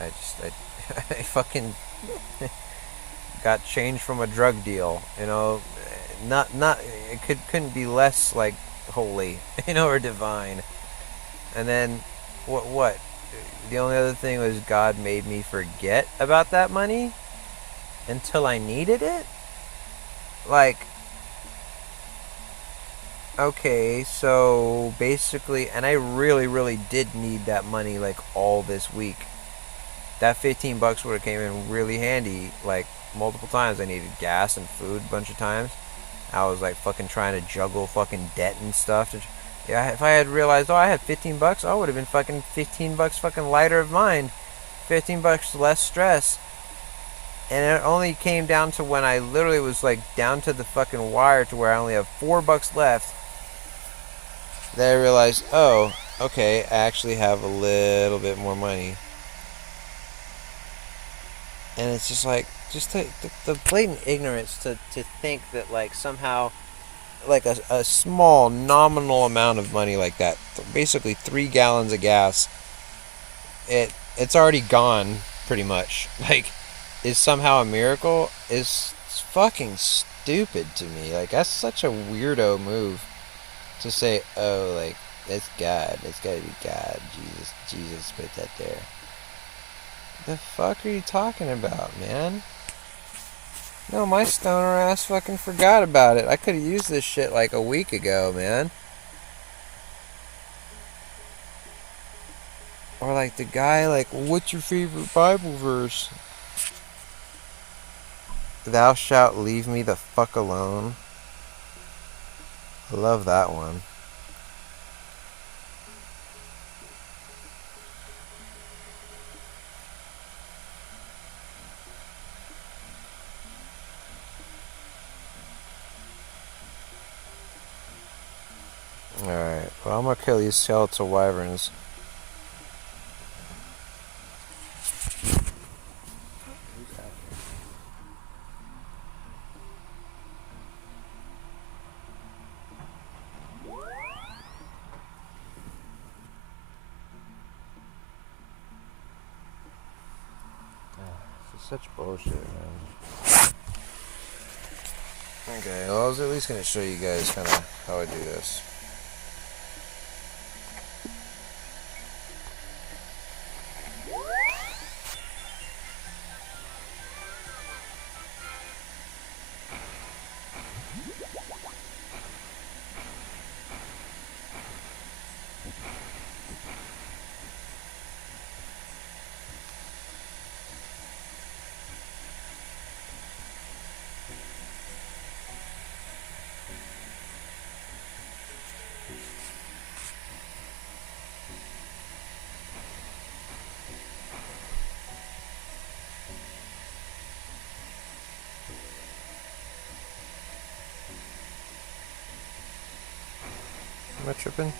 I I fucking got change from a drug deal. Not it couldn't be less like holy, or divine. And then what? The only other thing was God made me forget about that money until I needed it. Like, okay, so basically, and I really did need that money like all this week. That 15 bucks would have came in really handy like multiple times. I needed gas and food a bunch of times. I was like fucking trying to juggle fucking debt and stuff. Yeah, if I had realized, oh, I had 15 bucks, I would have been fucking 15 bucks fucking lighter of mind. 15 bucks less stress. And it only came down to when I literally was like down to the fucking wire to where I only have 4 bucks left. Then I realized, oh, okay, I actually have a little bit more money. And it's just like, just the blatant ignorance to think that like somehow, like a small nominal amount of money like that, basically 3 gallons of gas, it's already gone pretty much, like, is somehow a miracle is fucking stupid to me. Like, that's such a weirdo move to say, oh, like, it's God, it's gotta be God, Jesus put that there. The fuck are you talking about, man? No, my stoner ass fucking forgot about it. I could have used this shit like a week ago, man. Or like the guy, like, what's your favorite Bible verse? Thou shalt leave me the fuck alone. I love that one. Well, I'm gonna kill these skeletal wyverns. Such bullshit, man. Okay, well, I was at least going to show you guys kind of how I do this. Am I tripping?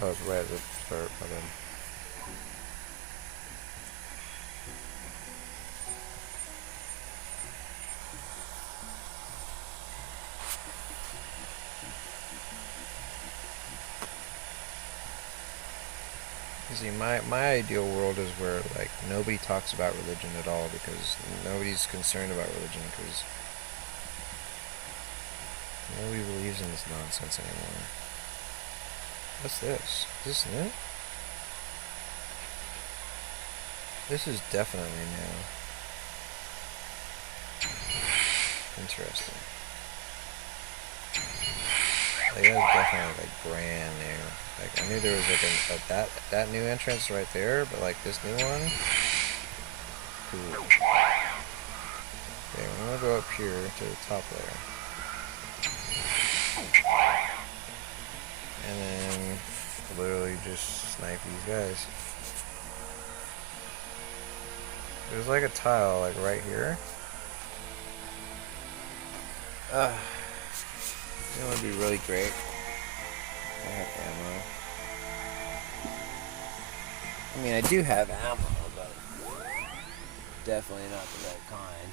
Oh, it's right at the start button. See, my ideal world is where, like, nobody talks about religion at all because nobody's concerned about religion because nobody believes in this nonsense anymore. What's this? Is this new? This is definitely new. Interesting. Like, that was definitely, like, brand new. Like, I knew there was, like, that new entrance right there, but, like, this new one? Cool. Okay, I'm gonna go up here to the top layer. And then literally just snipe these guys. There's like a tile like right here. It would be really great. I have ammo. I mean, I do have ammo, but definitely not the right kind.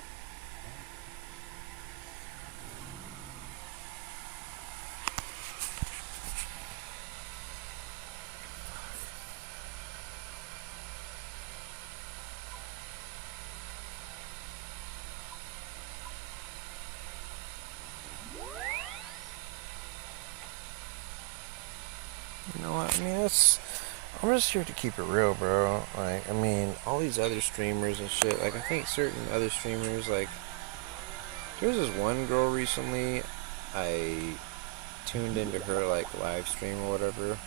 You know what? I mean, I'm just here to keep it real, bro. Like, I mean, all these other streamers and shit. Like, I think certain other streamers, like, there was this one girl recently. I tuned into her, like, live stream or whatever.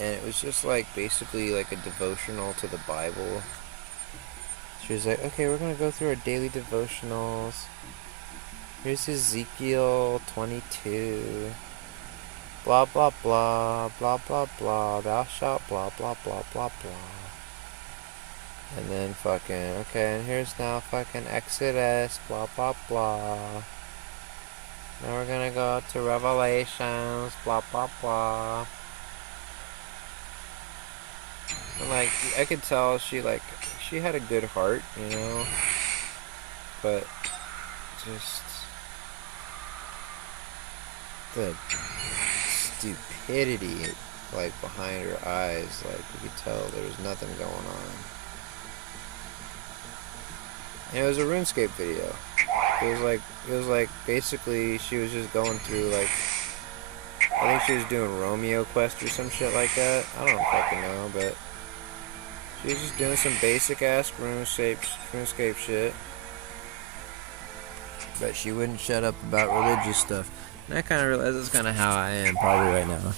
And it was just, like, basically, like, a devotional to the Bible. She was like, okay, we're gonna go through our daily devotionals. Here's Ezekiel 22. Blah, blah, blah, blah, blah, blah, thou shalt blah, blah, blah, blah, blah. And then fucking, okay, and here's now fucking Exodus, blah, blah, blah. Now we're gonna go to Revelations, blah, blah, blah. And, like, I could tell she had a good heart, you know? But, just the stupidity, like, behind her eyes, like, you could tell there was nothing going on. And it was a RuneScape video. It was like basically she was just going through, like, I think she was doing Romeo Quest or some shit like that. I don't fucking know, but she was just doing some basic ass RuneScape shit. But she wouldn't shut up about religious stuff. And I kind of realize that's kind of how I am probably right now.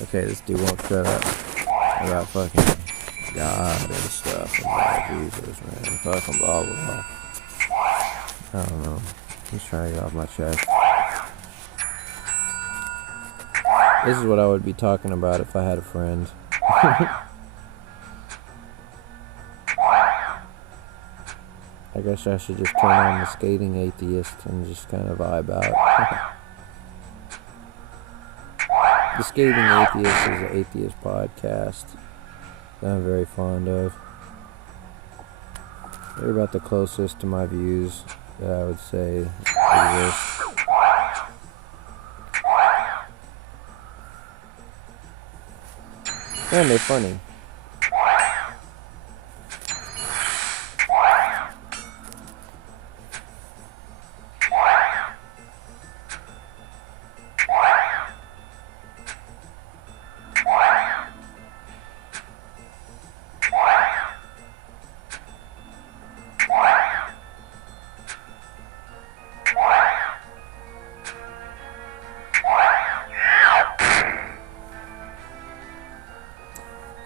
Okay, this dude won't shut up about fucking God and stuff and about Jesus, man. Fucking blah, blah, blah. I don't know. He's trying to get off my chest. This is what I would be talking about if I had a friend. I guess I should just turn on the skating atheist and just kind of vibe out. The Scathing Atheist is an atheist podcast that I'm very fond of. They're about the closest to my views that I would say exist. And they're funny.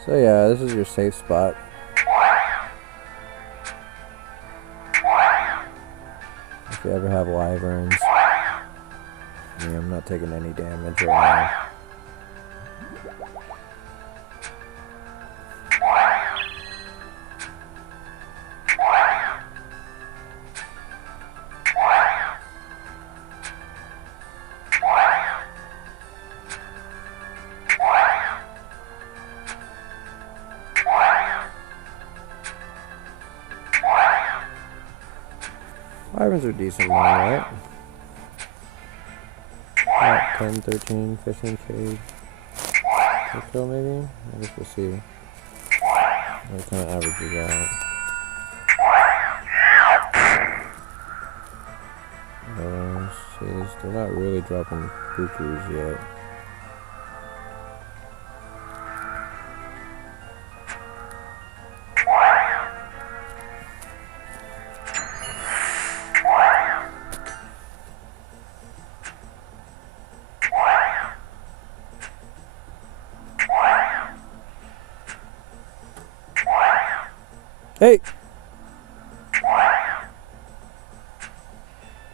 So yeah, this is your safe spot. If you ever have wyverns. I'm not taking any damage right now. Wyverns are decent money, right? About 10, 13, 15k per kill maybe? I guess we'll see. What kind of averages out. They're not really dropping bukus yet. Hey! I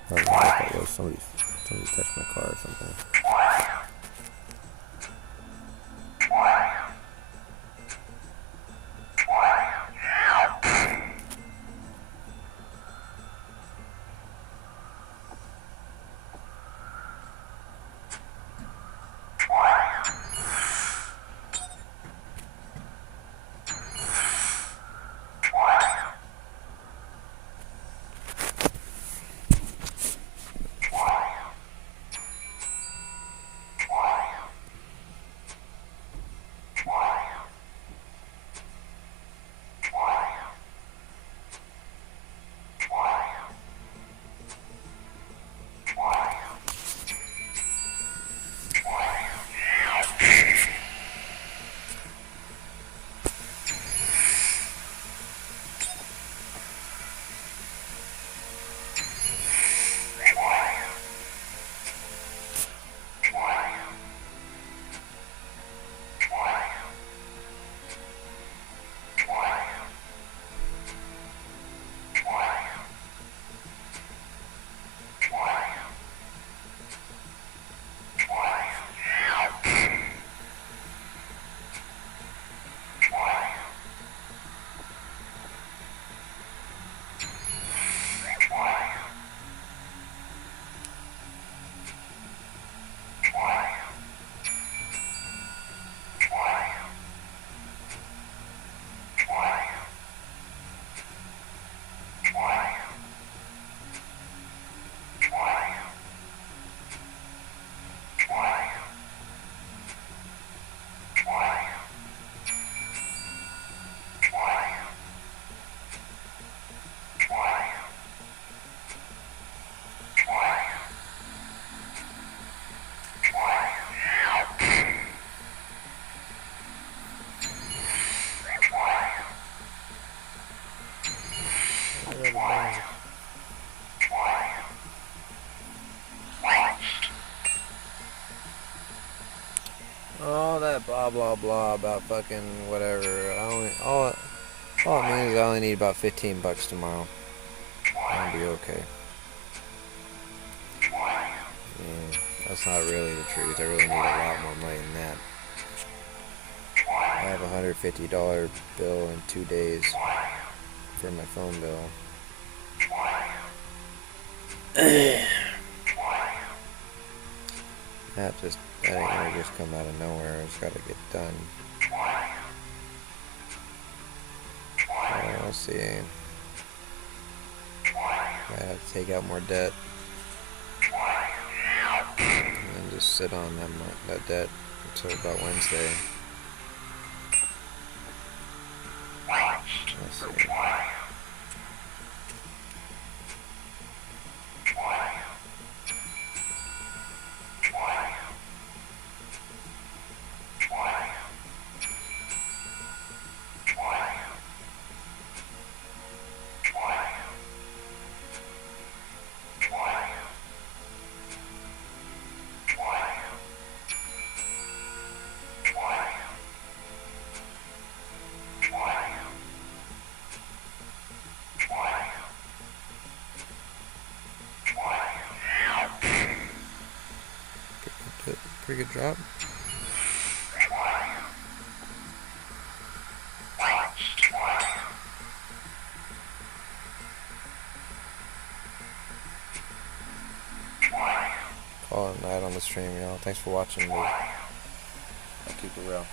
don't know what that was. Somebody touched my car or something. All that blah blah blah about fucking whatever. All it means is I only need about $15 tomorrow. I'll be okay. Yeah, that's not really the truth. I really need a lot more money than that. I have a $150 bill in 2 days for my phone bill. That ain't gonna just come out of nowhere. It's gotta get done. We'll see. Might have to take out more debt. And then just sit on that debt until about Wednesday. Let's see. Pretty good drop. Call it a night on the stream, y'all. Thanks for watching. I'll keep it real.